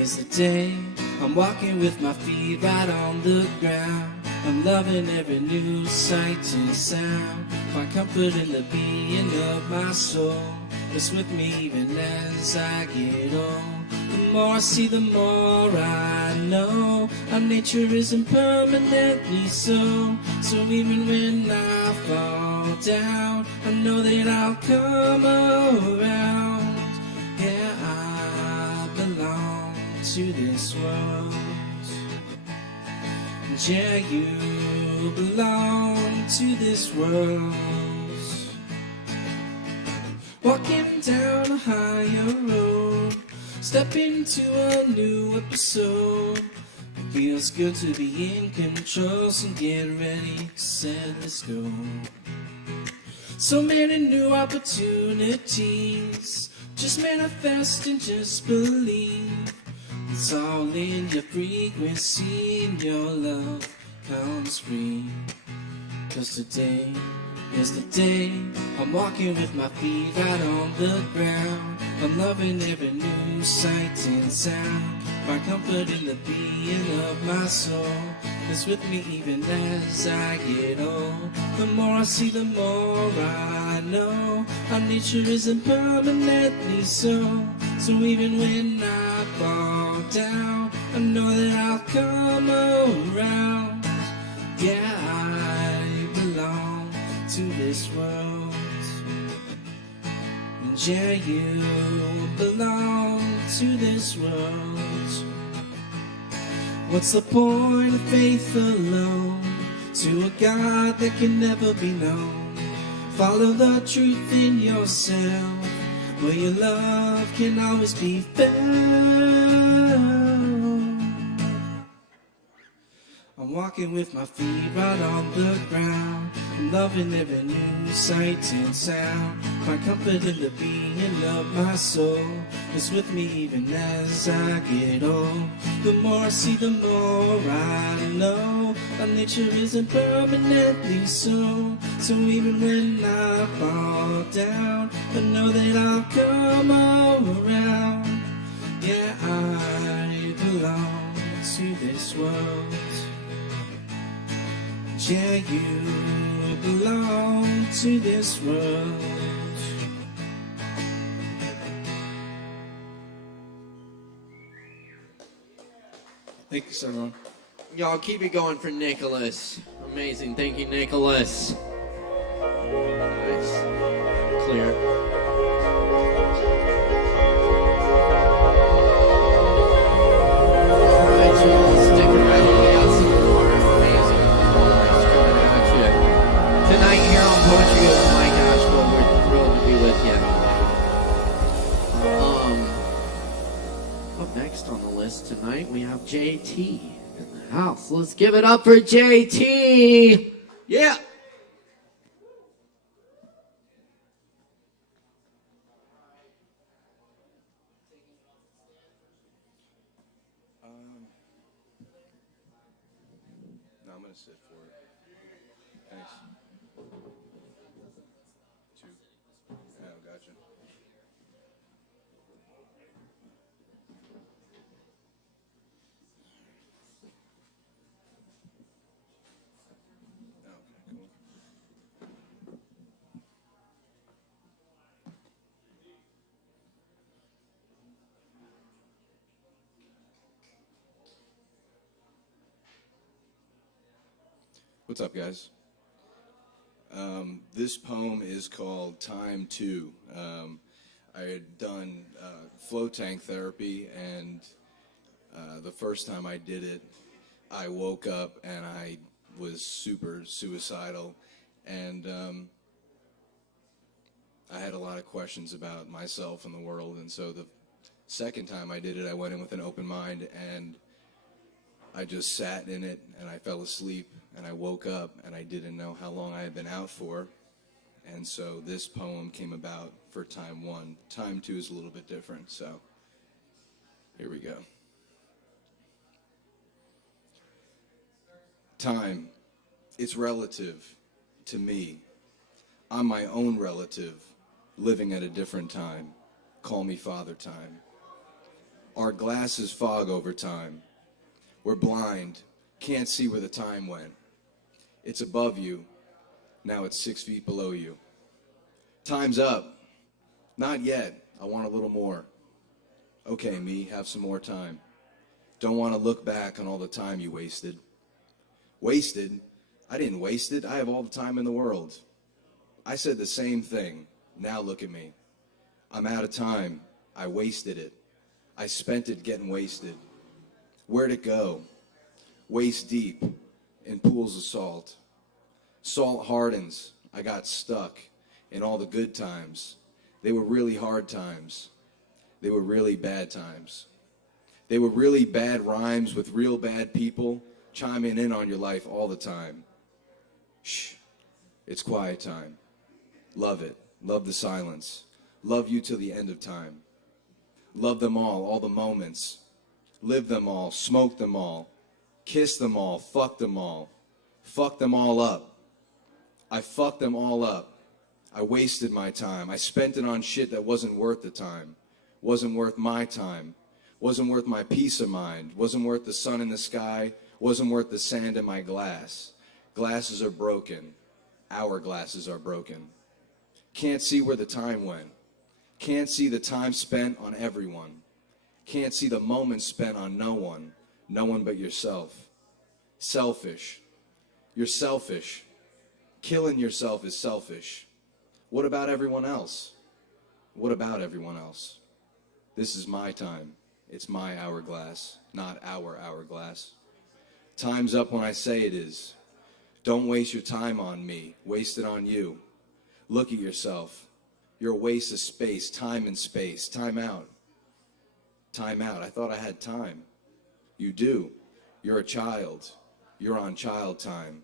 is the day I'm walking with my feet right on the ground. I'm loving every new sight and sound. Find comfort in the being of my soul. It's with me even as I get old. The more I see, the more I know. Our nature isn't permanently so. So even when I fall down, I know that I'll come around. Yeah, I belong to this world. Yeah, you belong to this world. Walking down a higher road, step into a new episode. It feels good to be in control, so get ready, set, let's go. So many new opportunities, just manifest and just believe. It's all in your frequency and your love comes free. 'Cause today is the day I'm walking with my feet right on the ground. I'm loving every new sight and sound. Find comfort in the being of my soul. It's with me even as I get old. The more I see, the more I know. Our nature isn't permanently so. So even when I fall down, I know that I'll come around. Yeah, I belong to this world. And yeah, you belong to this world. What's the point of faith alone to a God that can never be known? Follow the truth in yourself, where your love can always be found. I'm walking with my feet right on the ground. I'm loving every new sight and sound. Find comfort in the being of my soul. It's with me even as I get old. The more I see, the more I know. Our nature isn't permanently so. So even when I fall down, I know that I'll come around. Yeah, I belong to this world. Yeah, you belong to this world. Thank you, everyone. Y'all keep it going for Nicholas. Amazing. Thank you, Nicholas. Nice. Clear. Alright, so stick around. We got some more amazing performers coming at you. Tonight here on Poetry with Mike Asheville, we're thrilled to be with you. Up next on the list tonight, we have JT in the house. Let's give it up for JT. Yeah. No, I'm gonna sit for it. Thanks. Two. Oh, gotcha. Okay, cool. What's up, guys? This poem is called Time 2. I had done float tank therapy, and the first time I did it, I woke up and I was super suicidal, and I had a lot of questions about myself and the world, and so the second time I did it, I went in with an open mind, and I just sat in it, and I fell asleep, and I woke up, and I didn't know how long I had been out for. And so this poem came about for time 1. Time 2 is a little bit different, so here we go. Time, it's relative to me. I'm my own relative, living at a different time. Call me Father Time. Our glasses fog over time. We're blind, can't see where the time went. It's above you, now it's 6 feet below you. Time's up. Not yet, I want a little more. Okay, me, have some more time. Don't want to look back on all the time you wasted. Wasted? I didn't waste it, I have all the time in the world. I said the same thing, now look at me. I'm out of time, I wasted it. I spent it getting wasted. Where'd it go? Waist deep in pools of salt. Salt hardens. I got stuck in all the good times. They were really hard times. They were really bad times. They were really bad rhymes with real bad people chiming in on your life all the time. Shh. It's quiet time. Love it. Love the silence. Love you till the end of time. Love them all the moments. Live them all, smoke them all, kiss them all, fuck them all up. I fucked them all up. I wasted my time. I spent it on shit that wasn't worth the time, wasn't worth my time, wasn't worth my peace of mind, wasn't worth the sun in the sky, wasn't worth the sand in my glass. Glasses are broken. Our glasses are broken. Can't see where the time went. Can't see the time spent on everyone. Can't see the moments spent on no one but yourself. Selfish. You're selfish. Killing yourself is selfish. What about everyone else? What about everyone else? This is my time. It's my hourglass, not our hourglass. Time's up when I say it is. Don't waste your time on me. Waste it on you. Look at yourself. You're a waste of space, time and space. Time out. Time out. I thought I had time. You do. You're a child. You're on child time.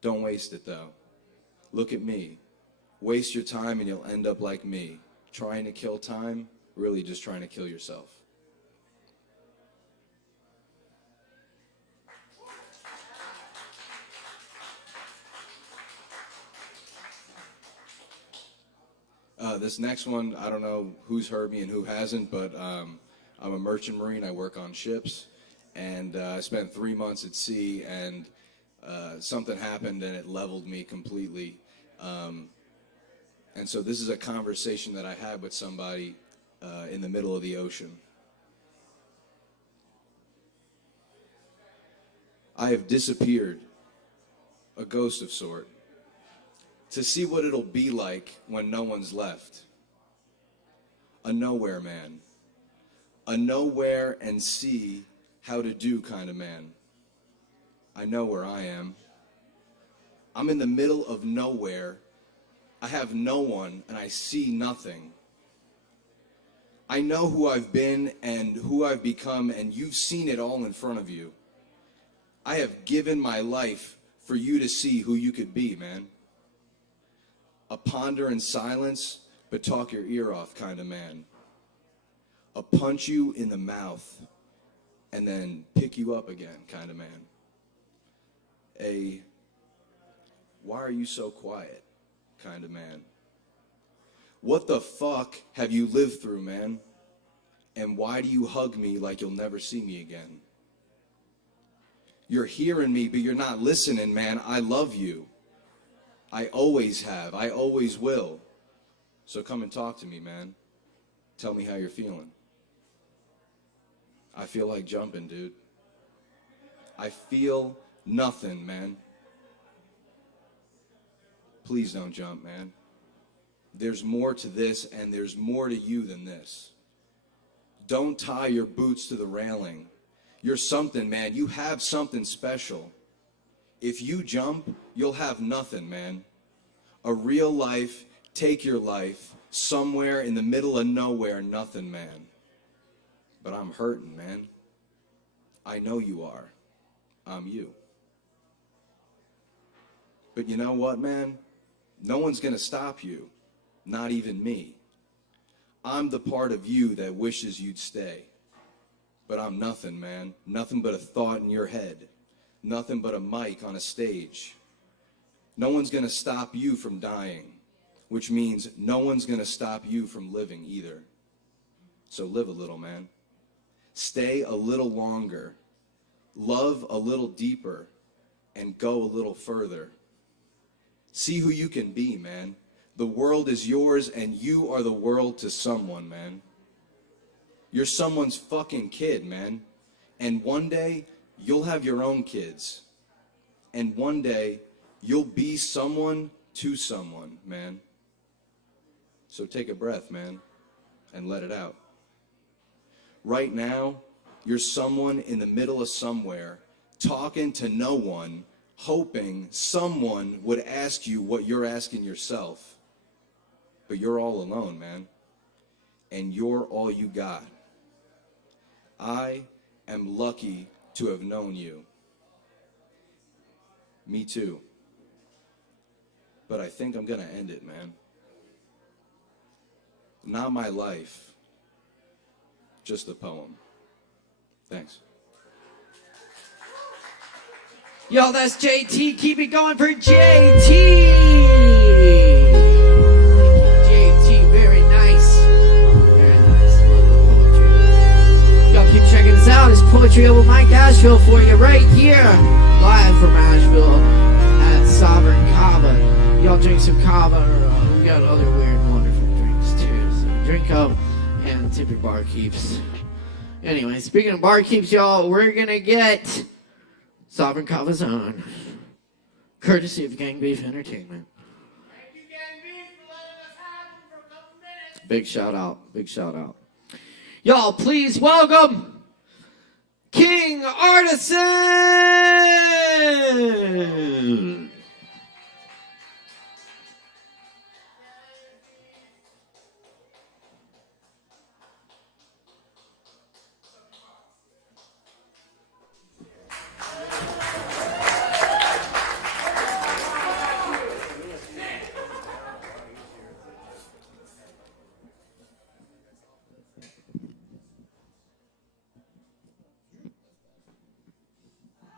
Don't waste it though. Look at me. Waste your time and you'll end up like me. Trying to kill time, really just trying to kill yourself. This next one, I don't know who's heard me and who hasn't, but I'm a merchant marine. I work on ships, and I spent 3 months at sea, and something happened and it leveled me completely. And so this is a conversation that I had with somebody in the middle of the ocean. I have disappeared, a ghost of sort, to see what it'll be like when no one's left. A nowhere man. A nowhere and see how to do kind of man. I know where I am. I'm in the middle of nowhere. I have no one and I see nothing. I know who I've been and who I've become, and you've seen it all in front of you. I have given my life for you to see who you could be, man. A ponder in silence, but talk your ear off kind of man. A punch you in the mouth and then pick you up again kind of man. A why are you so quiet kind of man. What the fuck have you lived through, man? And why do you hug me like you'll never see me again? You're hearing me, but you're not listening, man. I love you. I always have. I always will. So come and talk to me, man. Tell me how you're feeling. I feel like jumping, dude. I feel nothing, man. Please don't jump, man. There's more to this, and there's more to you than this. Don't tie your boots to the railing. You're something, man. You have something special. If you jump, you'll have nothing, man. A real life, take your life, somewhere in the middle of nowhere, nothing, man. But I'm hurting, man. I know you are. I'm you. But you know what, man? No one's gonna stop you. Not even me. I'm the part of you that wishes you'd stay. But I'm nothing, man. Nothing but a thought in your head. Nothing but a mic on a stage. No one's gonna stop you from dying, which means no one's gonna stop you from living either. So live a little, man. Stay a little longer. Love a little deeper and go a little further. See who you can be, man. The world is yours and you are the world to someone, man. You're someone's fucking kid, man. And one day, you'll have your own kids. And one day, you'll be someone to someone, man. So take a breath, man, and let it out. Right now, you're someone in the middle of somewhere, talking to no one, hoping someone would ask you what you're asking yourself. But you're all alone, man. And you're all you got. I am lucky to have known you. Me too. But I think I'm gonna end it, man. Not my life, just the poem. Thanks. Yo, that's JT. Keep it going for JT. JT, very nice. Very nice. Love the poetry. Y'all Asheville for you right here, live from Asheville at Sovereign Kava. Y'all drink some Kava, or we got other weird, wonderful drinks too. So drink up and tip your barkeeps. Anyway, speaking of barkeeps, y'all, we're gonna get Sovereign Kava's own, courtesy of Gang Beef Entertainment. Thank you, Gang Beef, for letting us have him for a couple minutes. Big shout out, big shout out. Y'all, please welcome King Artisan!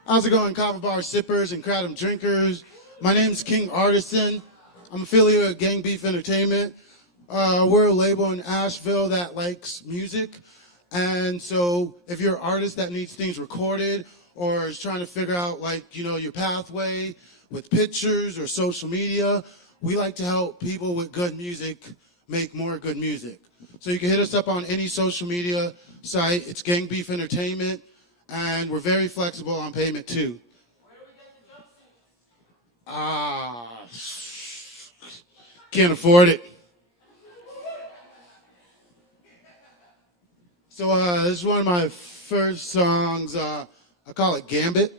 How's it going, Kava Bar sippers and Kratom drinkers? My name's King Artisan. I'm affiliated with Gang Beef Entertainment. We're a label in Asheville that likes music. And so if you're an artist that needs things recorded or is trying to figure out, like, you know, your pathway with pictures or social media, we like to help people with good music make more good music. So you can hit us up on any social media site. It's Gang Beef Entertainment. And we're very flexible on payment too. Can't afford it. So this is one of my first songs. I call it Gambit.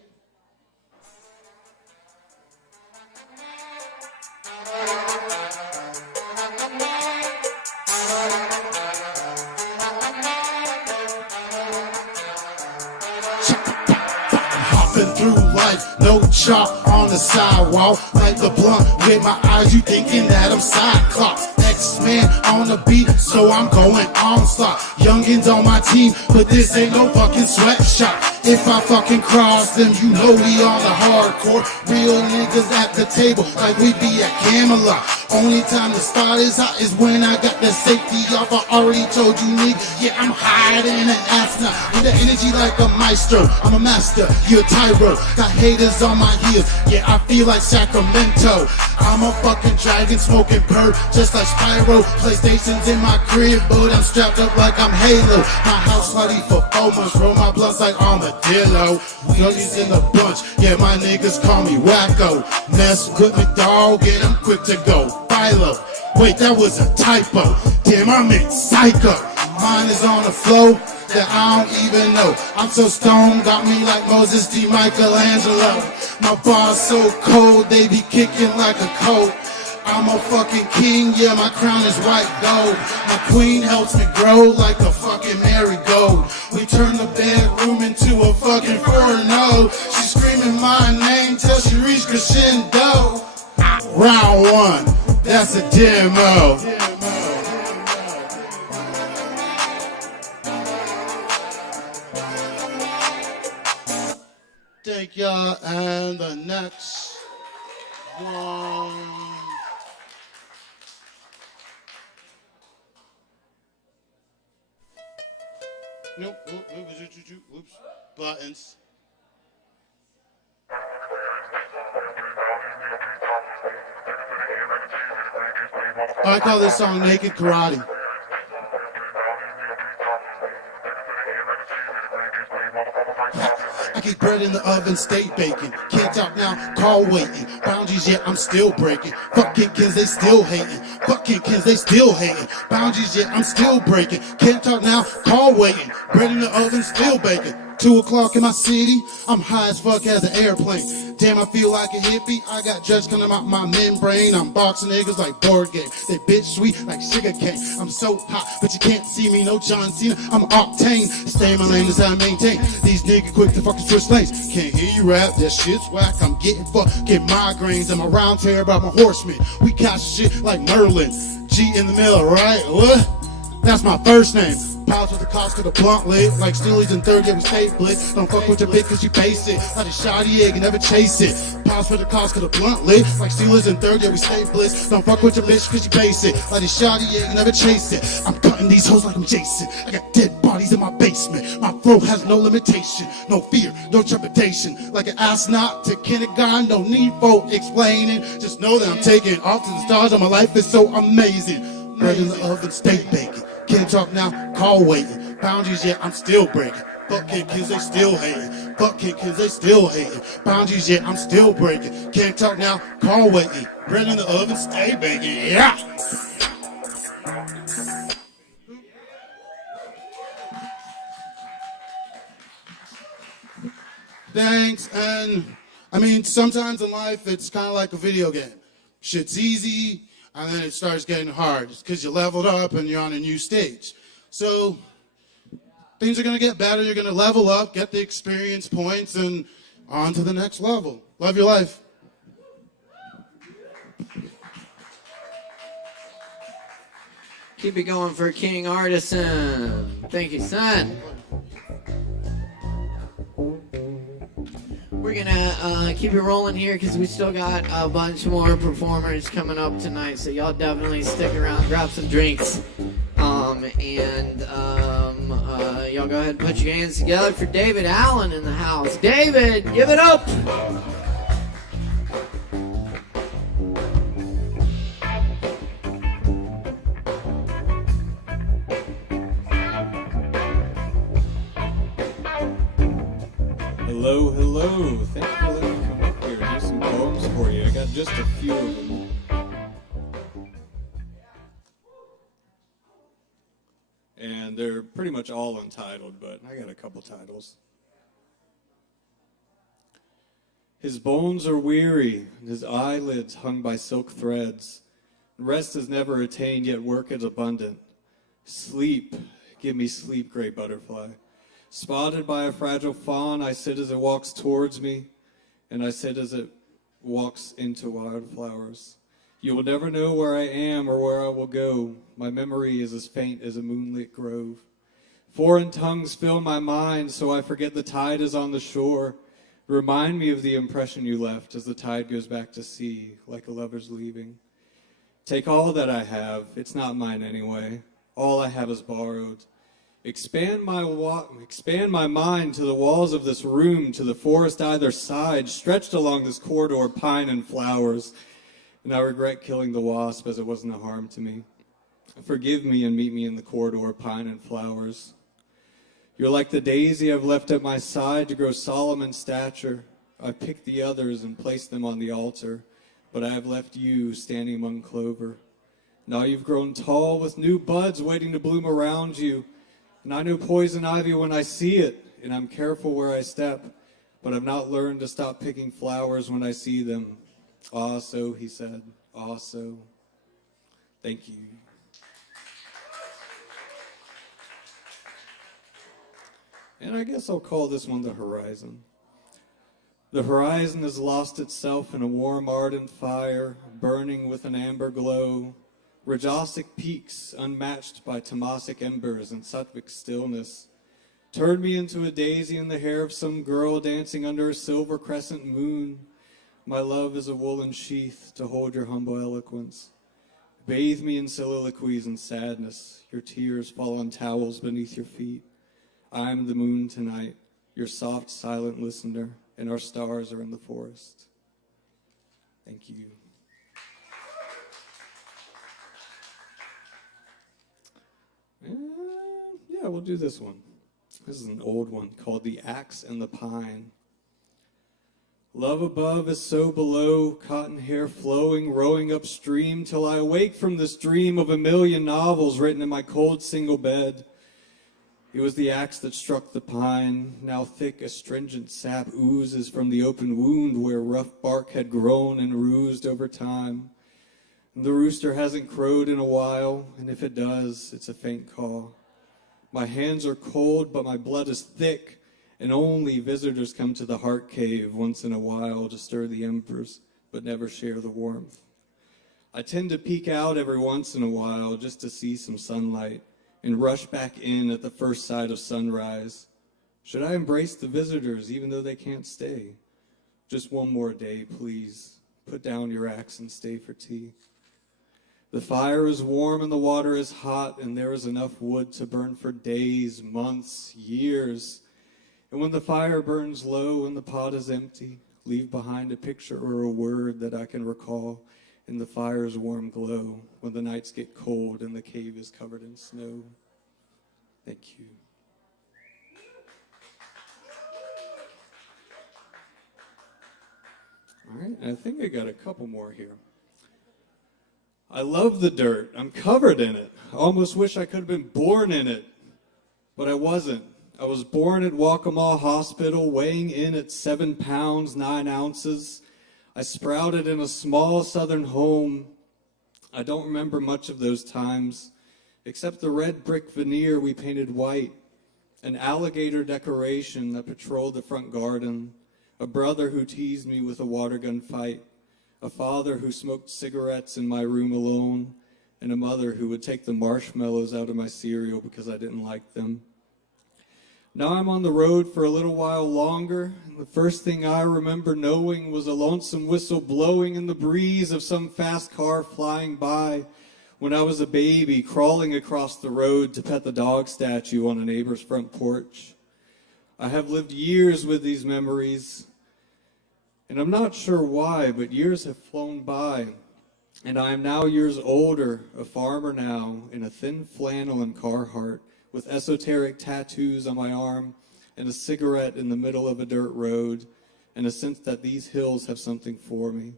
Through life, no chalk on the sidewalk. Like the blunt with my eyes, you thinking that I'm Cyclops. X-Man on the beat, so I'm going onslaught. Youngins on my team, but this ain't no fucking sweatshop. If I fucking cross them, you know we on the hardcore. Real niggas at the table, like we be at Camelot. Only time the spot is hot is when I got the safety off. I already told you, nigga, yeah, I'm higher than an astronaut. With the energy like a maestro, I'm a master, you're a tyro. Got haters on my heels, yeah, I feel like Sacramento. I'm a fucking dragon smoking perp, just like Spyro. PlayStation's in my crib, but I'm strapped up like I'm Halo. My house party for 4 months, roll my blunts like armadillo. Youngins in the bunch, yeah, my niggas call me Wacko. Mess with me, dog, and I'm quick to go. Philo, wait, that was a typo. Damn, I meant psycho. Mine is on the flow that I don't even know. I'm so stoned, got me like Moses D. Michelangelo. My bars so cold, they be kicking like a coat. I'm a fucking king, yeah, my crown is white gold. My queen helps me grow like a fucking marigold. We turn the bedroom into a fucking porno. She screaming my name till she reach crescendo. Round one, that's a demo. Thank y'all, and the next one. Nope, oops, buttons. I call this song Naked Karate. I get bread in the oven, stay baking. Can't talk now, call waiting. Boundaries, yeah, I'm still breaking. Fucking kids, they still hating. Fucking kids, they still hating. Boundaries, yeah, I'm still breaking. Can't talk now, call waiting. Bread in the oven, still baking. 2 o'clock in my city, I'm high as fuck as an airplane. Damn, I feel like a hippie. I got drugs coming out my membrane. I'm boxing niggas like board game. They bitch sweet like sugar cane. I'm so hot, but you can't see me. No John Cena. I'm octane. Stay in my lane as I maintain. These niggas quick to fucking switch lanes. Can't hear you rap. That shit's whack. I'm getting fucking migraines. I'm around here about my horsemen. We catch shit like Merlin. G in the middle, right? What? That's my first name. Pause with the cost of the blunt lit. Like Steely's in third, yeah, we stay blitz. Don't fuck with your bitch cause you base it. Like a shoddy egg and never chase it. Pause for the cost of the blunt lit. Like Steely's in third, yeah, we stay blitz. Don't fuck with your bitch cause you base it. Like a shoddy egg and never chase it. I'm cutting these hoes like I'm Jason. I got dead bodies in my basement. My flow has no limitation. No fear, no trepidation. Like an astronaut to kindergarten, no need for explaining. Just know that I'm taking off to the stars and my life is so amazing. Bread in the oven, stay baking. Can't talk now, call waiting. Boundaries, yeah, I'm still breaking. Fuck kids, they still hating. Fuck kids, they still hating. Boundaries, yeah, I'm still breaking. Can't talk now, call waiting. Bread in the oven, stay baking. Yeah! Thanks, and I mean, sometimes in life it's kind of like a video game. Shit's easy, and then it starts getting hard. It's because you leveled up and you're on a new stage. So things are going to get better. You're going to level up, get the experience points, and on to the next level. Love your life. Keep it going for King Artisan. Thank you, son. We're gonna keep it rolling here because we still got a bunch more performers coming up tonight. So y'all definitely stick around, grab some drinks, and y'all go ahead and put your hands together for David Allen in the house. David, give it up. Hello, hello. Thanks for letting me come up here and do some poems for you. I got just a few of them. And they're pretty much all untitled, but I got a couple titles. His bones are weary, his eyelids hung by silk threads. Rest is never attained, yet work is abundant. Sleep, give me sleep, gray butterfly. Spotted by a fragile fawn, I sit as it walks towards me, and I sit as it walks into wildflowers. You will never know where I am or where I will go. My memory is as faint as a moonlit grove. Foreign tongues fill my mind, so I forget the tide is on the shore. Remind me of the impression you left as the tide goes back to sea, like a lover's leaving. Take all that I have, it's not mine anyway. All I have is borrowed. Expand my mind to the walls of this room, to the forest either side, stretched along this corridor, pine and flowers. And I regret killing the wasp as it wasn't a harm to me. Forgive me and meet me in the corridor, pine and flowers. You're like the daisy I've left at my side to grow solemn in stature. I've picked the others and placed them on the altar, but I have left you standing among clover. Now you've grown tall with new buds waiting to bloom around you. And I know poison ivy when I see it, and I'm careful where I step, but I've not learned to stop picking flowers when I see them. Ah, so, he said, ah, so. Thank you. And I guess I'll call this one the horizon. The horizon has lost itself in a warm, ardent fire, burning with an amber glow. Rajasic peaks, unmatched by Tamasic embers and Sattvic stillness. Turn me into a daisy in the hair of some girl dancing under a silver crescent moon. My love is a woolen sheath to hold your humble eloquence. Bathe me in soliloquies and sadness. Your tears fall on towels beneath your feet. I am the moon tonight, your soft, silent listener, and our stars are in the forest. Thank you. Yeah, we'll do this one. This is an old one called The Axe and the Pine. Love above is so below, cotton hair flowing, rowing upstream, till I awake from this dream of a million novels written in my cold single bed. It was the axe that struck the pine. Now thick astringent sap oozes from the open wound where rough bark had grown and bruised over time. The rooster hasn't crowed in a while, and if it does, it's a faint caw. My hands are cold, but my blood is thick, and only visitors come to the heart cave once in a while to stir the embers, but never share the warmth. I tend to peek out every once in a while just to see some sunlight, and rush back in at the first sight of sunrise? Should I embrace the visitors even though they can't stay? Just one more day, please. Put down your axe and stay for tea. The fire is warm and the water is hot, and there is enough wood to burn for days, months, years. And when the fire burns low and the pot is empty, leave behind a picture or a word that I can recall in the fire's warm glow when the nights get cold and the cave is covered in snow. Thank you. All right, I think I got a couple more here. I love the dirt. I'm covered in it. I almost wish I could have been born in it, but I wasn't. I was born at Waccamaw Hospital, weighing in at 7 pounds, 9 ounces. I sprouted in a small southern home. I don't remember much of those times, except the red brick veneer we painted white, an alligator decoration that patrolled the front garden, a brother who teased me with a water gun fight, a father who smoked cigarettes in my room alone, and a mother who would take the marshmallows out of my cereal because I didn't like them. Now I'm on the road for a little while longer, and the first thing I remember knowing was a lonesome whistle blowing in the breeze of some fast car flying by when I was a baby crawling across the road to pet the dog statue on a neighbor's front porch. I have lived years with these memories, and I'm not sure why, but years have flown by, and I am now years older, a farmer now, in a thin flannel and Carhartt, with esoteric tattoos on my arm, and a cigarette in the middle of a dirt road, and a sense that these hills have something for me.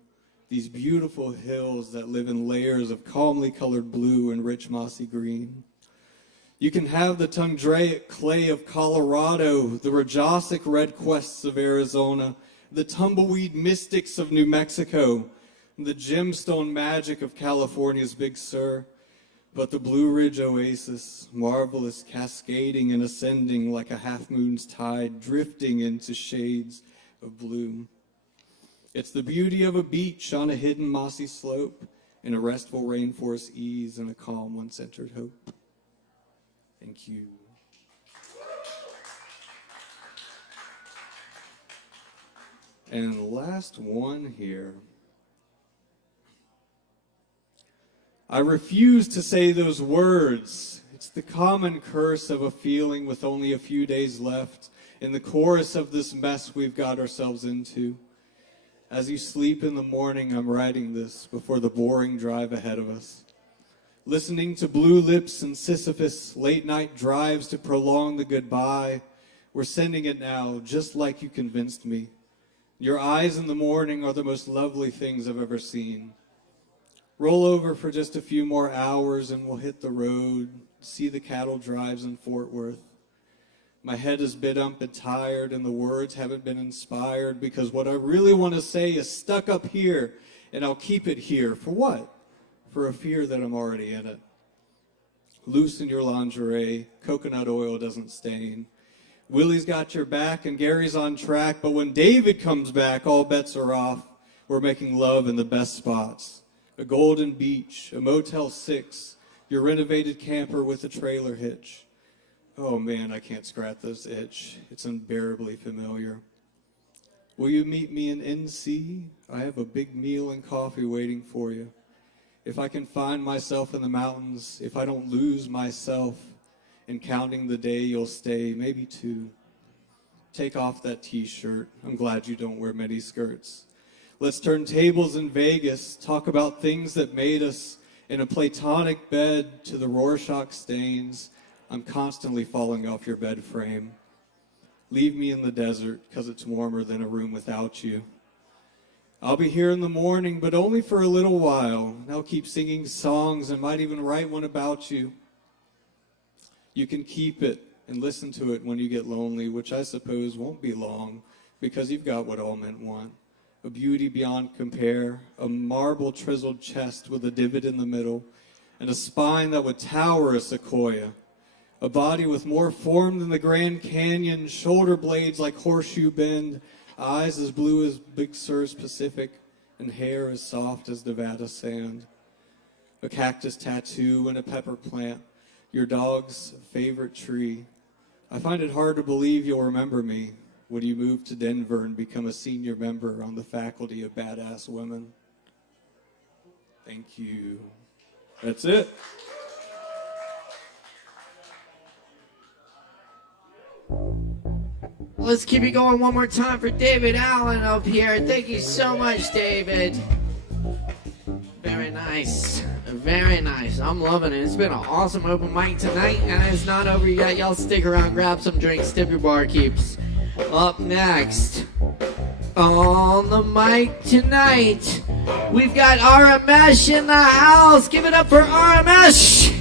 These beautiful hills that live in layers of calmly colored blue and rich mossy green. You can have the tundraic clay of Colorado, the rajasic red quests of Arizona, the tumbleweed mystics of New Mexico, and the gemstone magic of California's Big Sur. But the Blue Ridge Oasis, marvelous, cascading and ascending like a half-moon's tide, drifting into shades of blue. It's the beauty of a beach on a hidden mossy slope, in a restful rainforest ease and a calm one-centered hope. Thank you. And the last one here. I refuse to say those words. It's the common curse of a feeling with only a few days left in the chorus of this mess we've got ourselves into. As you sleep in the morning, I'm writing this before the boring drive ahead of us. Listening to Blue Lips and Sisyphus, late night drives to prolong the goodbye. We're sending it now, just like you convinced me. Your eyes in the morning are the most lovely things I've ever seen. Roll over for just a few more hours and we'll hit the road, see the cattle drives in Fort Worth. My head is bit up and tired and the words haven't been inspired because what I really want to say is stuck up here, and I'll keep it here. For what? For a fear that I'm already in it. Loosen your lingerie, coconut oil doesn't stain. Willie's got your back and Gary's on track, but when David comes back, all bets are off. We're making love in the best spots. A golden beach, a Motel 6, your renovated camper with a trailer hitch. Oh man, I can't scratch this itch. It's unbearably familiar. Will you meet me in NC? I have a big meal and coffee waiting for you. If I can find myself in the mountains, if I don't lose myself in counting the day you'll stay, maybe 2. Take off that t-shirt. I'm glad you don't wear many skirts. Let's turn tables in Vegas, talk about things that made us in a platonic bed to the Rorschach stains. I'm constantly falling off your bed frame. Leave me in the desert, 'cause it's warmer than a room without you. I'll be here in the morning, but only for a little while. And I'll keep singing songs and might even write one about you. You can keep it and listen to it when you get lonely, which I suppose won't be long, because you've got what all men want. A beauty beyond compare, a marble chiseled chest with a divot in the middle, and a spine that would tower a sequoia. A body with more form than the Grand Canyon, shoulder blades like Horseshoe Bend, eyes as blue as Big Sur's Pacific, and hair as soft as Nevada sand. A cactus tattoo and a pepper plant, your dog's favorite tree. I find it hard to believe you'll remember me when you move to Denver and become a senior member on the faculty of Badass Women. Thank you. That's it. Let's keep it going one more time for David Allen up here. Thank you so much, David. Very nice. Very nice. I'm loving it. It's been an awesome open mic tonight, and it's not over yet. Y'all stick around, grab some drinks, tip your barkeeps. Up next, on the mic tonight, we've got RMS in the house. Give it up for RMS.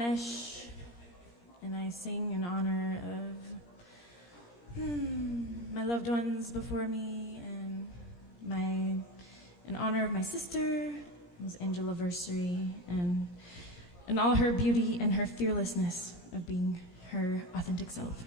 Ramesh, and I sing in honor of my loved ones before me, and in honor of my sister, whose anniversary, and in all her beauty and her fearlessness of being her authentic self.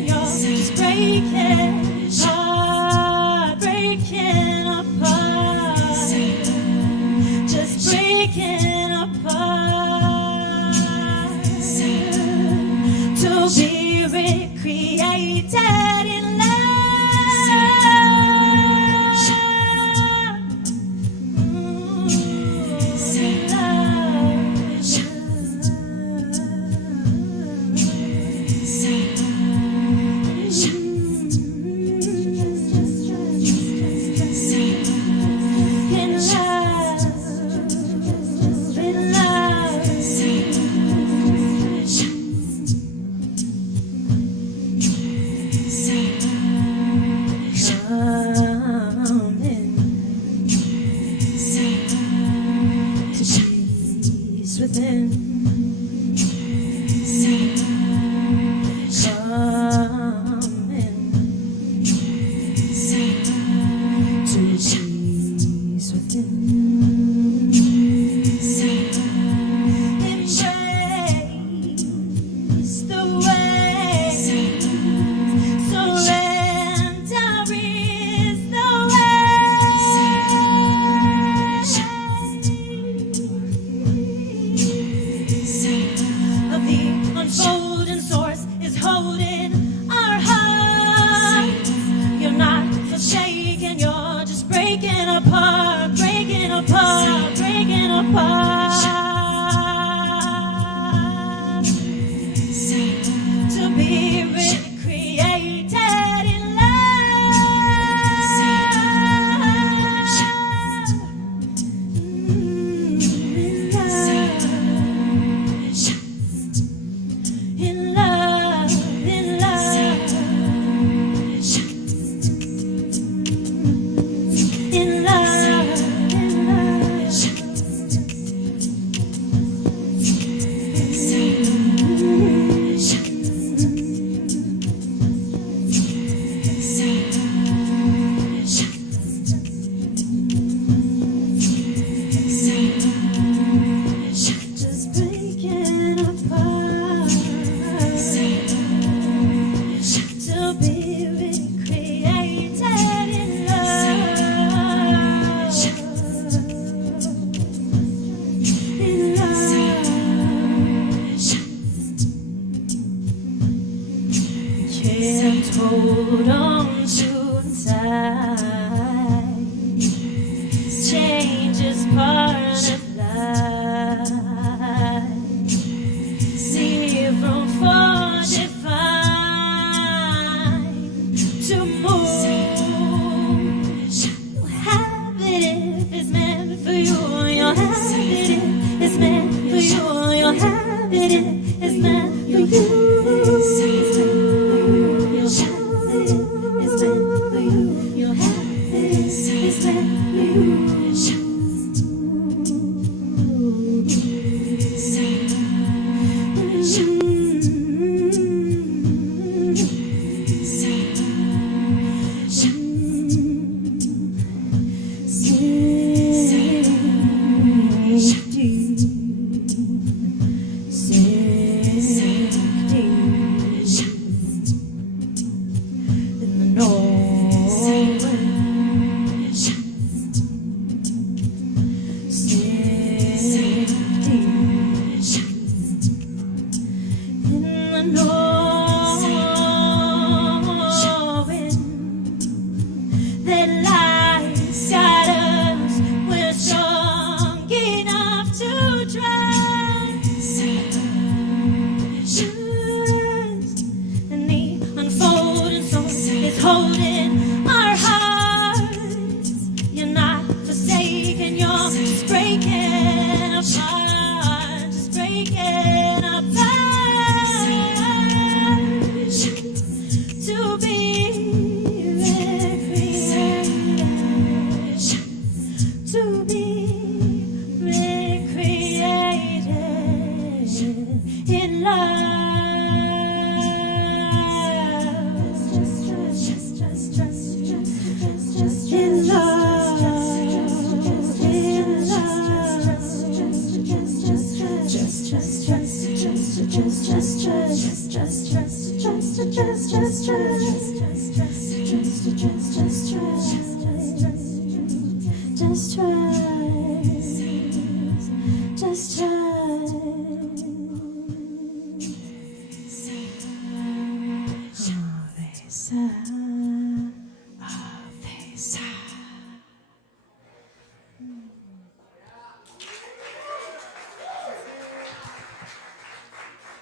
and you're just breaking apart, breaking apart, just breaking apart. To be recreated in hold on to tight. Change is part of life. Zero for define to move. You'll have it if it's meant for you. You'll have it if it's meant for you. You'll have it if it's meant for you.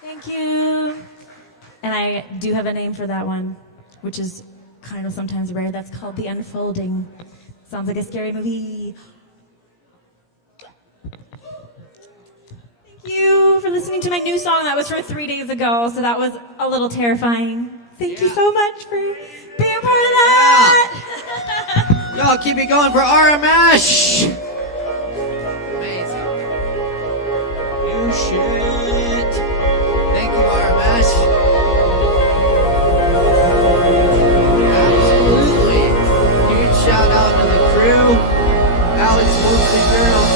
Thank you. And I do have a name for that one, which is kind of sometimes rare. That's called The Unfolding. Sounds like a scary movie. Thank you for listening to my new song. That was from 3 days ago, so that was a little terrifying. Thank you so much for being a part of that. Y'all keep it going for RMS. Amazing. You shit. Thank you, RMS. Absolutely. Huge shout out to the crew. Alex Wolfinger on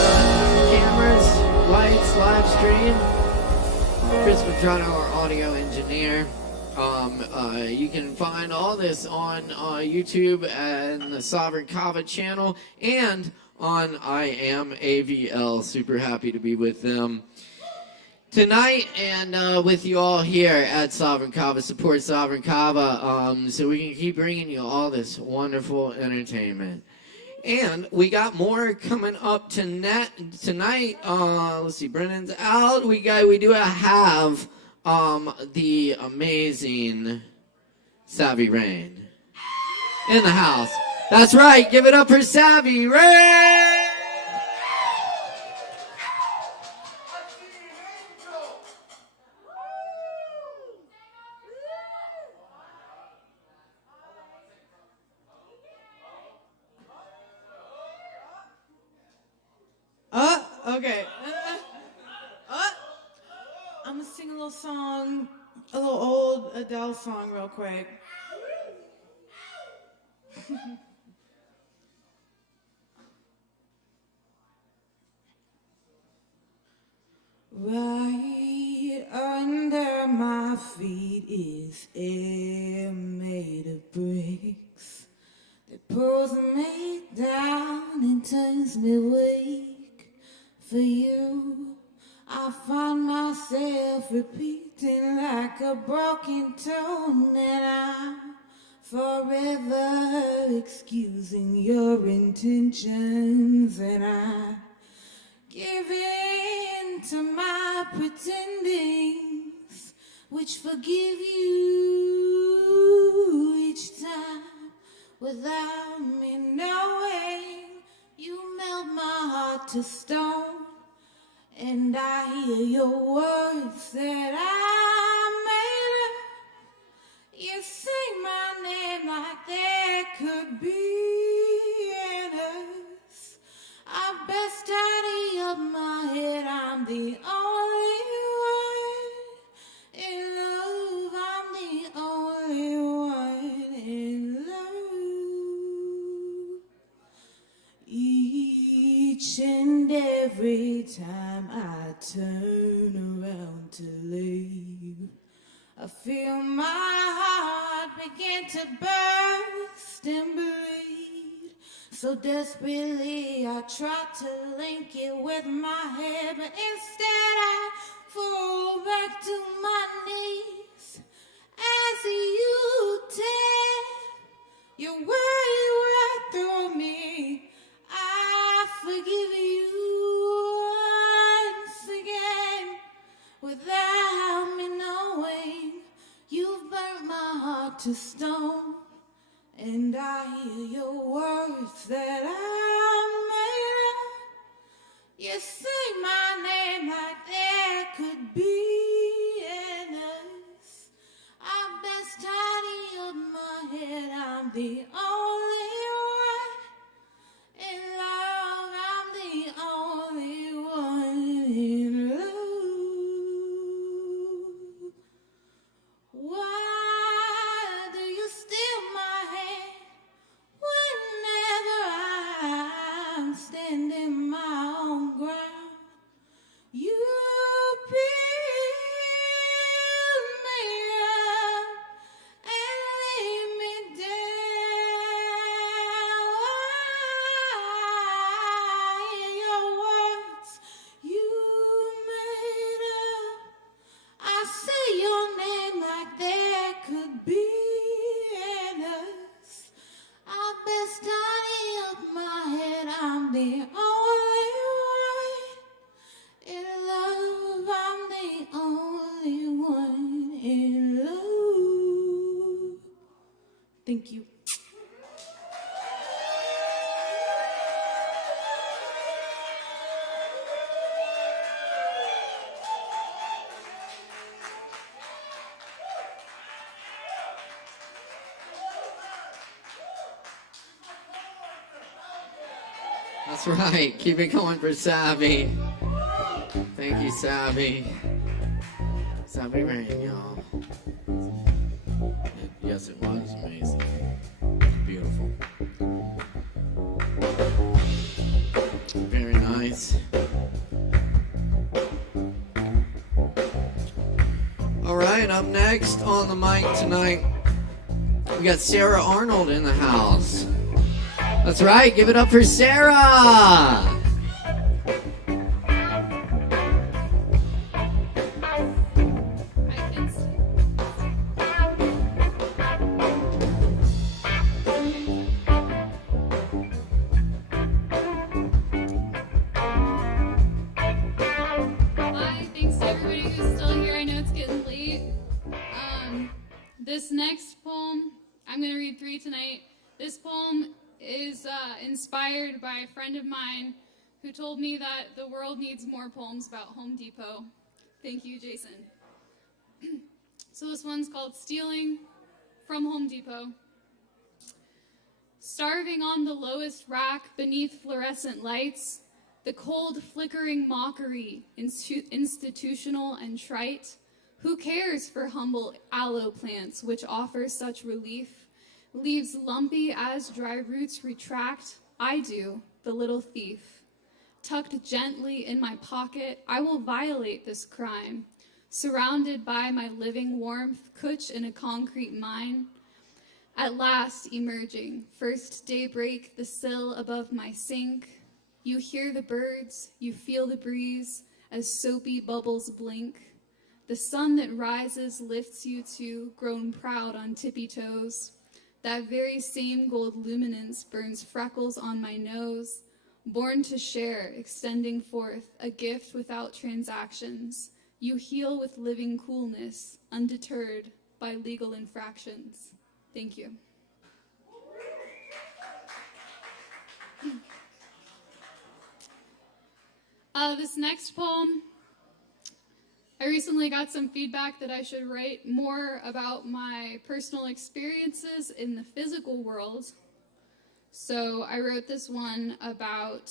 the cameras, lights, live stream. Chris Medrano, our audio engineer. You can find all this on YouTube and the Sovereign Kava channel and on I Am AVL. Super happy to be with them tonight and with you all here at Sovereign Kava. Support Sovereign Kava so we can keep bringing you all this wonderful entertainment. And we got more coming up tonight. Let's see, Brennan's out. We do have the amazing Savvy Rain in the house. That's right, give it up for Savvy Rain! Okay. I'm gonna sing a little song, a little old Adele song real quick. Right under my feet is air made of bricks that pulls me down and turns me weak. For you, I find myself repeating like a broken tone, and I'm forever excusing your intentions, and I give in to my pretendings, which forgive you each time without me knowing. You melt my heart to stone, and I hear your words that I made up. You sing my name like there could be an us. I best tidy up my head, I'm the only one in love. I'm the only one in love. Each and every time I turn around to leave, I feel my heart begin to burst and bleed. So desperately I try to link it with my head, but instead I fall back to my knees as you tear your way right through me. I forgive you once again without me knowing. You've burnt my heart to stone, and I hear your words that I made up. You sing my name like there could be an us. I best tidy up my head, I'm the only one in love. I'm the only one in love. Why do you steal my hand whenever I'm standing my own ground? You build me up Thank you. That's right. Keep it going for Savvy. Thank you, Savvy. Savvy Rain, y'all. Yes, it was amazing. Beautiful. Very nice. All right, up next on the mic tonight, we got Sarah Arnold in the house. That's right, give it up for Sarah! Hi, thanks to everybody who's still here. I know it's getting late. This next poem, I'm going to read 3 tonight. This poem is inspired by a friend of mine who told me that the world needs more poems about Home Depot. Thank you, Jason. So this one's called Stealing from Home Depot. Starving on the lowest rack beneath fluorescent lights, the cold flickering mockery, institutional and trite. Who cares for humble aloe plants which offer such relief? Leaves lumpy as dry roots retract, I do, the little thief. Tucked gently in my pocket, I will violate this crime. Surrounded by my living warmth, couch in a concrete mine. At last emerging, first daybreak, the sill above my sink. You hear the birds, you feel the breeze, as soapy bubbles blink. The sun that rises lifts you to, grown proud on tippy toes. That very same gold luminance burns freckles on my nose, born to share, extending forth, a gift without transactions. You heal with living coolness, undeterred by legal infractions. Thank you. This next poem, I recently got some feedback that I should write more about my personal experiences in the physical world. So I wrote this one about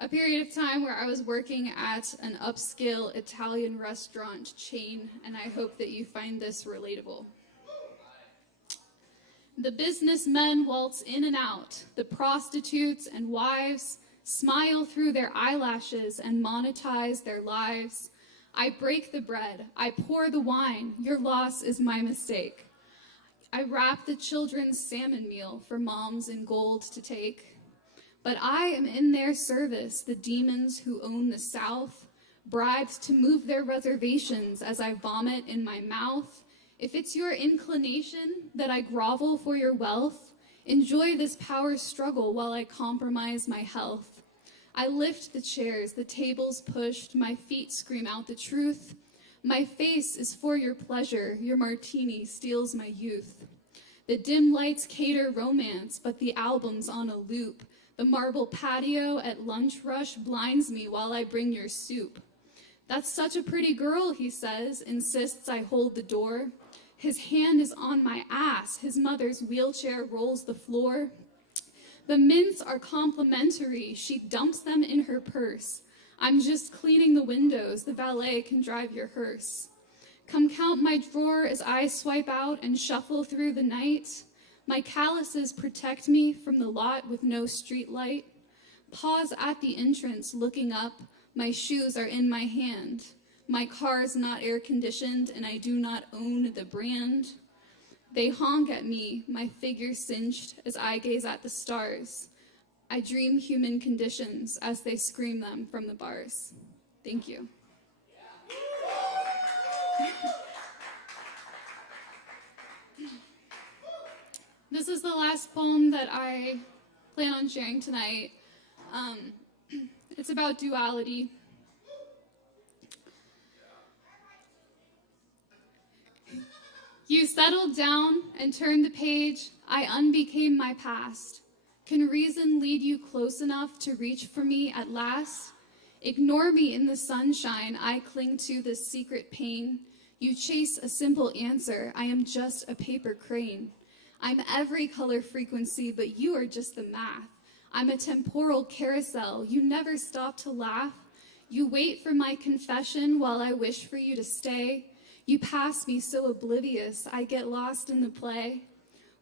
a period of time where I was working at an upscale Italian restaurant chain, and I hope that you find this relatable. The businessmen waltz in and out, the prostitutes and wives smile through their eyelashes and monetize their lives. I break the bread, I pour the wine, your loss is my mistake. I wrap the children's salmon meal for moms in gold to take. But I am in their service, the demons who own the South, bribed to move their reservations as I vomit in my mouth. If it's your inclination that I grovel for your wealth, enjoy this power struggle while I compromise my health. I lift the chairs, the tables pushed, my feet scream out the truth. My face is for your pleasure, your martini steals my youth. The dim lights cater romance, but the album's on a loop. The marble patio at lunch rush blinds me while I bring your soup. That's such a pretty girl, he says, insists I hold the door. His hand is on my ass, his mother's wheelchair rolls the floor. The mints are complimentary, she dumps them in her purse. I'm just cleaning the windows, the valet can drive your hearse. Come count my drawer as I swipe out and shuffle through the night. My calluses protect me from the lot with no street light. Pause at the entrance, looking up, my shoes are in my hand. My car's not air conditioned and I do not own the brand. They honk at me, my figure cinched as I gaze at the stars. I dream human conditions as they scream them from the bars. Thank you. This is the last poem that I plan on sharing tonight. It's about duality. You settled down and turned the page. I unbecame my past. Can reason lead you close enough to reach for me at last? Ignore me in the sunshine. I cling to this secret pain. You chase a simple answer. I am just a paper crane. I'm every color frequency, but you are just the math. I'm a temporal carousel. You never stop to laugh. You wait for my confession while I wish for you to stay. You pass me so oblivious, I get lost in the play.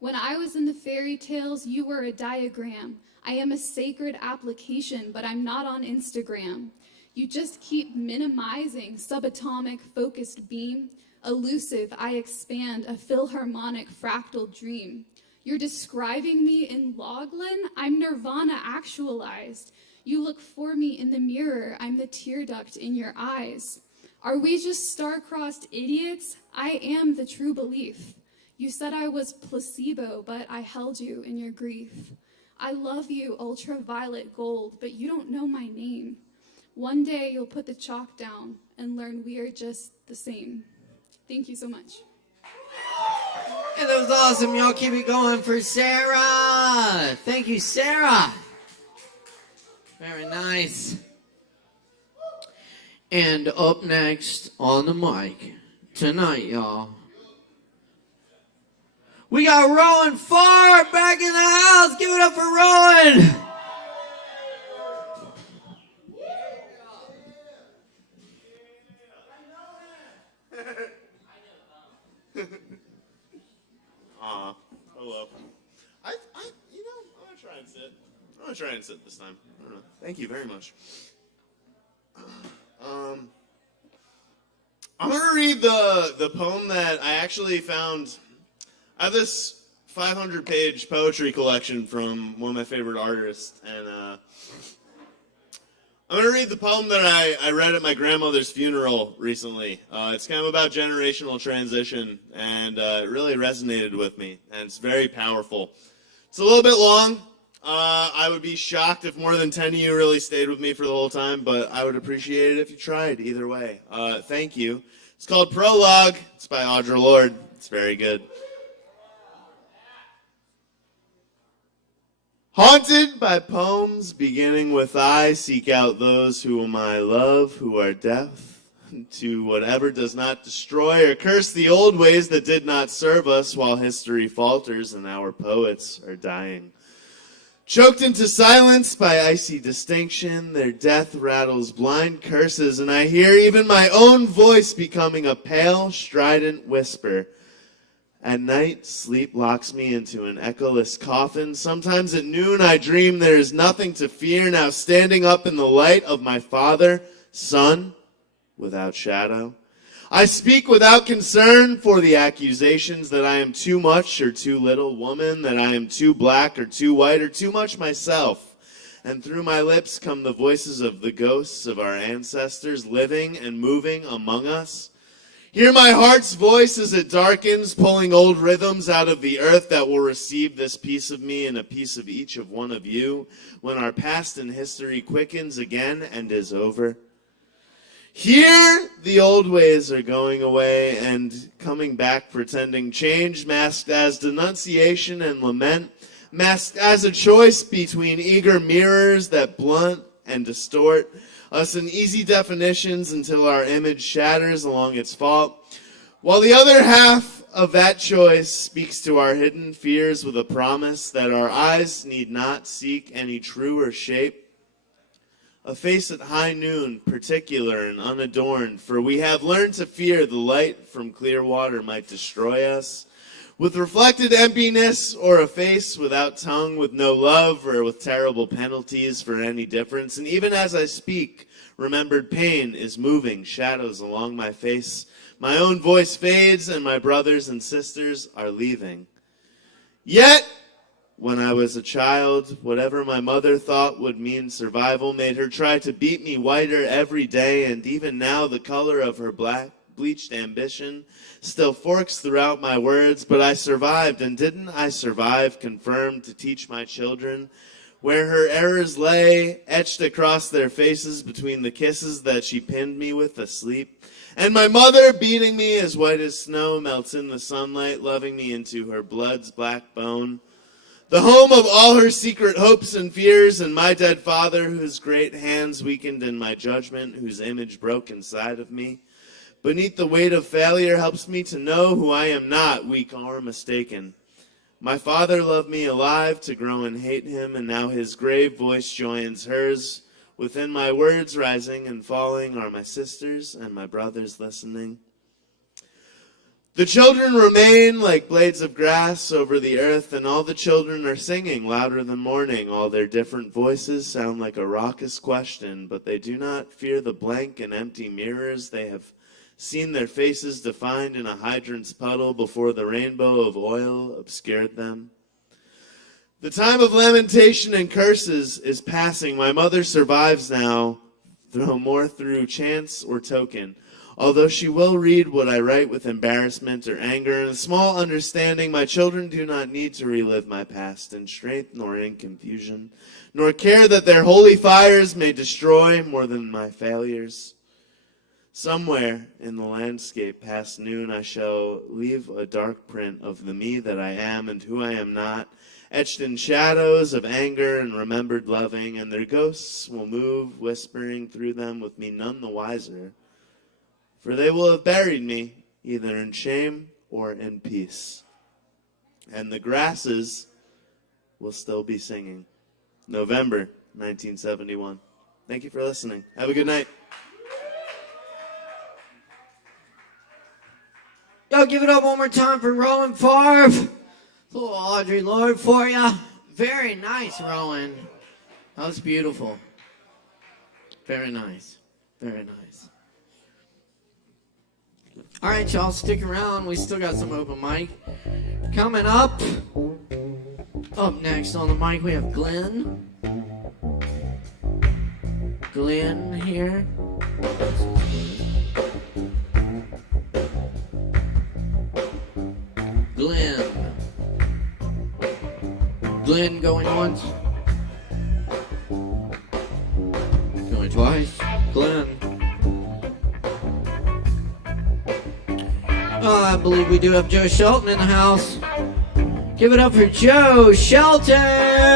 When I was in the fairy tales, you were a diagram. I am a sacred application, but I'm not on Instagram. You just keep minimizing, subatomic focused beam. Elusive, I expand, a philharmonic fractal dream. You're describing me in Loglan? I'm Nirvana actualized. You look for me in the mirror. I'm the tear duct in your eyes. Are we just star-crossed idiots? I am the true belief. You said I was placebo, but I held you in your grief. I love you, ultraviolet gold, but you don't know my name. One day you'll put the chalk down and learn we are just the same. Thank you so much. And that was awesome. Y'all keep it going for Sarah. Thank you, Sarah. Very nice. And up next on the mic tonight, y'all, we got Rowan Farr back in the house. Give it up for Rowan. Hello. I'm gonna try and sit. I'm gonna try and sit this time. I don't know. Thank you very much. I'm gonna read the poem that I actually found. I have this 500-page poetry collection from one of my favorite artists, and I'm gonna read the poem that I read at my grandmother's funeral recently. It's kind of about generational transition, and it really resonated with me, and it's very powerful. It's a little bit long. I would be shocked if more than 10 of you really stayed with me for the whole time, but I would appreciate it if you tried either way. Thank you. It's called Prologue. It's by Audre Lorde. It's very good. Haunted by poems beginning with I seek out those whom I love, who are deaf to whatever does not destroy or curse the old ways that did not serve us while history falters and our poets are dying. Choked into silence by icy distinction, their death rattles blind curses, and I hear even my own voice becoming a pale, strident whisper. At night, sleep locks me into an echoless coffin. Sometimes at noon I dream there is nothing to fear, now standing up in the light of my Father, Son, without shadow. I speak without concern for the accusations that I am too much or too little woman, that I am too black or too white or too much myself. And through my lips come the voices of the ghosts of our ancestors living and moving among us. Hear my heart's voice as it darkens, pulling old rhythms out of the earth that will receive this piece of me and a piece of each of one of you when our past and history quickens again and is over. Here the old ways are going away and coming back, pretending change, masked as denunciation and lament, masked as a choice between eager mirrors that blunt and distort us in easy definitions until our image shatters along its fault, while the other half of that choice speaks to our hidden fears with a promise that our eyes need not seek any truer shape. A face at high noon, particular and unadorned, for we have learned to fear the light from clear water might destroy us. With reflected emptiness, or a face without tongue, with no love, or with terrible penalties for any difference. And even as I speak, remembered pain is moving shadows along my face. My own voice fades, and my brothers and sisters are leaving. Yet, when I was a child, whatever my mother thought would mean survival made her try to beat me whiter every day, and even now the color of her black bleached ambition still forks throughout my words, but I survived, and didn't I survive confirmed to teach my children where her errors lay, etched across their faces between the kisses that she pinned me with asleep, And my mother, beating me as white as snow, melts in the sunlight, loving me into her blood's black bone. The home of all her secret hopes and fears, and my dead father, whose great hands weakened in my judgment, whose image broke inside of me. Beneath the weight of failure helps me to know who I am not, weak or mistaken. My father loved me alive to grow and hate him, and now his grave voice joins hers. Within my words rising and falling are my sisters and my brothers listening. The children remain like blades of grass over the earth, and all the children are singing louder than morning. All their different voices sound like a raucous question, but they do not fear the blank and empty mirrors. They have seen their faces defined in a hydrant's puddle before the rainbow of oil obscured them. The time of lamentation and curses is passing. My mother survives now, though more through chance or token. Although she will read what I write with embarrassment or anger and a small understanding, my children do not need to relive my past in strength nor in confusion, nor care that their holy fires may destroy more than my failures. Somewhere in the landscape past noon I shall leave a dark print of the me that I am and who I am not, etched in shadows of anger and remembered loving, and their ghosts will move, whispering through them with me none the wiser. For they will have buried me, either in shame or in peace. And the grasses will still be singing. November 1971. Thank you for listening. Have a good night. Yo, give it up one more time for Rowan Favre. A little Audrey Lorde for you. Very nice, Rowan. That was beautiful. Very nice. Very nice. All right, y'all, stick around. We still got some open mic. Coming up next on the mic, we have Glenn. Glenn here. Glenn going once. Going twice. Glenn. I believe we do have Joe Shelton in the house. Give it up for Joe Shelton!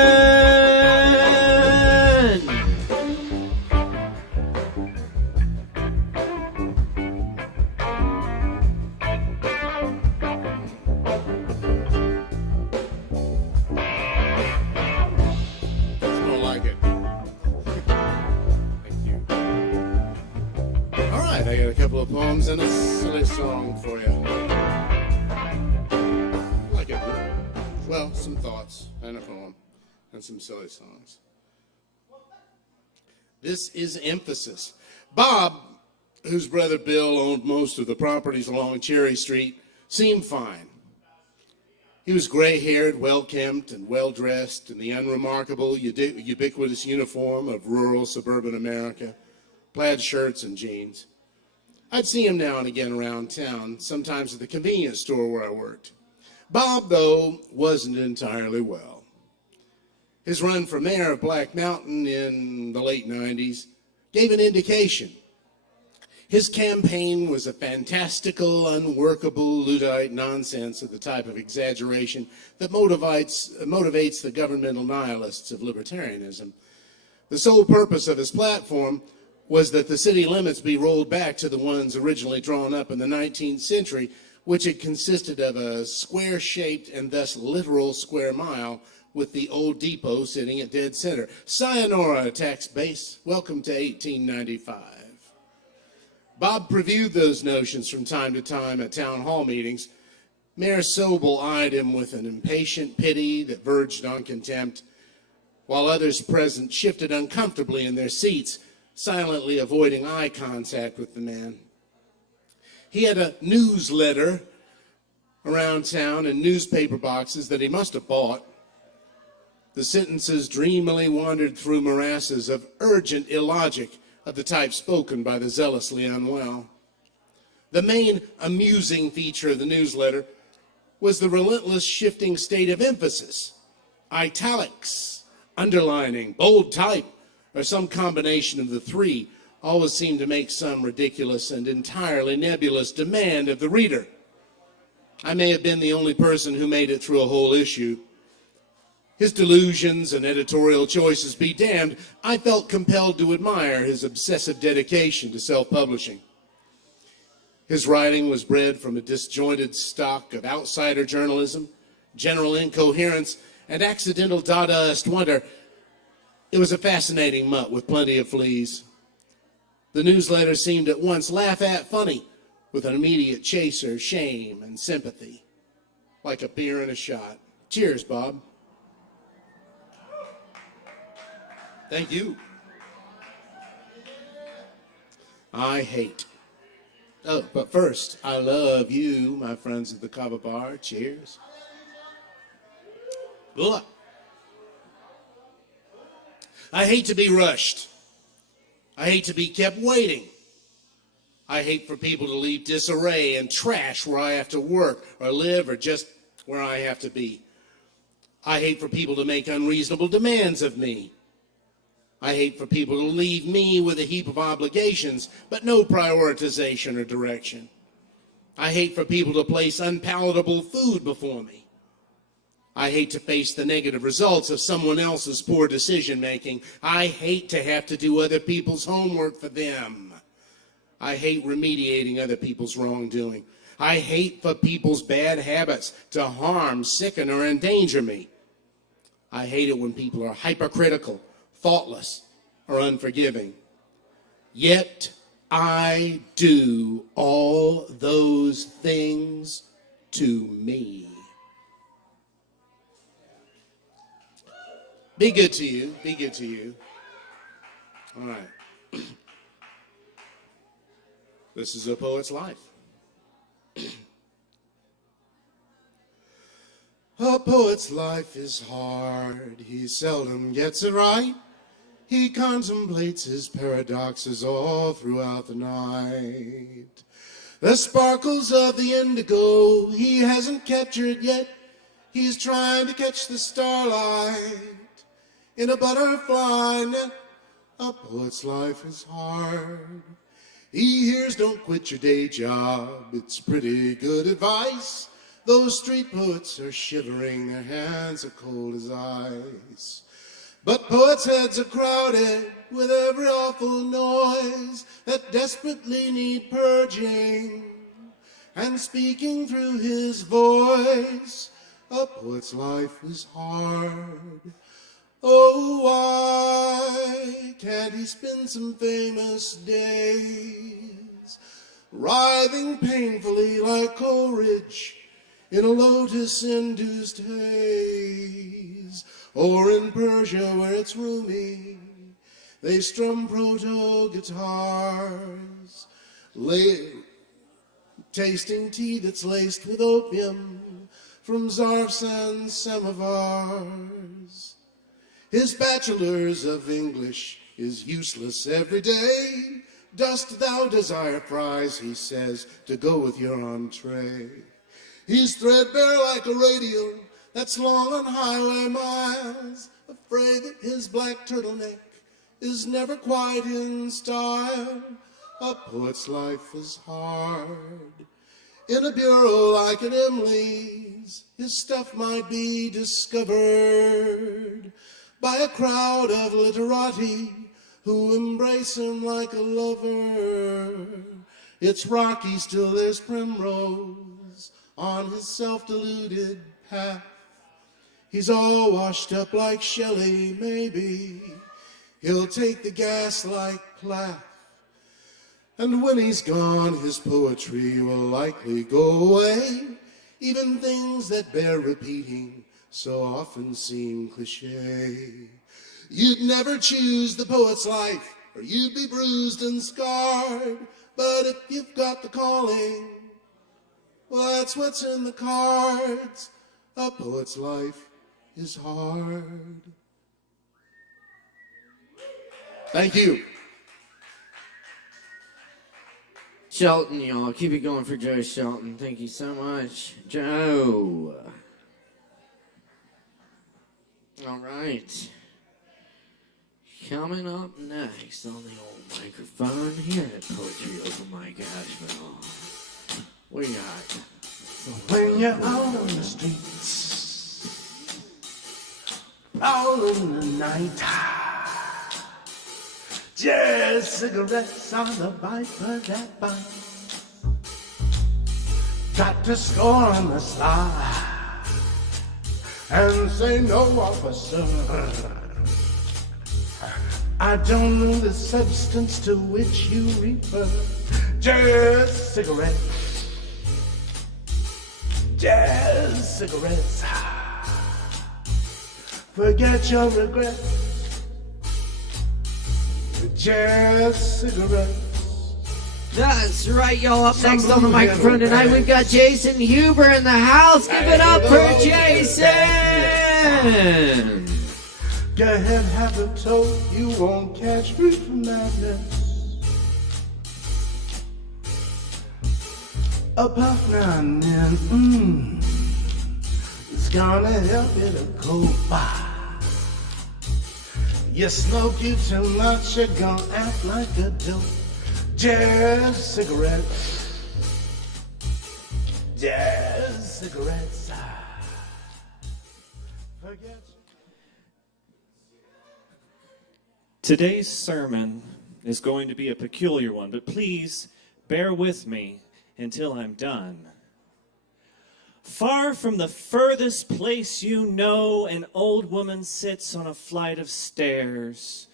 I got a couple of poems and a silly song for you. Like it. Well, some thoughts and a poem and some silly songs. This is Emphasis. Bob, whose brother Bill owned most of the properties along Cherry Street, seemed fine. He was gray-haired, well-kempt, and well-dressed in the unremarkable, ubiquitous uniform of rural suburban America, plaid shirts and jeans. I'd see him now and again around town, sometimes at the convenience store where I worked. Bob, though, wasn't entirely well. His run for mayor of Black Mountain in the late 90s gave an indication. His campaign was a fantastical, unworkable, Luddite nonsense of the type of exaggeration that motivates the governmental nihilists of libertarianism. The sole purpose of his platform was that the city limits be rolled back to the ones originally drawn up in the 19th century, which had consisted of a square-shaped and thus literal square mile with the old depot sitting at dead center. Sayonara, tax base. Welcome to 1895. Bob previewed those notions from time to time at town hall meetings. Mayor Sobel eyed him with an impatient pity that verged on contempt, while others present shifted uncomfortably in their seats, silently avoiding eye contact with the man. He had a newsletter around town in newspaper boxes that he must have bought. The sentences dreamily wandered through morasses of urgent illogic of the type spoken by the zealously unwell. The main amusing feature of the newsletter was the relentless shifting state of emphasis. Italics, underlining, bold type, or some combination of the three, always seemed to make some ridiculous and entirely nebulous demand of the reader. I may have been the only person who made it through a whole issue. His delusions and editorial choices be damned, I felt compelled to admire his obsessive dedication to self-publishing. His writing was bred from a disjointed stock of outsider journalism, general incoherence, and accidental Dadaist wonder. It was a fascinating mutt with plenty of fleas. The newsletter seemed at once laugh at funny, with an immediate chaser, shame, and sympathy, like a beer and a shot. Cheers, Bob. Thank you. I hate. Oh, but first, I love you, my friends at the Kava bar. Cheers. Ugh. I hate to be rushed. I hate to be kept waiting. I hate for people to leave disarray and trash where I have to work or live or just where I have to be. I hate for people to make unreasonable demands of me. I hate for people to leave me with a heap of obligations, but no prioritization or direction. I hate for people to place unpalatable food before me. I hate to face the negative results of someone else's poor decision-making. I hate to have to do other people's homework for them. I hate remediating other people's wrongdoing. I hate for people's bad habits to harm, sicken, or endanger me. I hate it when people are hypercritical, thoughtless, or unforgiving. Yet I do all those things to me. Be good to you. Be good to you. All right. This is a poet's life. A poet's life is hard. He seldom gets it right. He contemplates his paradoxes all throughout the night. The sparkles of the indigo he hasn't captured yet. He's trying to catch the starlight in a butterfly net. A poet's life is hard. He hears don't quit your day job. It's pretty good advice. Those street poets are shivering, their hands are cold as ice. But poets' heads are crowded with every awful noise that desperately need purging. And speaking through his voice, a poet's life is hard. Oh, why can't he spend some famous days writhing painfully like Coleridge in a lotus-induced haze? Or in Persia where it's roomy, they strum proto-guitars, tasting tea that's laced with opium from Zarfsan samovars. His bachelor's of English is useless every day. Dost thou desire fries, he says, to go with your entree? He's threadbare like a radial that's long on highway miles, afraid that his black turtleneck is never quite in style. A poet's life is hard. In a bureau like an Emily's, his stuff might be discovered by a crowd of literati who embrace him like a lover. It's rocky, still there's primrose on his self-deluded path. He's all washed up like Shelley, maybe he'll take the gas like Plath. And when he's gone, his poetry will likely go away. Even things that bear repeating so often seem cliche. You'd never choose the poet's life, or you'd be bruised and scarred. But if you've got the calling, well, that's what's in the cards. A poet's life is hard. Thank you. Shelton, y'all. Keep it going for Joe Shelton. Thank you so much. Joe. All right. Coming up next on the old microphone here at Poetry Open Mic Asheville, we got... When you're out on the streets, all in the night, just cigarettes on the viper that bites. Got to score on the sly and say no, officer. I don't know the substance to which you refer. Just cigarettes. Just cigarettes. Forget your regrets. Just cigarettes. That's right, y'all. Up next on the microphone tonight, we've got Jason Huber in the house. Give it up for Jason! Go ahead, have a toast. You won't catch me from madness. A puff now and then, it's gonna help you to go by. You smoke you too much, you're gonna act like a dope. Just cigarettes. Just cigarettes. Forget. Today's sermon is going to be a peculiar one, but please bear with me until I'm done. Far from the furthest place you know, an old woman sits on a flight of stairs.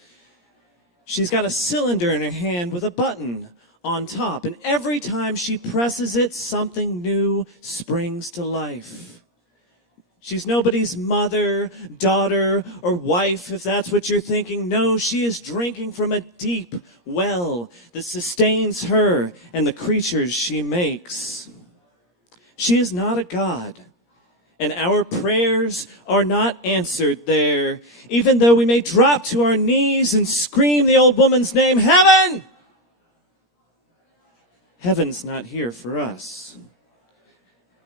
She's got a cylinder in her hand with a button on top, and every time she presses it, something new springs to life. She's nobody's mother, daughter, or wife, if that's what you're thinking. No, she is drinking from a deep well that sustains her and the creatures she makes. She is not a god, and our prayers are not answered there, even though we may drop to our knees and scream the old woman's name, Heaven! Heaven's not here for us.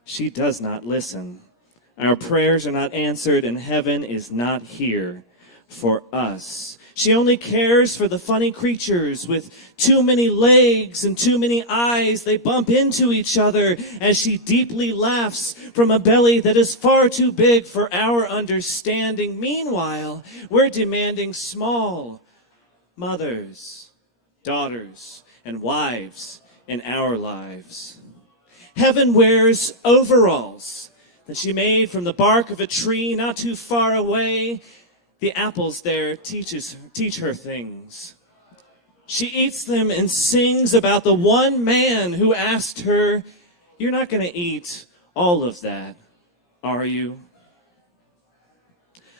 She does not listen. Our prayers are not answered, and heaven is not here for us. She only cares for the funny creatures with too many legs and too many eyes. They bump into each other as she deeply laughs from a belly that is far too big for our understanding. Meanwhile, we're demanding small mothers, daughters, and wives in our lives. Heaven wears overalls that she made from the bark of a tree not too far away. The apples there teach her things. She eats them and sings about the one man who asked her, "You're not going to eat all of that, are you?"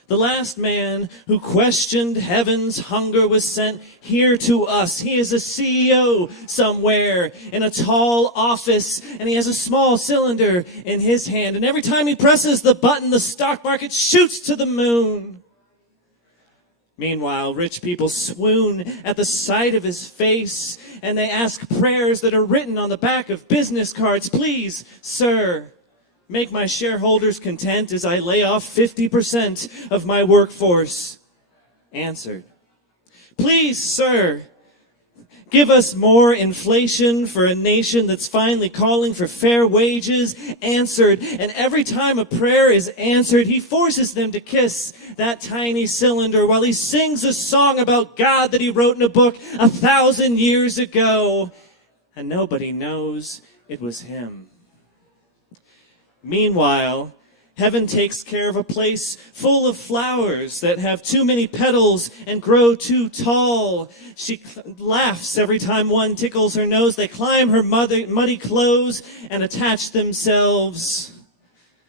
The last man who questioned heaven's hunger was sent here to us. He is a CEO somewhere in a tall office, and he has a small cylinder in his hand. And every time he presses the button, the stock market shoots to the moon. Meanwhile, rich people swoon at the sight of his face, and they ask prayers that are written on the back of business cards. Please, sir, make my shareholders content as I lay off 50% of my workforce. Answered. Please, sir, give us more inflation for a nation that's finally calling for fair wages. Answered. And every time a prayer is answered, he forces them to kiss that tiny cylinder while he sings a song about God that he wrote in a book 1,000 years ago. And nobody knows it was him. Meanwhile, heaven takes care of a place full of flowers that have too many petals and grow too tall. She laughs every time one tickles her nose. They climb her muddy clothes and attach themselves.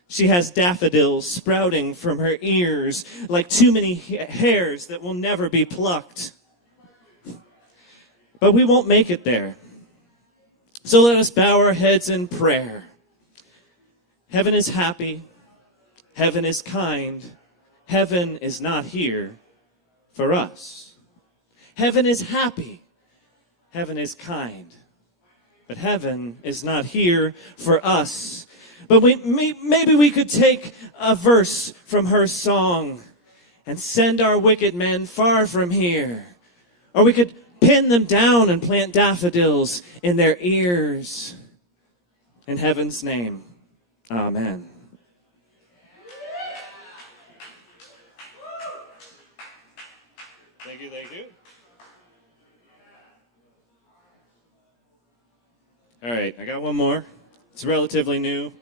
She has daffodils sprouting from her ears like too many hairs that will never be plucked. But we won't make it there. So let us bow our heads in prayer. Heaven is happy. Heaven is kind. Heaven is not here for us. Heaven is happy. Heaven is kind. But heaven is not here for us. But maybe we could take a verse from her song and send our wicked men far from here. Or we could pin them down and plant daffodils in their ears. In heaven's name, amen. Thank you, thank you. All right, I got one more. It's relatively new.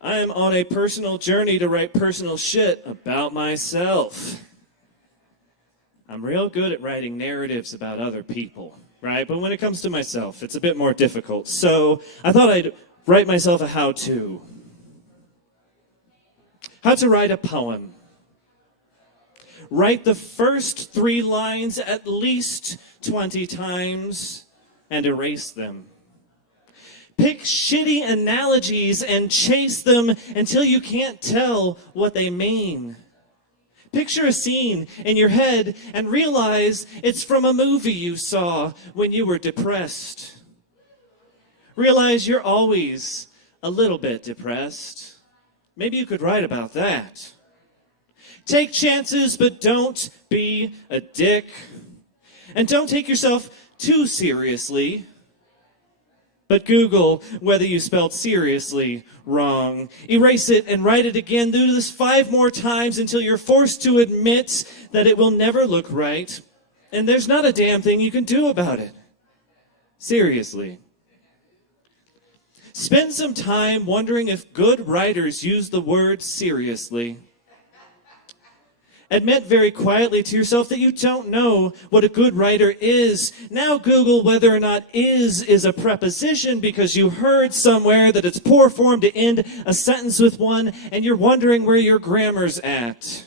I am on a personal journey to write personal shit about myself. I'm real good at writing narratives about other people, right? But when it comes to myself, it's a bit more difficult. So I thought I'd write myself a how-to. How to write a poem. Write the first 3 lines at least 20 times and erase them. Pick shitty analogies and chase them until you can't tell what they mean. Picture a scene in your head and realize it's from a movie you saw when you were depressed. Realize you're always a little bit depressed. Maybe you could write about that. Take chances, but don't be a dick. And don't take yourself too seriously. But Google whether you spelled seriously wrong. Erase it and write it again. Do this 5 more times until you're forced to admit that it will never look right. And there's not a damn thing you can do about it. Seriously. Spend some time wondering if good writers use the word seriously. Admit very quietly to yourself that you don't know what a good writer is. Now Google whether or not is a preposition because you heard somewhere that it's poor form to end a sentence with one and you're wondering where your grammar's at.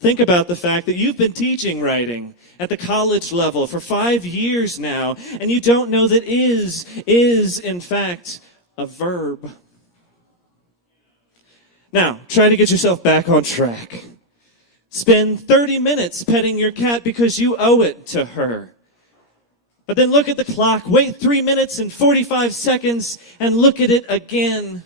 Think about the fact that you've been teaching writing at the college level for 5 years now and you don't know that is in fact a verb. Now, try to get yourself back on track. Spend 30 minutes petting your cat because you owe it to her. But then look at the clock, wait 3 minutes and 45 seconds, and look at it again.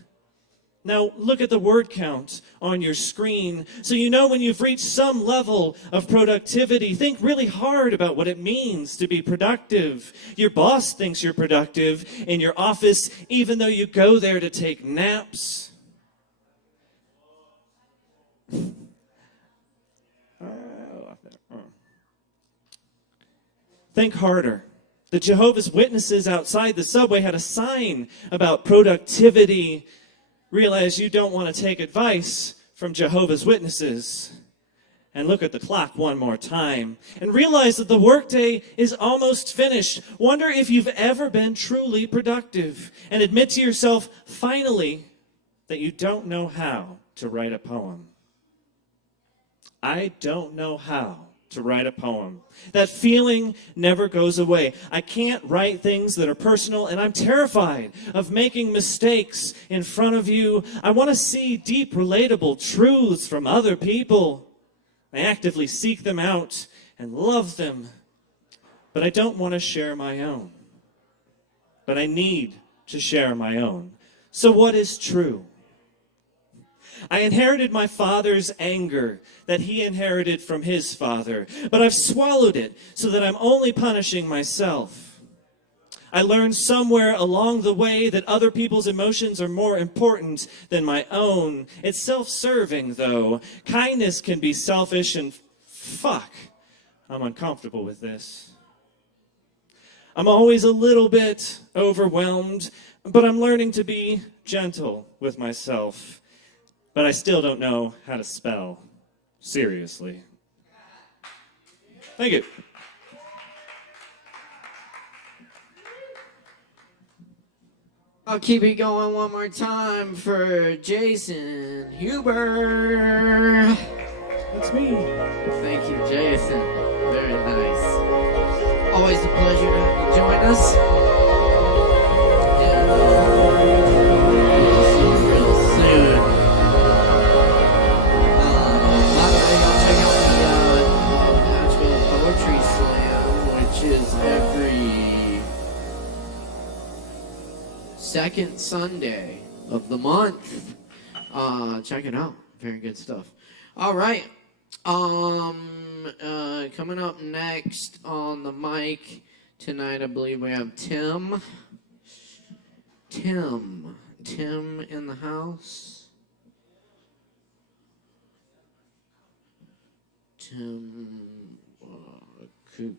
Now look at the word count on your screen so you know when you've reached some level of productivity. Think really hard about what it means to be productive. Your boss thinks you're productive in your office even though you go there to take naps. Think harder. The Jehovah's Witnesses outside the subway had a sign about productivity. Realize you don't want to take advice from Jehovah's Witnesses. And look at the clock one more time. And realize that the workday is almost finished. Wonder if you've ever been truly productive. And admit to yourself, finally, that you don't know how to write a poem. I don't know how to write a poem. That feeling never goes away. I can't write things that are personal, and I'm terrified of making mistakes in front of you. I want to see deep, relatable truths from other people. I actively seek them out and love them, but I don't want to share my own. But I need to share my own. So what is true? I inherited my father's anger that he inherited from his father, but I've swallowed it so that I'm only punishing myself. I learned somewhere along the way that other people's emotions are more important than my own. It's self-serving, though. Kindness can be selfish and fuck, I'm uncomfortable with this. I'm always a little bit overwhelmed, but I'm learning to be gentle with myself. But I still don't know how to spell seriously. Thank you. I'll keep it going one more time for Jason Huber. That's me. Thank you, Jason. Very nice. Always a pleasure to have you join us. Every second Sunday of the month. Check it out. Very good stuff. All right. Coming up next on the mic tonight, I believe we have Tim. Tim in the house. Tim, Tim.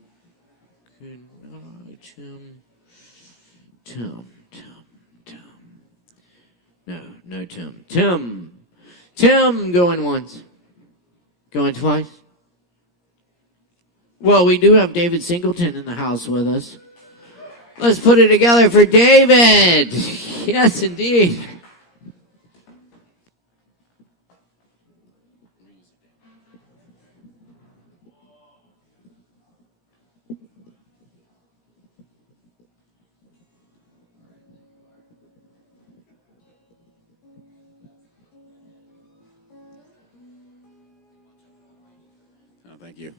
No, Tim. Tim going once. Going twice. Well, we do have David Singleton in the house with us. Let's put it together for David. Yes, indeed. Thank you.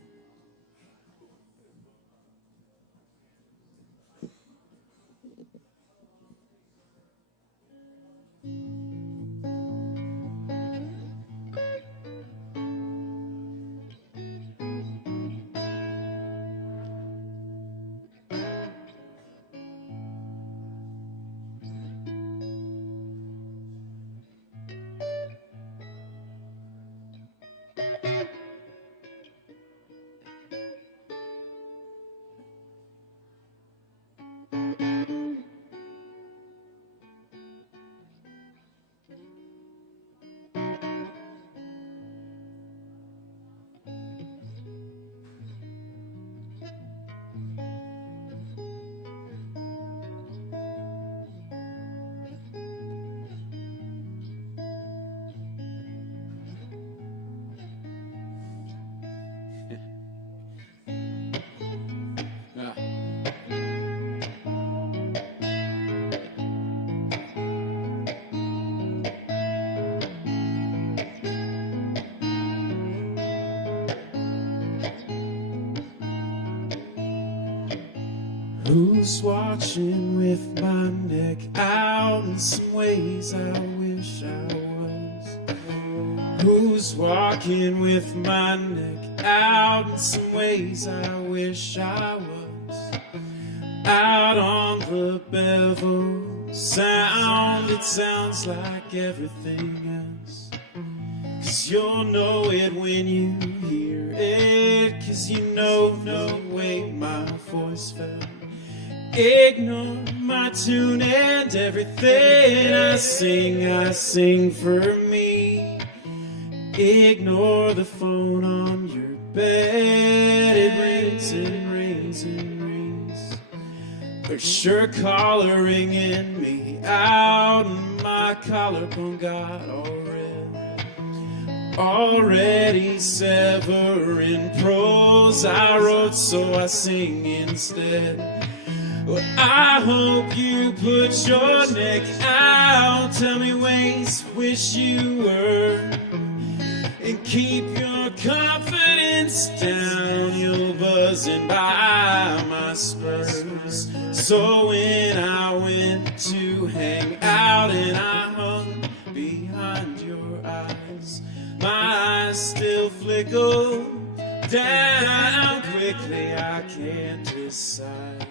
Who's watching with my neck out? In some ways I wish I was. Who's walking with my neck out? In some ways I wish I was. Out on the bevel sound, it sounds like everything else. 'Cause you'll know it when you hear it. 'Cause you know the way my voice felt. Ignore my tune and everything I sing for me. Ignore the phone on your bed. It rings and rings and rings. They're sure collaring in me out, and my collarbone got all red. Already severing prose I wrote, so I sing instead. Well, I hope you put your neck out. Tell me ways wish you were. And keep your confidence down. You're buzzing by my spurs. So when I went to hang out and I hung behind your eyes, my eyes still flicker down quickly. I can't decide.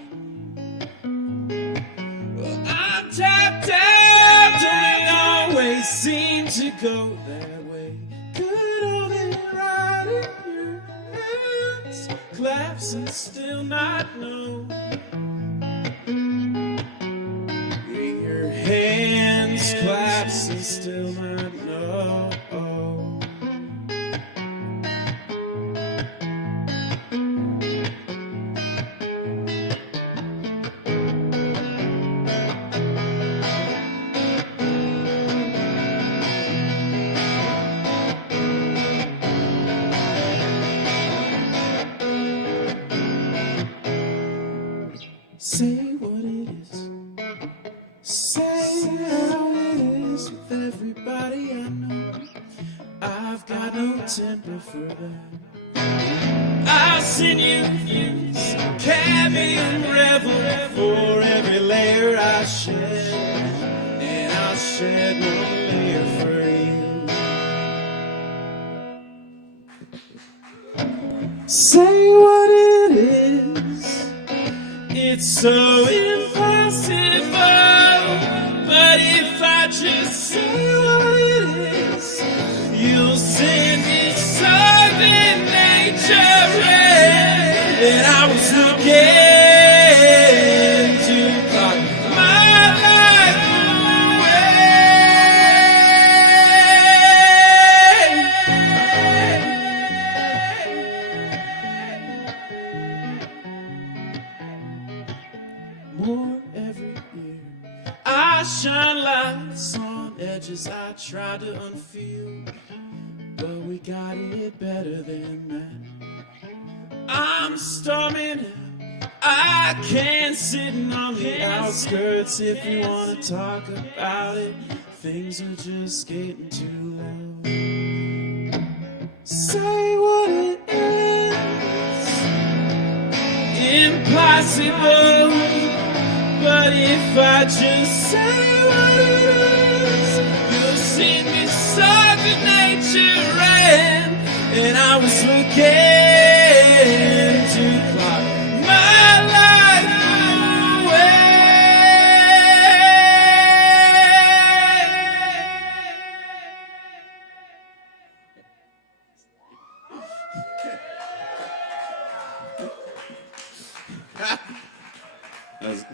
I'm tapped out, don't it always seem to go that way? Could hold it right in your hands, collapse and still not know. In your hands, collapse and still not know. Say what it is. Say how it is with everybody I know. I've got no temper for that. I'll send you views, cabin revel for every layer I shed, and I'll shed one layer for you. Say what it is. It's so impossible. But if I just say what it is, you'll send me something nature. And I was looking to block my life away. More every year. I shine lights on edges I tried to unfeel, but we got it better than that. I'm storming out. I can't sitting on the outskirts. If you wanna talk about it, things are just getting too loud. Say what it is. Impossible. But if I just say what it is, you'll see me suck at nature. And I was looking to clock my life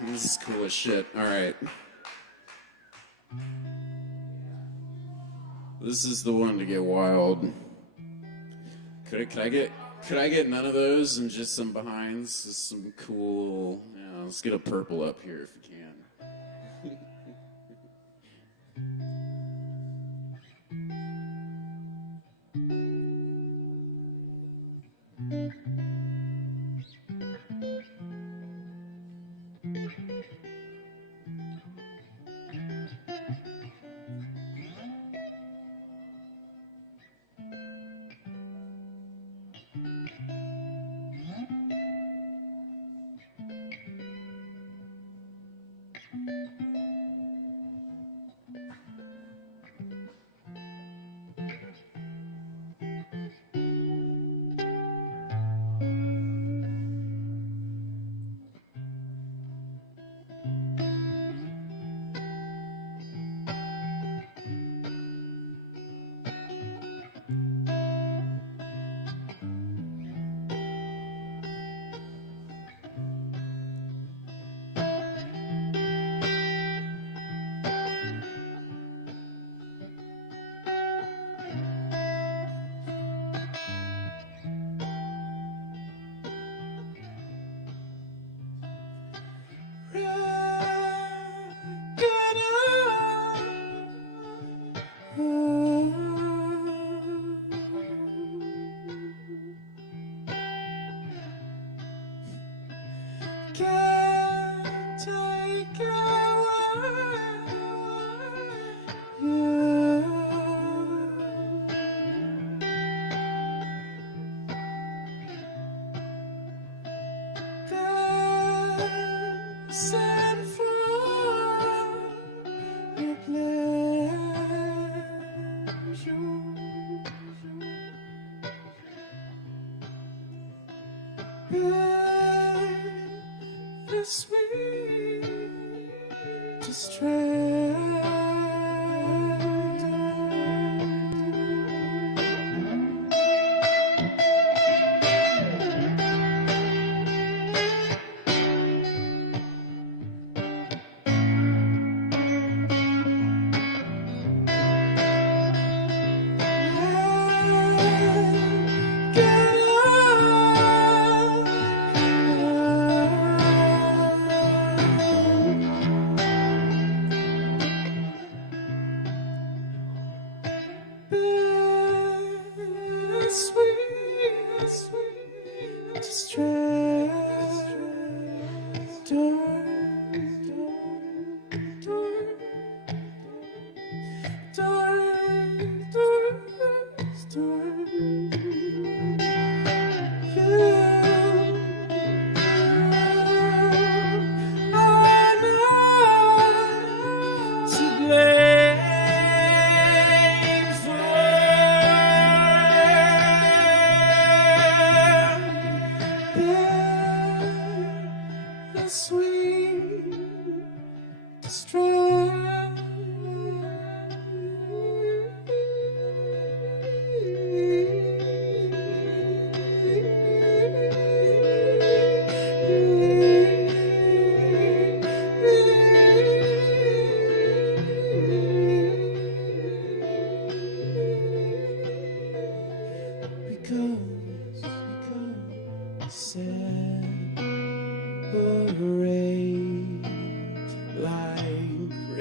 This is cool as shit. All right. This is the one to get wild. Could I get none of those and just some behinds? Just some cool. Yeah, let's get a purple up here if you can.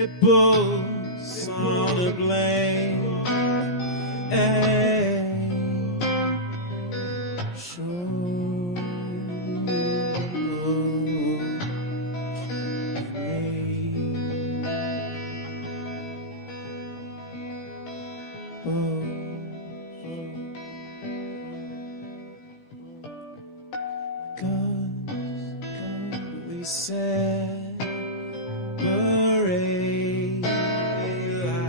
ripples on a blade. We separate like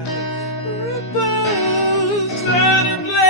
ripples on a blade.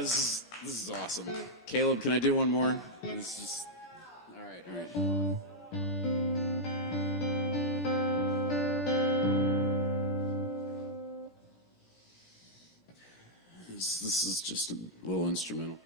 This is awesome. Caleb, can I do one more? This is all right. This is just a little instrumental.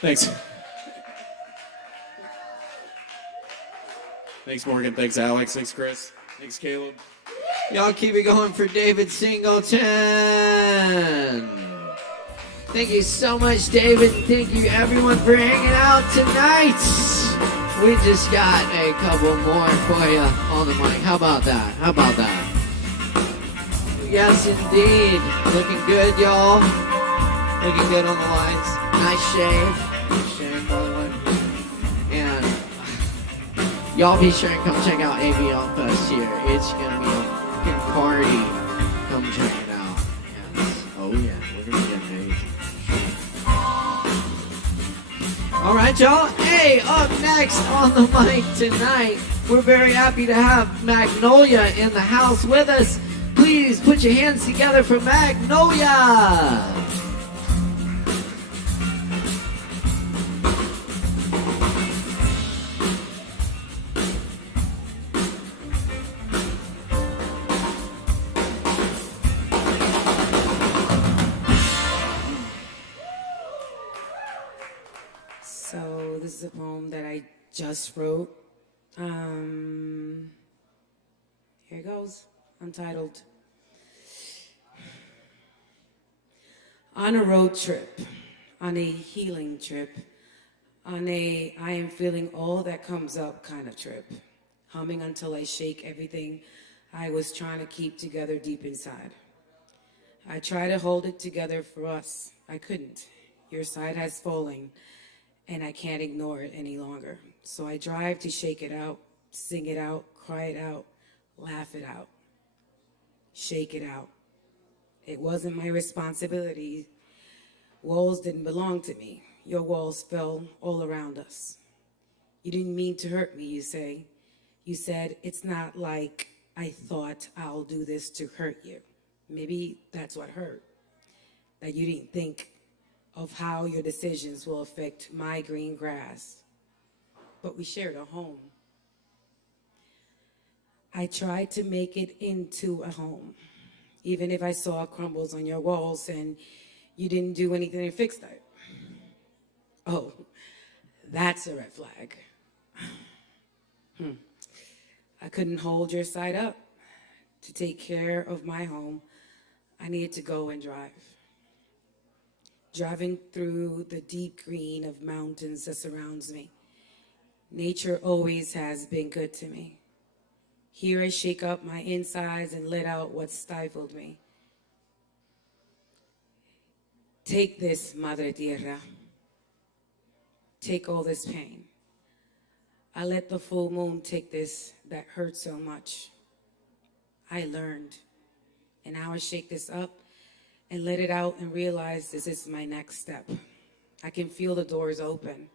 Thanks. Thanks, Morgan. Thanks, Alex. Thanks, Chris. Thanks, Caleb. Y'all keep it going for David Singleton. Thank you so much, David. Thank you, everyone, for hanging out tonight. We just got a couple more for you on the mic. How about that? How about that? Yes, indeed. Looking good, y'all. Looking good on the lights. Nice shave. Nice shave, by the way. And y'all be sure and come check out ABL Fest here. It's going to be a fucking party. Come check it out. Yes. Oh, yeah. We're going to get amazing. All right, y'all. Hey, up next on the mic tonight, we're very happy to have Magnolia in the house with us. Please put your hands together for Magnolia. So this is a poem that I just wrote. Here it goes, untitled. On a road trip, on a healing trip, on a I am feeling all that comes up kind of trip, humming until I shake everything I was trying to keep together deep inside. I try to hold it together for us. I couldn't. Your side has fallen, and I can't ignore it any longer. So I drive to shake it out, sing it out, cry it out, laugh it out, shake it out. It wasn't my responsibility. Walls didn't belong to me. Your walls fell all around us. You didn't mean to hurt me, you say. You said, it's not like I thought I'll do this to hurt you. Maybe that's what hurt. That you didn't think of how your decisions will affect my green grass. But we shared a home. I tried to make it into a home, even if I saw crumbles on your walls and you didn't do anything to fix that. Oh, that's a red flag. I couldn't hold your side up. To take care of my home, I needed to go and drive. Driving through the deep green of mountains that surrounds me. Nature always has been good to me. Here I shake up my insides and let out what stifled me. Take this, Madre Tierra. Take all this pain. I let the full moon take this that hurt so much. I learned, and now I shake this up and let it out and realize this is my next step. I can feel the doors open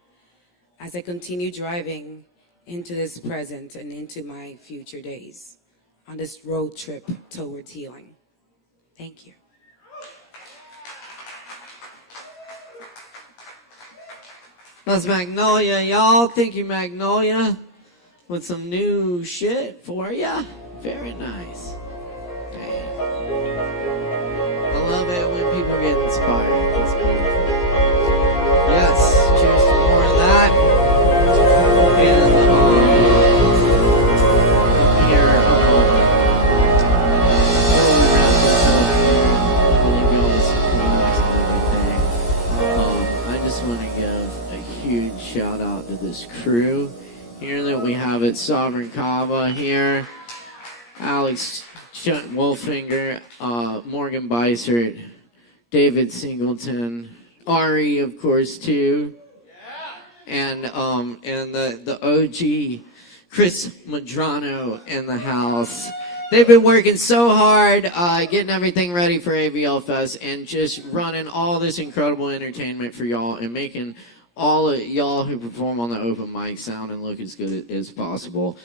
as I continue driving into this present and into my future days on this road trip towards healing. Thank you. That's Magnolia, y'all. Thank you, Magnolia, with some new shit for ya. Very nice. Hey. I love it when people get inspired. It's beautiful. Yes, cheers to more of that. And here, I just want to give a huge shout out to this crew here that we have at Sovereign Kava here. Alex Wolfinger, Morgan Beissert, David Singleton, Ari, of course, too, and the OG Chris Medrano in the house. They've been working so hard, getting everything ready for AVL Fest and just running all this incredible entertainment for y'all and making all of y'all who perform on the open mic sound and look as good as possible.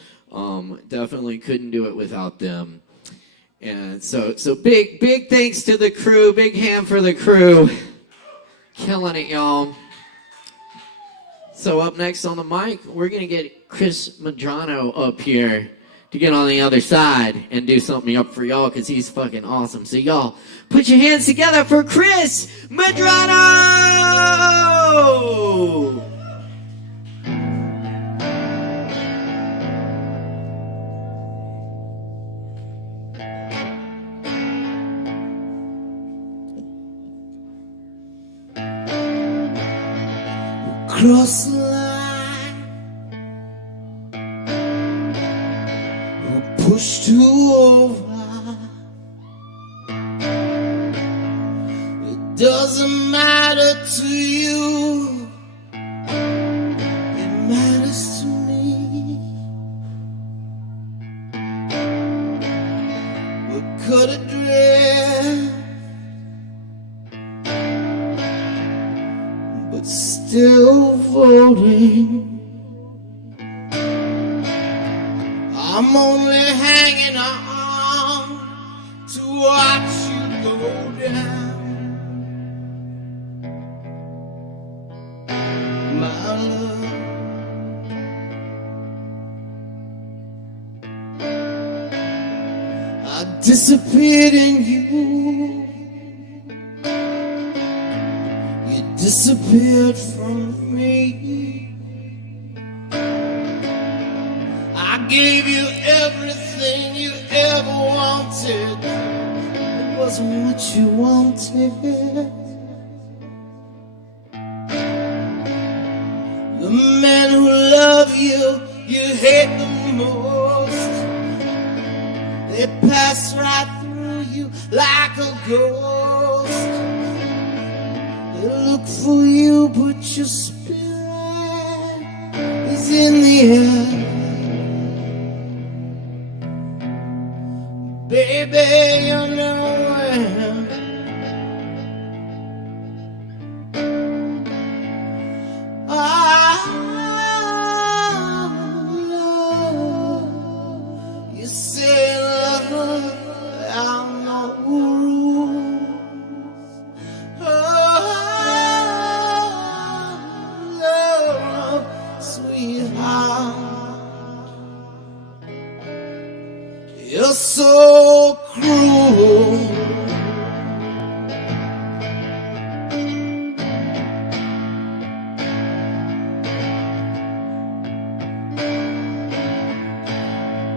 Definitely couldn't do it without them. And so big thanks to the crew. Big hand for the crew. Killing it, y'all. So up next on the mic, we're going to get Chris Medrano up here to get on the other side and do something up for y'all because he's fucking awesome. So y'all, put your hands together for Chris Medrano! cross the line or pushed you over. It doesn't matter to you, it matters to me. We could have drift, but still voting. I'm only hanging on to watch you go down, my love. I disappeared in you. You disappeared from me. I gave you everything you ever wanted. It wasn't what you wanted. The men who love you, you hate the most. They pass right through you like a ghost. They look for you, but your spirit is in the air. Baby, you're nowhere. You say love, I'm no rules. Love, sweetheart, you're so cruel.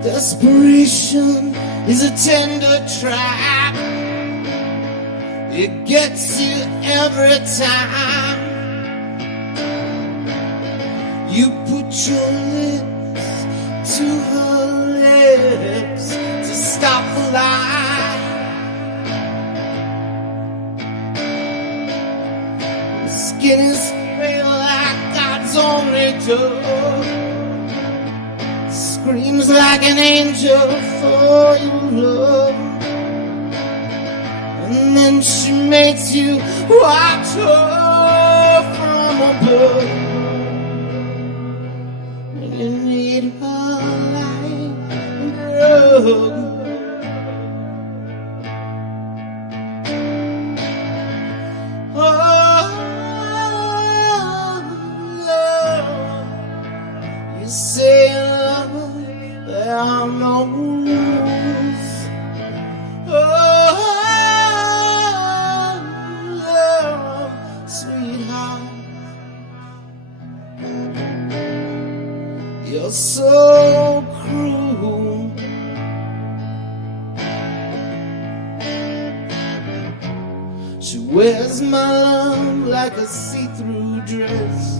Desperation is a tender trap. It gets you every time. You put your lips to her lips to stop the lie. Your skin is pale like God's only dove. Screams like an angel for your love. And then she makes you watch her from above. And you need her like a drug. Oh, love, you say there are no rules. Oh, love, sweetheart, you're so cruel. She wears my love like a see-through dress.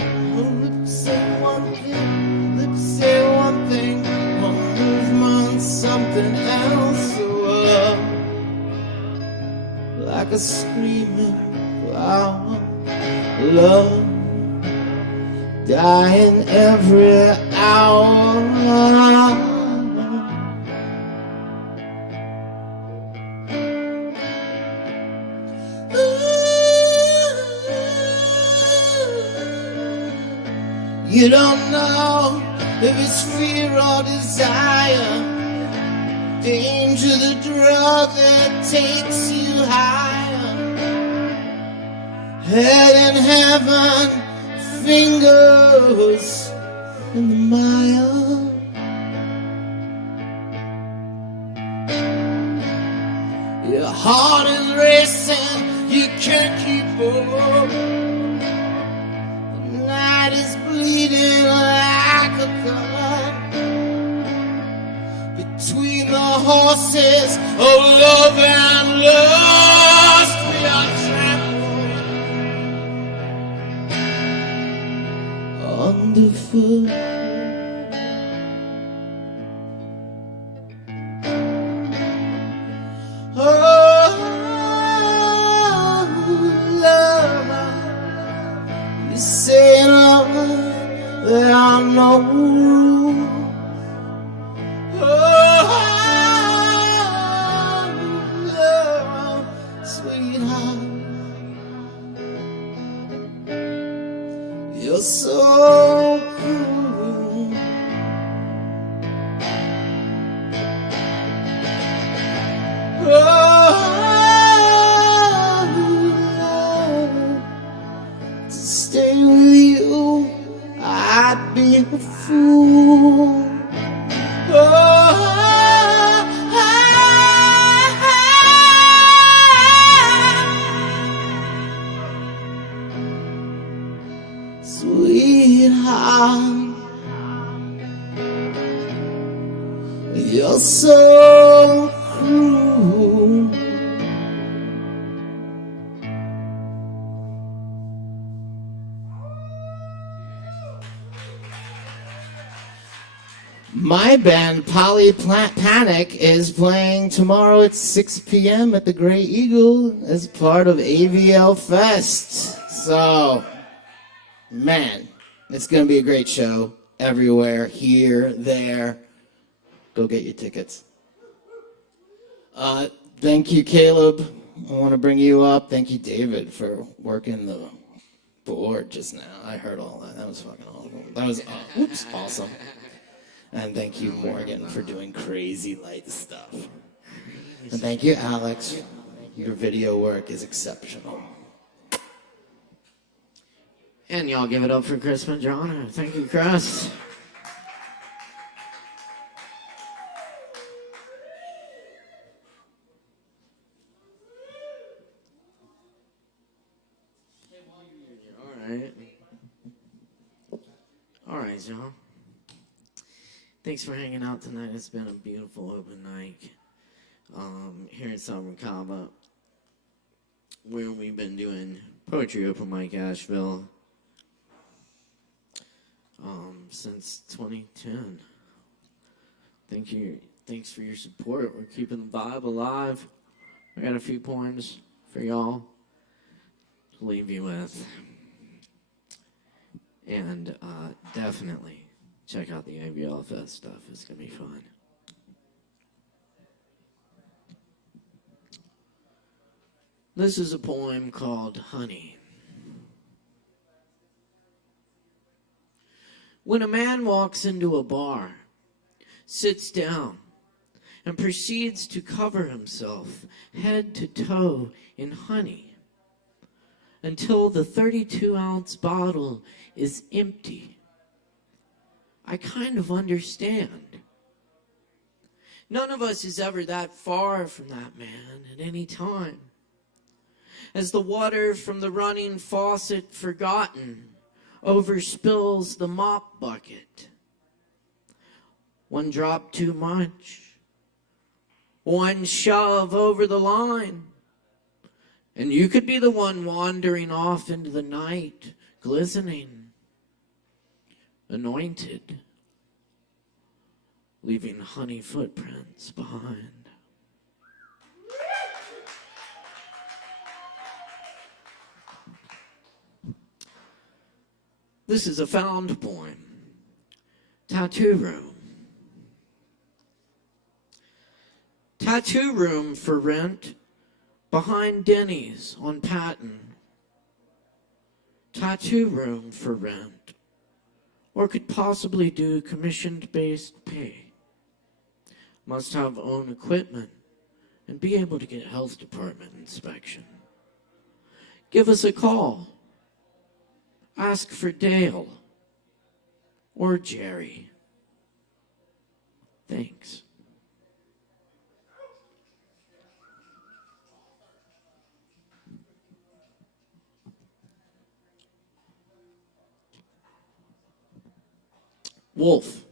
Her lips say one thing, say one thing, one movement, something else. So like a screaming flower, love, dying every hour. You don't know if it's fear or desire. Danger, the drug that takes you higher. Head in heaven, fingers in the mire. Your heart is racing, you can't keep up. The night is bleeding like a cut. Between the horses of love and lust, we are trampled. wonderful. Oh, love, you say love, there are no rules. Oh, love, sweetheart, you're so cruel. To stay with you, I'd be a fool. Sweetheart, you're so cruel. My band, Panic, is playing tomorrow at 6 p.m. at the Grey Eagle as part of AVL Fest. So, man, it's going to be a great show everywhere, here, there. Go get your tickets. Thank you, Caleb. I want to bring you up. Thank you, David, for working the board just now. I heard all that. That was fucking awesome. That was awesome. And thank you, Morgan, for doing crazy light stuff. And thank you, Alex. Your video work is exceptional. And y'all give it up for Chris Medrano. Thank you, Chris. All right, y'all. Thanks for hanging out tonight. It's been a beautiful open night here in Southern Kava, where we've been doing poetry open mic Asheville since 2010. Thank you. Thanks for your support. We're keeping the vibe alive. I got a few poems for y'all to leave you with. And definitely check out the AVL Fest stuff. It's going to be fun. This is a poem called Honey. When a man walks into a bar, sits down, and proceeds to cover himself head to toe in honey until the 32-ounce bottle is empty, I kind of understand. None of us is ever that far from that man at any time. As the water from the running faucet forgotten overspills the mop bucket. One drop too much. One shove over the line. And you could be the one wandering off into the night, glistening, anointed, leaving honey footprints behind. This is a found poem. Tattoo room. Tattoo room for rent behind Denny's on Patton. Tattoo room for rent. Or could possibly do commissioned-based pay. Must have own equipment and be able to get health department inspection. Give us a call. Ask for Dale or Jerry. Thanks. Wolf.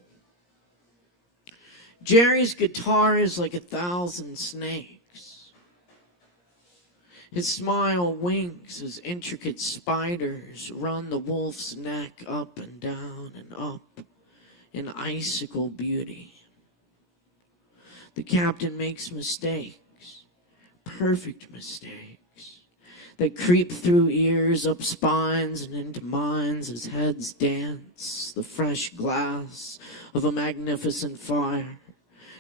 Jerry's guitar is like 1,000 snakes. His smile winks as intricate spiders run the wolf's neck up and down and up in icicle beauty. The captain makes mistakes, perfect mistakes, that creep through ears, up spines, and into minds as heads dance the fresh glass of a magnificent fire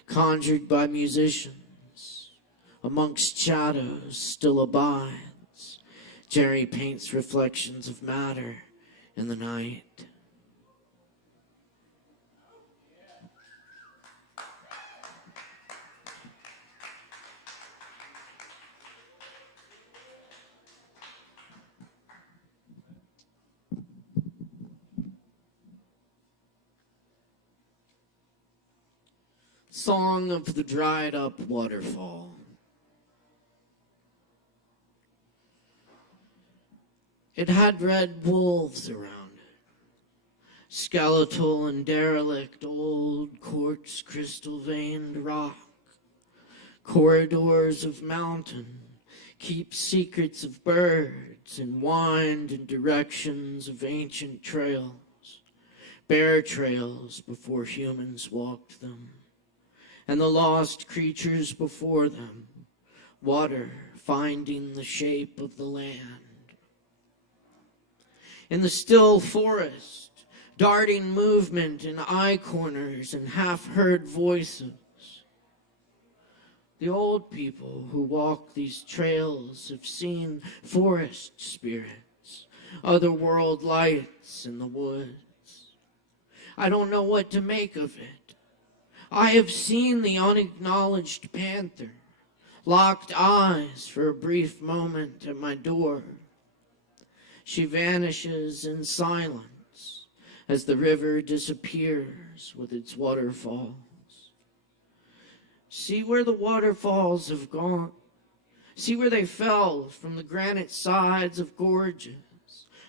conjured by musicians. Amongst shadows still abides. Jerry paints reflections of matter in the night. Song of the Dried Up Waterfall. It had red wolves around it, skeletal and derelict old quartz crystal-veined rock, corridors of mountain, keep secrets of birds, and wind in directions of ancient trails, bear trails before humans walked them, and the lost creatures before them, water finding the shape of the land. In the still forest, darting movement in eye corners and half-heard voices. The old people who walk these trails have seen forest spirits, otherworld lights in the woods. I don't know what to make of it. I have seen the unacknowledged panther, locked eyes for a brief moment at my door. She vanishes in silence as the river disappears with its waterfalls. See where the waterfalls have gone. See where they fell from the granite sides of gorges,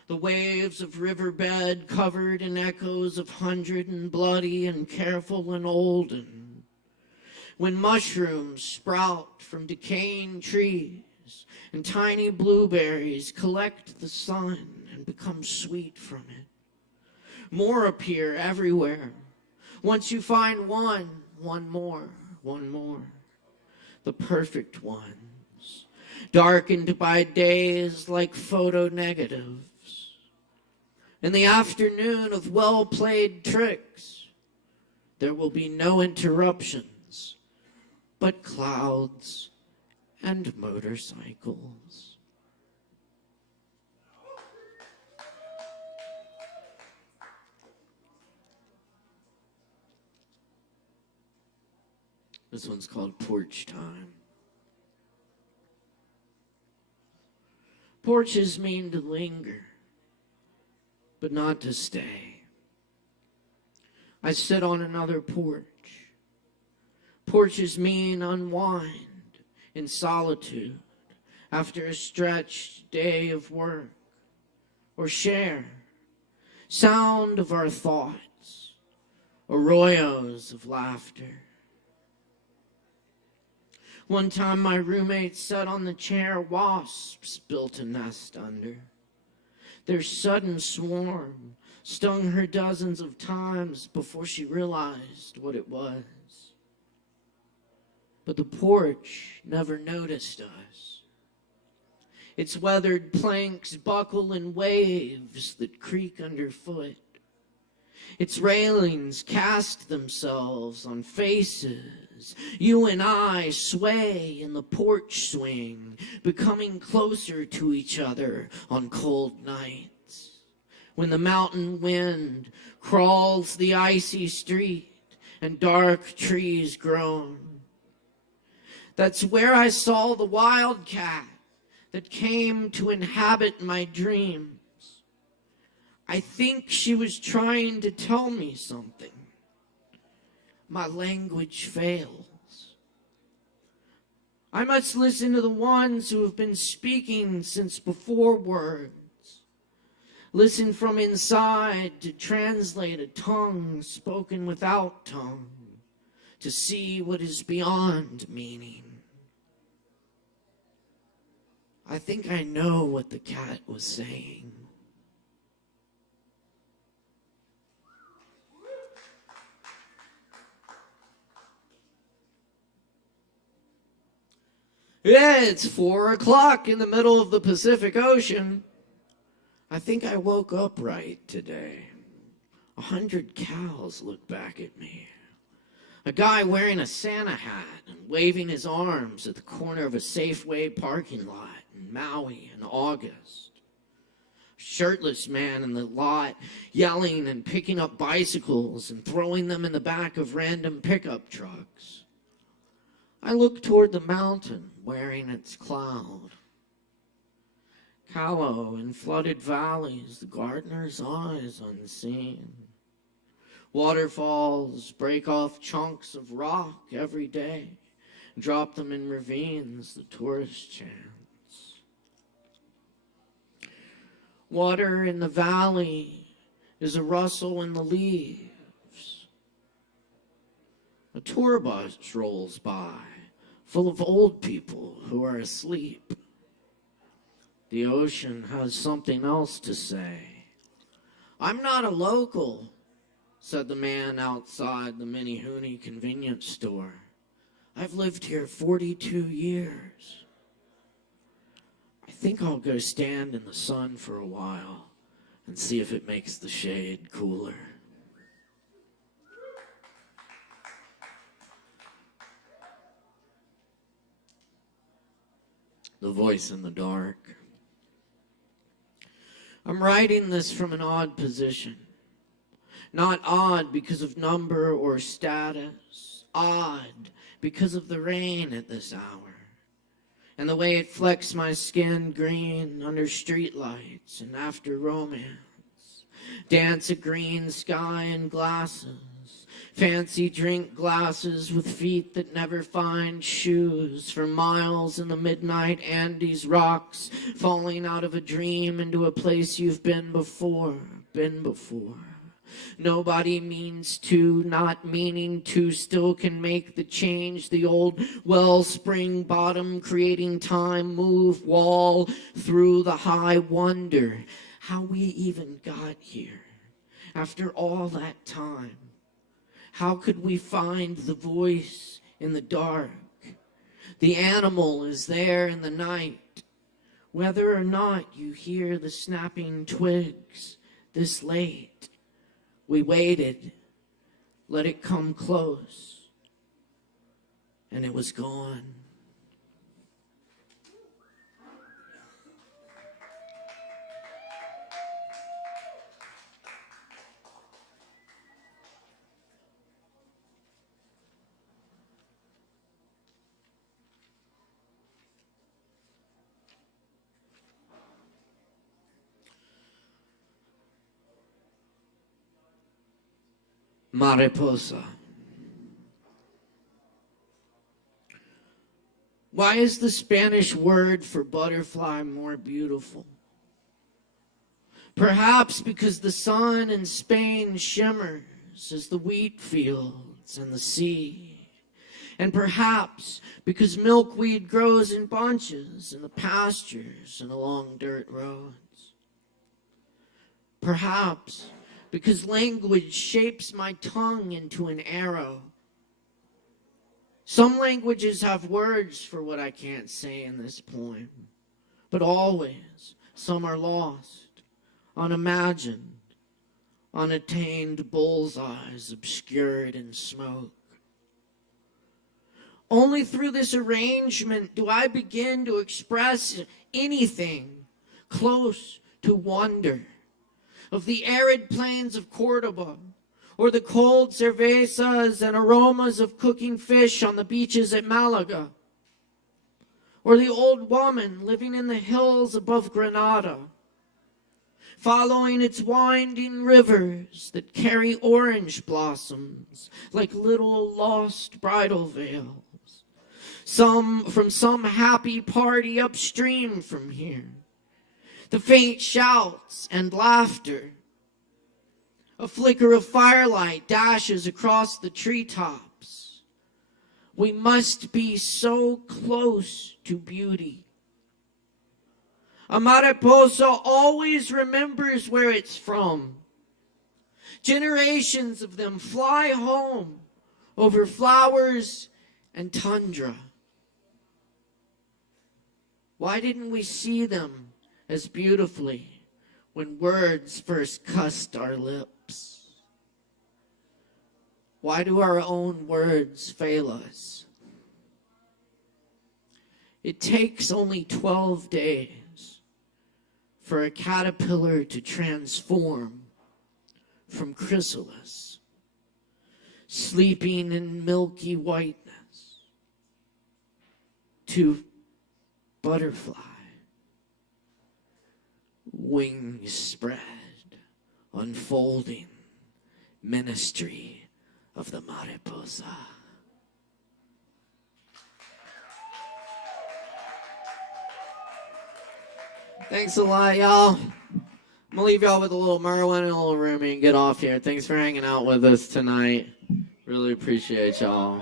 the waves of riverbed covered in echoes of hundred and bloody and careful and olden. When mushrooms sprout from decaying trees, and tiny blueberries collect the sun and become sweet from it. More appear everywhere. Once you find one more. The perfect ones, darkened by days like photo negatives. In the afternoon of well-played tricks, there will be no interruptions, but clouds and motorcycles. This one's called Porch Time. Porches mean to linger, but not to stay. I sit on another porch. Porches mean unwind in solitude after a stretched day of work, or share sound of our thoughts, arroyos of laughter. One time my roommate sat on the chair wasps built a nest under. Their sudden swarm stung her dozens of times before she realized what it was. But the porch never noticed us. Its weathered planks buckle in waves that creak underfoot. Its railings cast themselves on faces. You and I sway in the porch swing, becoming closer to each other on cold nights. When the mountain wind crawls the icy street and dark trees groan. That's where I saw the wildcat that came to inhabit my dreams. I think she was trying to tell me something. My language fails. I must listen to the ones who have been speaking since before words. Listen from inside to translate a tongue spoken without tongue, to see what is beyond meaning. I think I know what the cat was saying. Yeah, it's 4 o'clock in the middle of the Pacific Ocean. I think I woke up right today. 100 cows looked back at me. A guy wearing a Santa hat and waving his arms at the corner of a Safeway parking lot in Maui in August. A shirtless man in the lot yelling and picking up bicycles and throwing them in the back of random pickup trucks. I looked toward the mountain wearing its cloud. Callow in flooded valleys, the gardener's eyes unseen. Waterfalls break off chunks of rock every day, drop them in ravines the tourist chants. Water in the valley is a rustle in the leaves. A tour bus rolls by, full of old people who are asleep. The ocean has something else to say. I'm not a local, said the man outside the Minihoonie convenience store. I've lived here 42 years. I think I'll go stand in the sun for a while and see if it makes the shade cooler. The voice in the dark. I'm writing this from an odd position. Not odd because of number or status. Odd because of the rain at this hour. And the way it flecks my skin green under streetlights and after romance. Dance a green sky and glasses. Fancy drink glasses with feet that never find shoes for miles in the midnight Andes rocks, falling out of a dream into a place you've been before. Nobody means to, not meaning to, still can make the change. The old wellspring bottom creating time move wall through the high wonder how we even got here after all that time. How could we find the voice in the dark? The animal is there in the night. Whether or not you hear the snapping twigs this late, we waited, let it come close, and it was gone. Mariposa. Why is the Spanish word for butterfly more beautiful? Perhaps because the sun in Spain shimmers as the wheat fields and the sea. And perhaps because milkweed grows in bunches in the pastures and along dirt roads. Perhaps because language shapes my tongue into an arrow. Some languages have words for what I can't say in this poem, but always some are lost, unimagined, unattained bullseyes obscured in smoke. Only through this arrangement do I begin to express anything close to wonder. Of the arid plains of Cordoba, or the cold cervezas and aromas of cooking fish on the beaches at Malaga, or the old woman living in the hills above Granada, following its winding rivers that carry orange blossoms like little lost bridal veils, some from some happy party upstream from here. The faint shouts and laughter. A flicker of firelight dashes across the treetops. We must be so close to beauty. A mariposa always remembers where it's from. Generations of them fly home over flowers and tundra. Why didn't we see them as beautifully when words first cussed our lips? Why do our own words fail us? It takes only 12 days for a caterpillar to transform from chrysalis, sleeping in milky whiteness, to butterfly, wings spread, unfolding ministry of the mariposa. Thanks a lot, y'all. I'm going to leave y'all with a little Merwin and a little Rumi and get off here. Thanks for hanging out with us tonight. Really appreciate y'all.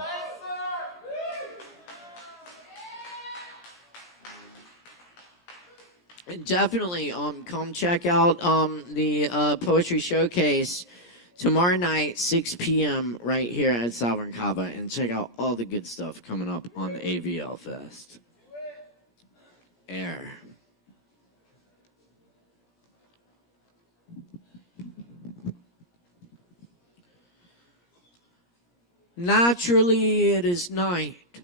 And definitely come check out the Poetry Showcase tomorrow night, 6 p.m. right here at Sovereign Kava, and check out all the good stuff coming up on the AVL Fest. Air. Naturally, it is night.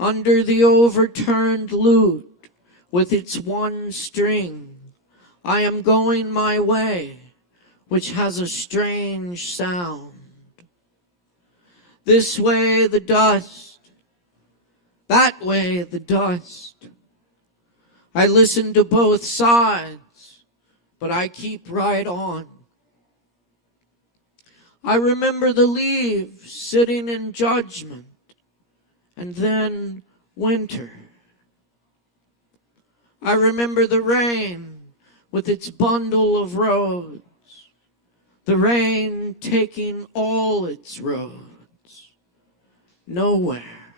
Under the overturned lute, with its one string, I am going my way, which has a strange sound. This way the dust, that way the dust. I listen to both sides, but I keep right on. I remember the leaves sitting in judgment, and then winter. I remember the rain with its bundle of roads, the rain taking all its roads, nowhere.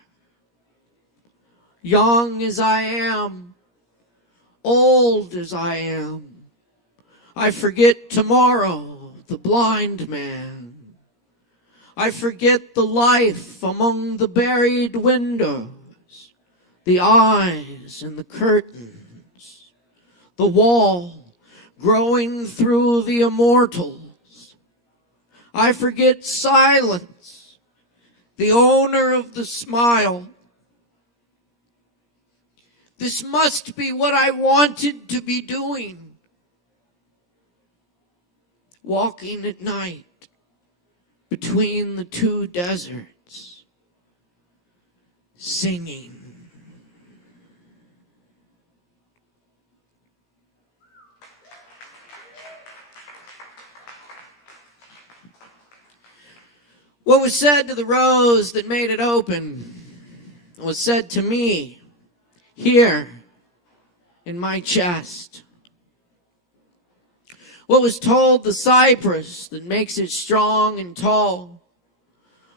Young as I am, old as I am, I forget tomorrow, the blind man. I forget the life among the buried windows, the eyes in the curtains, the wall growing through the immortals. I forget silence, the owner of the smile. This must be what I wanted to be doing. Walking at night between the two deserts, singing. What was said to the rose that made it open was said to me here in my chest. What was told the cypress that makes it strong and tall?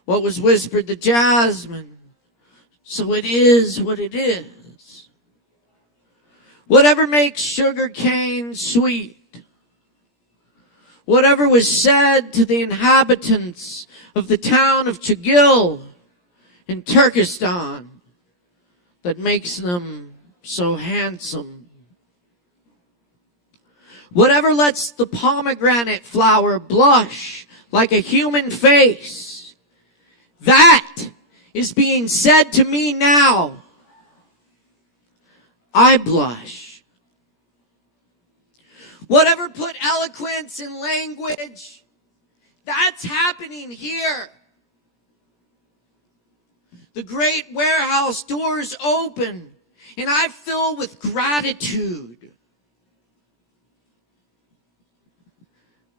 What was whispered to jasmine? So it is what it is. Whatever makes sugar cane sweet. Whatever was said to the inhabitants of the town of Chagil in Turkestan that makes them so handsome. Whatever lets the pomegranate flower blush like a human face, that is being said to me now. I blush. Whatever put eloquence in language, that's happening here. The great warehouse doors open, and I fill with gratitude.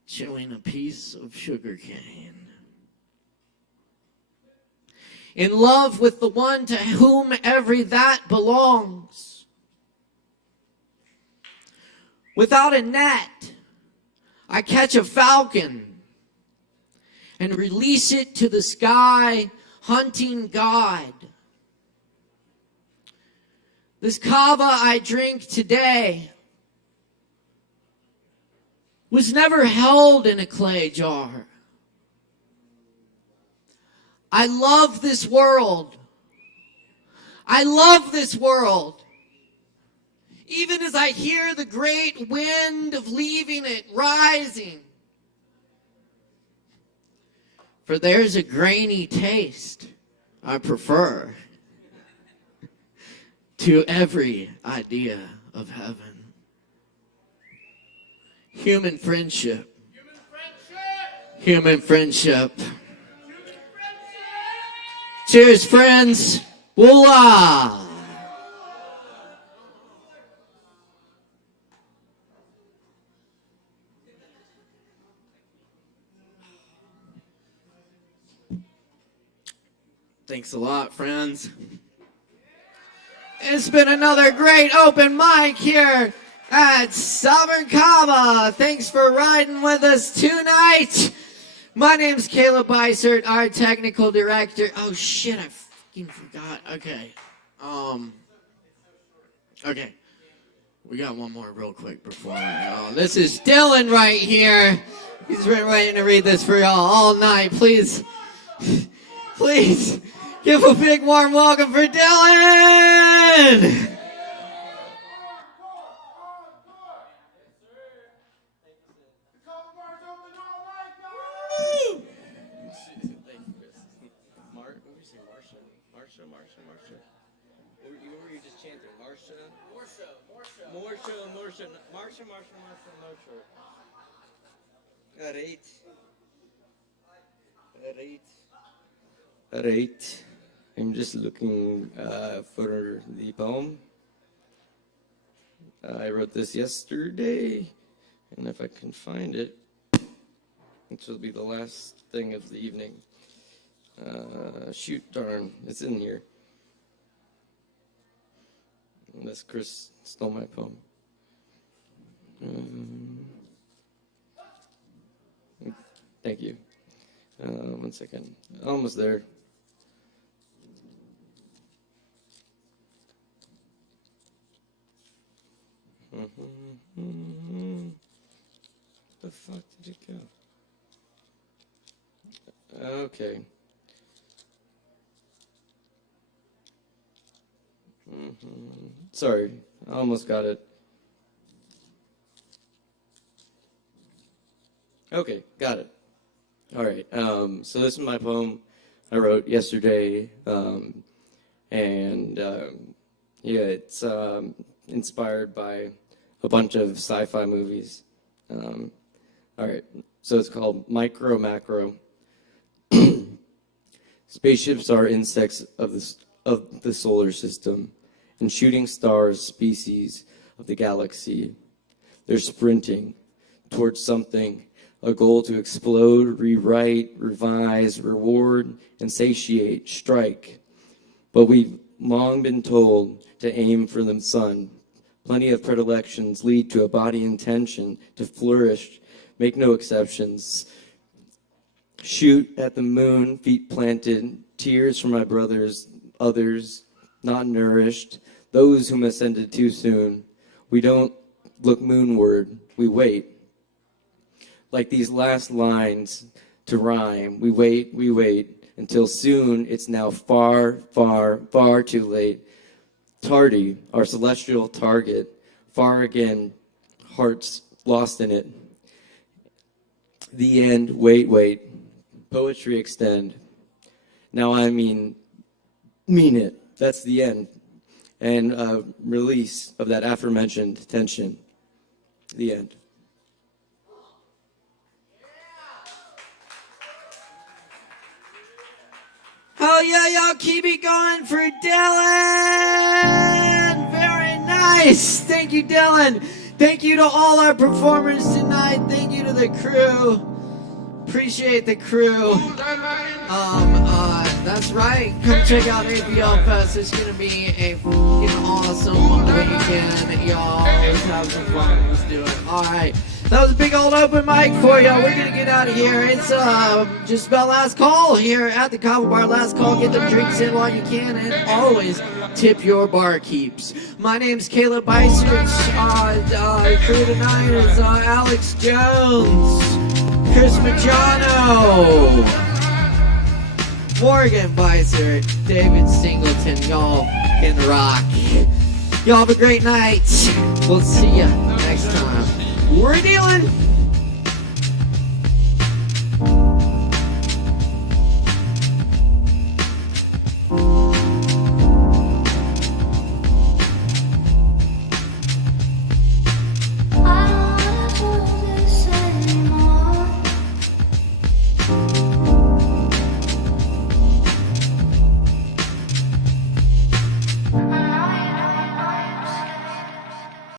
Chewing a piece of sugar cane. In love with the one to whom every that belongs. Without a net, I catch a falcon and release it to the sky, hunting God. This Kava I drink today was never held in a clay jar. I love this world. I love this world. Even as I hear the great wind of leaving it rising. For there's a grainy taste I prefer to every idea of heaven. Human friendship. Human friendship. Cheers, friends. Woola! Thanks a lot, friends. It's been another great open mic here at Sovereign Kava. Thanks for riding with us tonight. My name's Caleb Beissert, our technical director. Oh shit, I fucking forgot. Okay. Okay. We got one more real quick before y'all. This is Dylan right here. He's been waiting to read this for y'all all night. Please give a big warm welcome for Dylan! Alright, I'm just looking for the poem. I wrote this yesterday, and if I can find it, this will be the last thing of the evening. Shoot, darn, it's in here. Unless Chris stole my poem. Thank you. 1 second. Almost there. The fuck did it go? Okay. Sorry, I almost got it. Okay, got it. All right. So this is my poem I wrote yesterday, and yeah, it's inspired by a bunch of sci-fi movies. All right. So it's called Micro Macro. Spaceships are insects of the solar system, and shooting stars species of the galaxy. They're sprinting towards something. A goal to explode, rewrite, revise, reward, and satiate, strike. But we've long been told to aim for the sun. Plenty of predilections lead to a body intention to flourish. Make no exceptions. Shoot at the moon, feet planted, tears for my brothers, others not nourished, those whom ascended too soon. We don't look moonward, we wait. Like these last lines to rhyme, we wait, until soon it's now far, far, far too late. Tardy, our celestial target, far again, hearts lost in it. The end, wait, poetry extend. Now I mean it, that's the end. And release of that aforementioned tension, the end. Hell yeah, y'all keep it going for Dylan! Very nice! Thank you, Dylan. Thank you to all our performers tonight. Thank you to the crew. Appreciate the crew. That's right. Come check out ASHEViLLE Fest. It's gonna be a fucking awesome weekend, y'all. Let's have some fun. Let's do it. Alright. That was a big old open mic for you. We're gonna get out of here. It's just about last call here at the Kava Bar. Last call. Get them drinks in while you can, and always tip your barkeeps. My name's Caleb Beissert. Crew tonight is Alex Jones, Chris Medrano, Morgan Beissert, David Singleton. Y'all can rock. Y'all have a great night. We'll see ya next time. We're dealing.